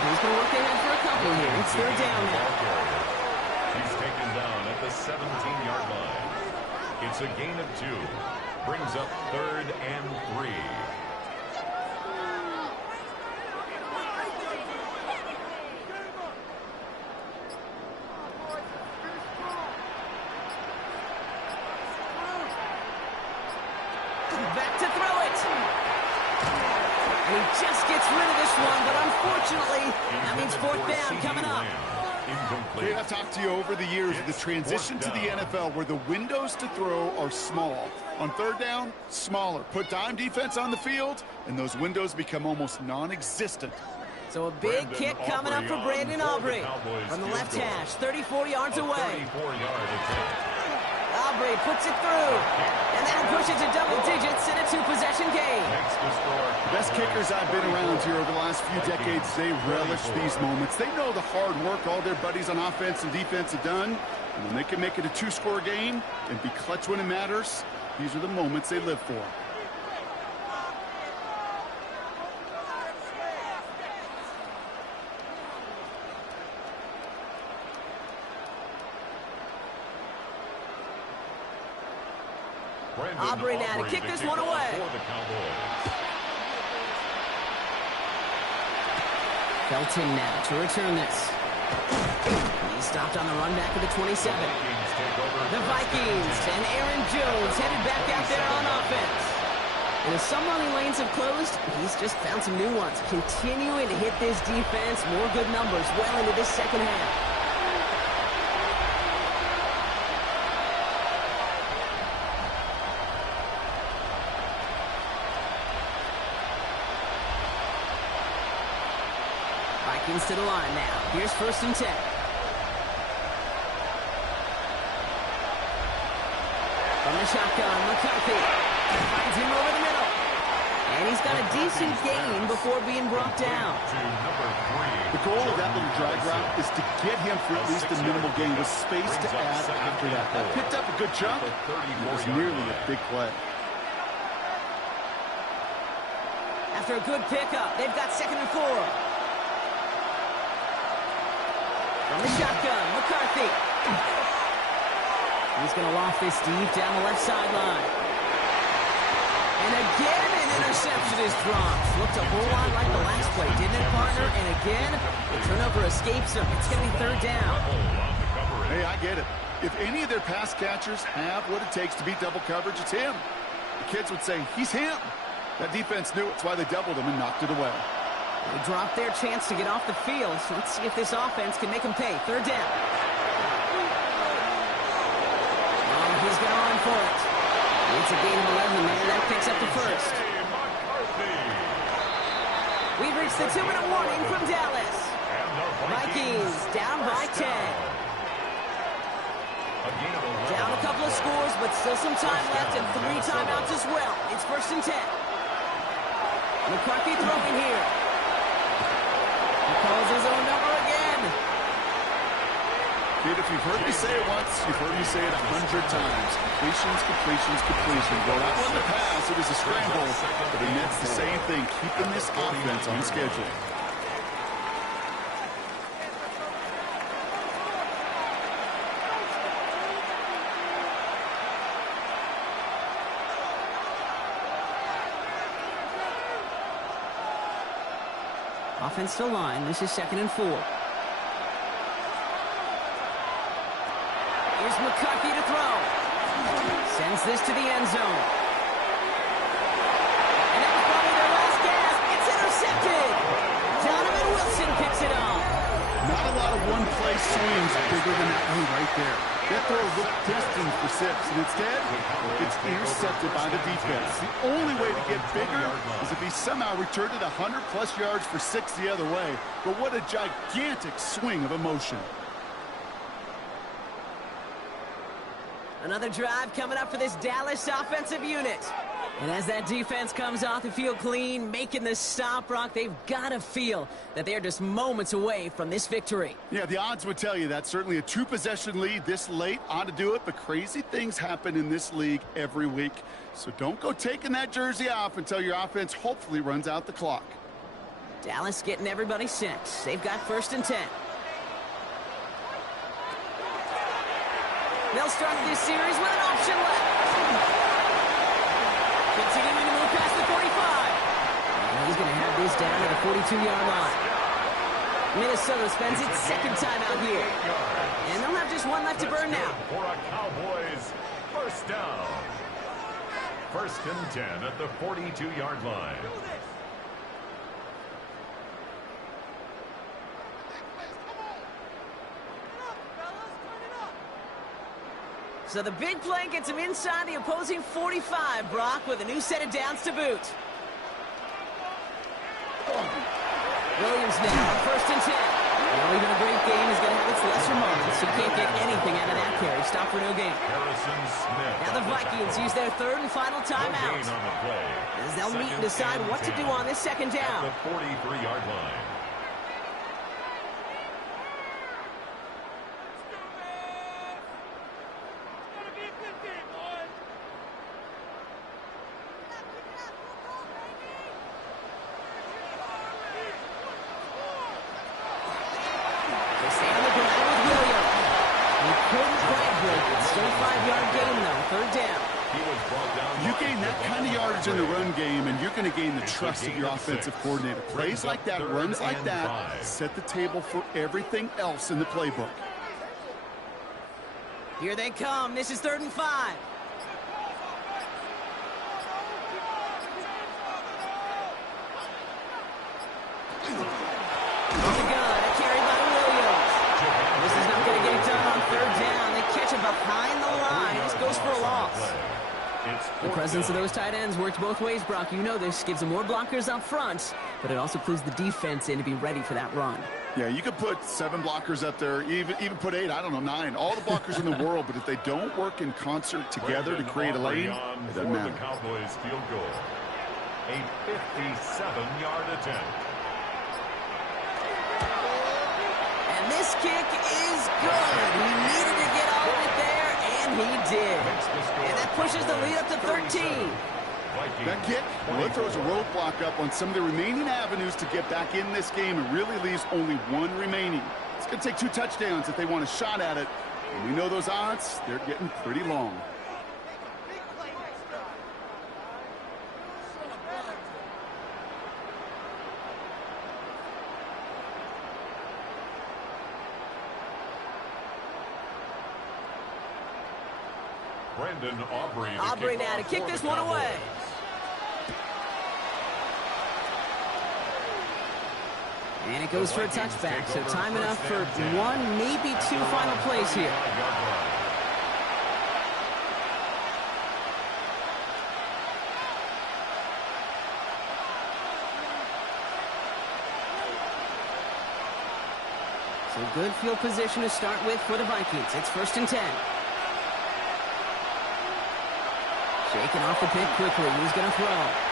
He's going to work ahead for a couple here. It's 3rd down now. He's taken down at the 17-yard line. It's a gain of 2. Brings up 3rd and 3. Back to throw it. And he just gets rid of this one, but unfortunately, that means 4th down coming up. Yeah, I've talked to you over the years of the transition to the NFL where the windows to throw are small. On 3rd down, smaller. Put dime defense on the field, and those windows become almost non-existent. So a big kick coming up for Brandon Aubrey from the left hash, 34 yards away. Aubrey puts it through, and that'll push it to double digits in a 2-possession game. The best kickers I've been around here over the last few decades, they relish these moments. They know the hard work all their buddies on offense and defense have done, and when they can make it a 2-score game and be clutch when it matters, these are the moments they live for. Aubrey now to kick this one away. Felton now to return this. He's stopped on the run back of the 27. The Vikings and Aaron Jones headed back out there on offense. And as some running lanes have closed, he's just found some new ones. Continuing to hit this defense, more good numbers well into this 2nd half. Vikings to the line now. Here's 1st and 10. From the shotgun, McCarthy finds him over the middle. And he's got a decent gain before being brought down. The goal of that little drag route is to get him for at least a minimal gain with space to add after that. That picked up a good chunk. It was nearly a big play. After a good pickup, they've got 2nd and 4. From the shotgun, McCarthy. He's going to loft this deep down the left sideline. And again, an interception is dropped. Looked a whole lot like the last play, didn't it, partner? And again, the turnover escapes him. It's going to be 3rd down. Hey, I get it. If any of their pass catchers have what it takes to beat double coverage, it's him. The kids would say, he's him. That defense knew it's why they doubled him and knocked it away. They dropped their chance to get off the field. So let's see if this offense can make them pay. 3rd down. And he's going to run for it. It's a gain of 11 there. That picks up the 1st. We've reached the 2-minute warning from Dallas. Vikings down by 10. Down a couple of scores, but still some time left and 3 timeouts as well. It's 1st and 10. McCarthy throwing here. He calls his own number again. Kid, if you've heard me say it once, you've heard me say it 100 times. Completions, completions, completions. Well, that wasn't a pass, it was a scramble. But it nets the same thing, keeping this offense on schedule. Offense to line. This is 2nd and 4. Here's McCarthy to throw. Sends this to the end zone. And that was probably their last gasp. It's intercepted. Donovan Wilson picks it off. Not a lot of one-play swings bigger than that one right there. That throw looked destined for 6, and instead, it's intercepted by the defense. The only way to get bigger is if he somehow returned it 100-plus yards for 6 the other way. But what a gigantic swing of emotion. Another drive coming up for this Dallas offensive unit. And as that defense comes off the field clean, making the stop, Brock, they've got to feel that they're just moments away from this victory. Yeah, the odds would tell you that. Certainly a 2-possession lead this late ought to do it, but crazy things happen in this league every week. So don't go taking that jersey off until your offense hopefully runs out the clock. Dallas getting everybody set. They've got 1st and 10. They'll start this series with an option left. Continuing to move past the 45. And he's going to have this down at the 42-yard line. Minnesota spends its 2nd time out here. And they'll have just one left to burn now. For a Cowboys 1st down. 1st and 10 at the 42-yard line. So the big play gets him inside the opposing 45, Brock, with a new set of downs to boot. Williams now on 1st and 10. Well, even a great game is going to have its lesser moments. He can't get anything out of that carry. Stop for no gain. Harrison Smith. Now the Vikings use their 3rd and final timeout. As they'll meet and decide what to do on this 2nd down. At the 43-yard line. In the run game, and you're going to gain the trust of your offensive coordinator. Plays like that, runs like that, set the table for everything else in the playbook. Here they come. This is 3rd and 5. Off the gun, a carry by Williams. This is not going to get it done on 3rd down. They catch him behind the line. This goes for a loss. The presence of those tight ends works both ways, Brock. You know this gives them more blockers up front, but it also clues the defense in to be ready for that run. Yeah, you could put 7 blockers up there, even put 8, I don't know, 9, all the blockers in the world, but if they don't work in concert together to create a lane, it doesn't matter. The Cowboys field goal. A 57-yard attempt. And this kick is good. He needed to get all of it there, and he did. And that pushes the lead up to 13. That kick, well, it throws a roadblock up on some of the remaining avenues to get back in this game and really leaves only 1 remaining. It's going to take 2 touchdowns if they want a shot at it. And we know those odds, they're getting pretty long. Aubrey now to kick this one away. And it goes for a touchback, so time enough for 1, maybe 2 final plays here. So good field position to start with for the Vikings. It's 1st and 10. Shaking off the pick quickly. He's going to throw.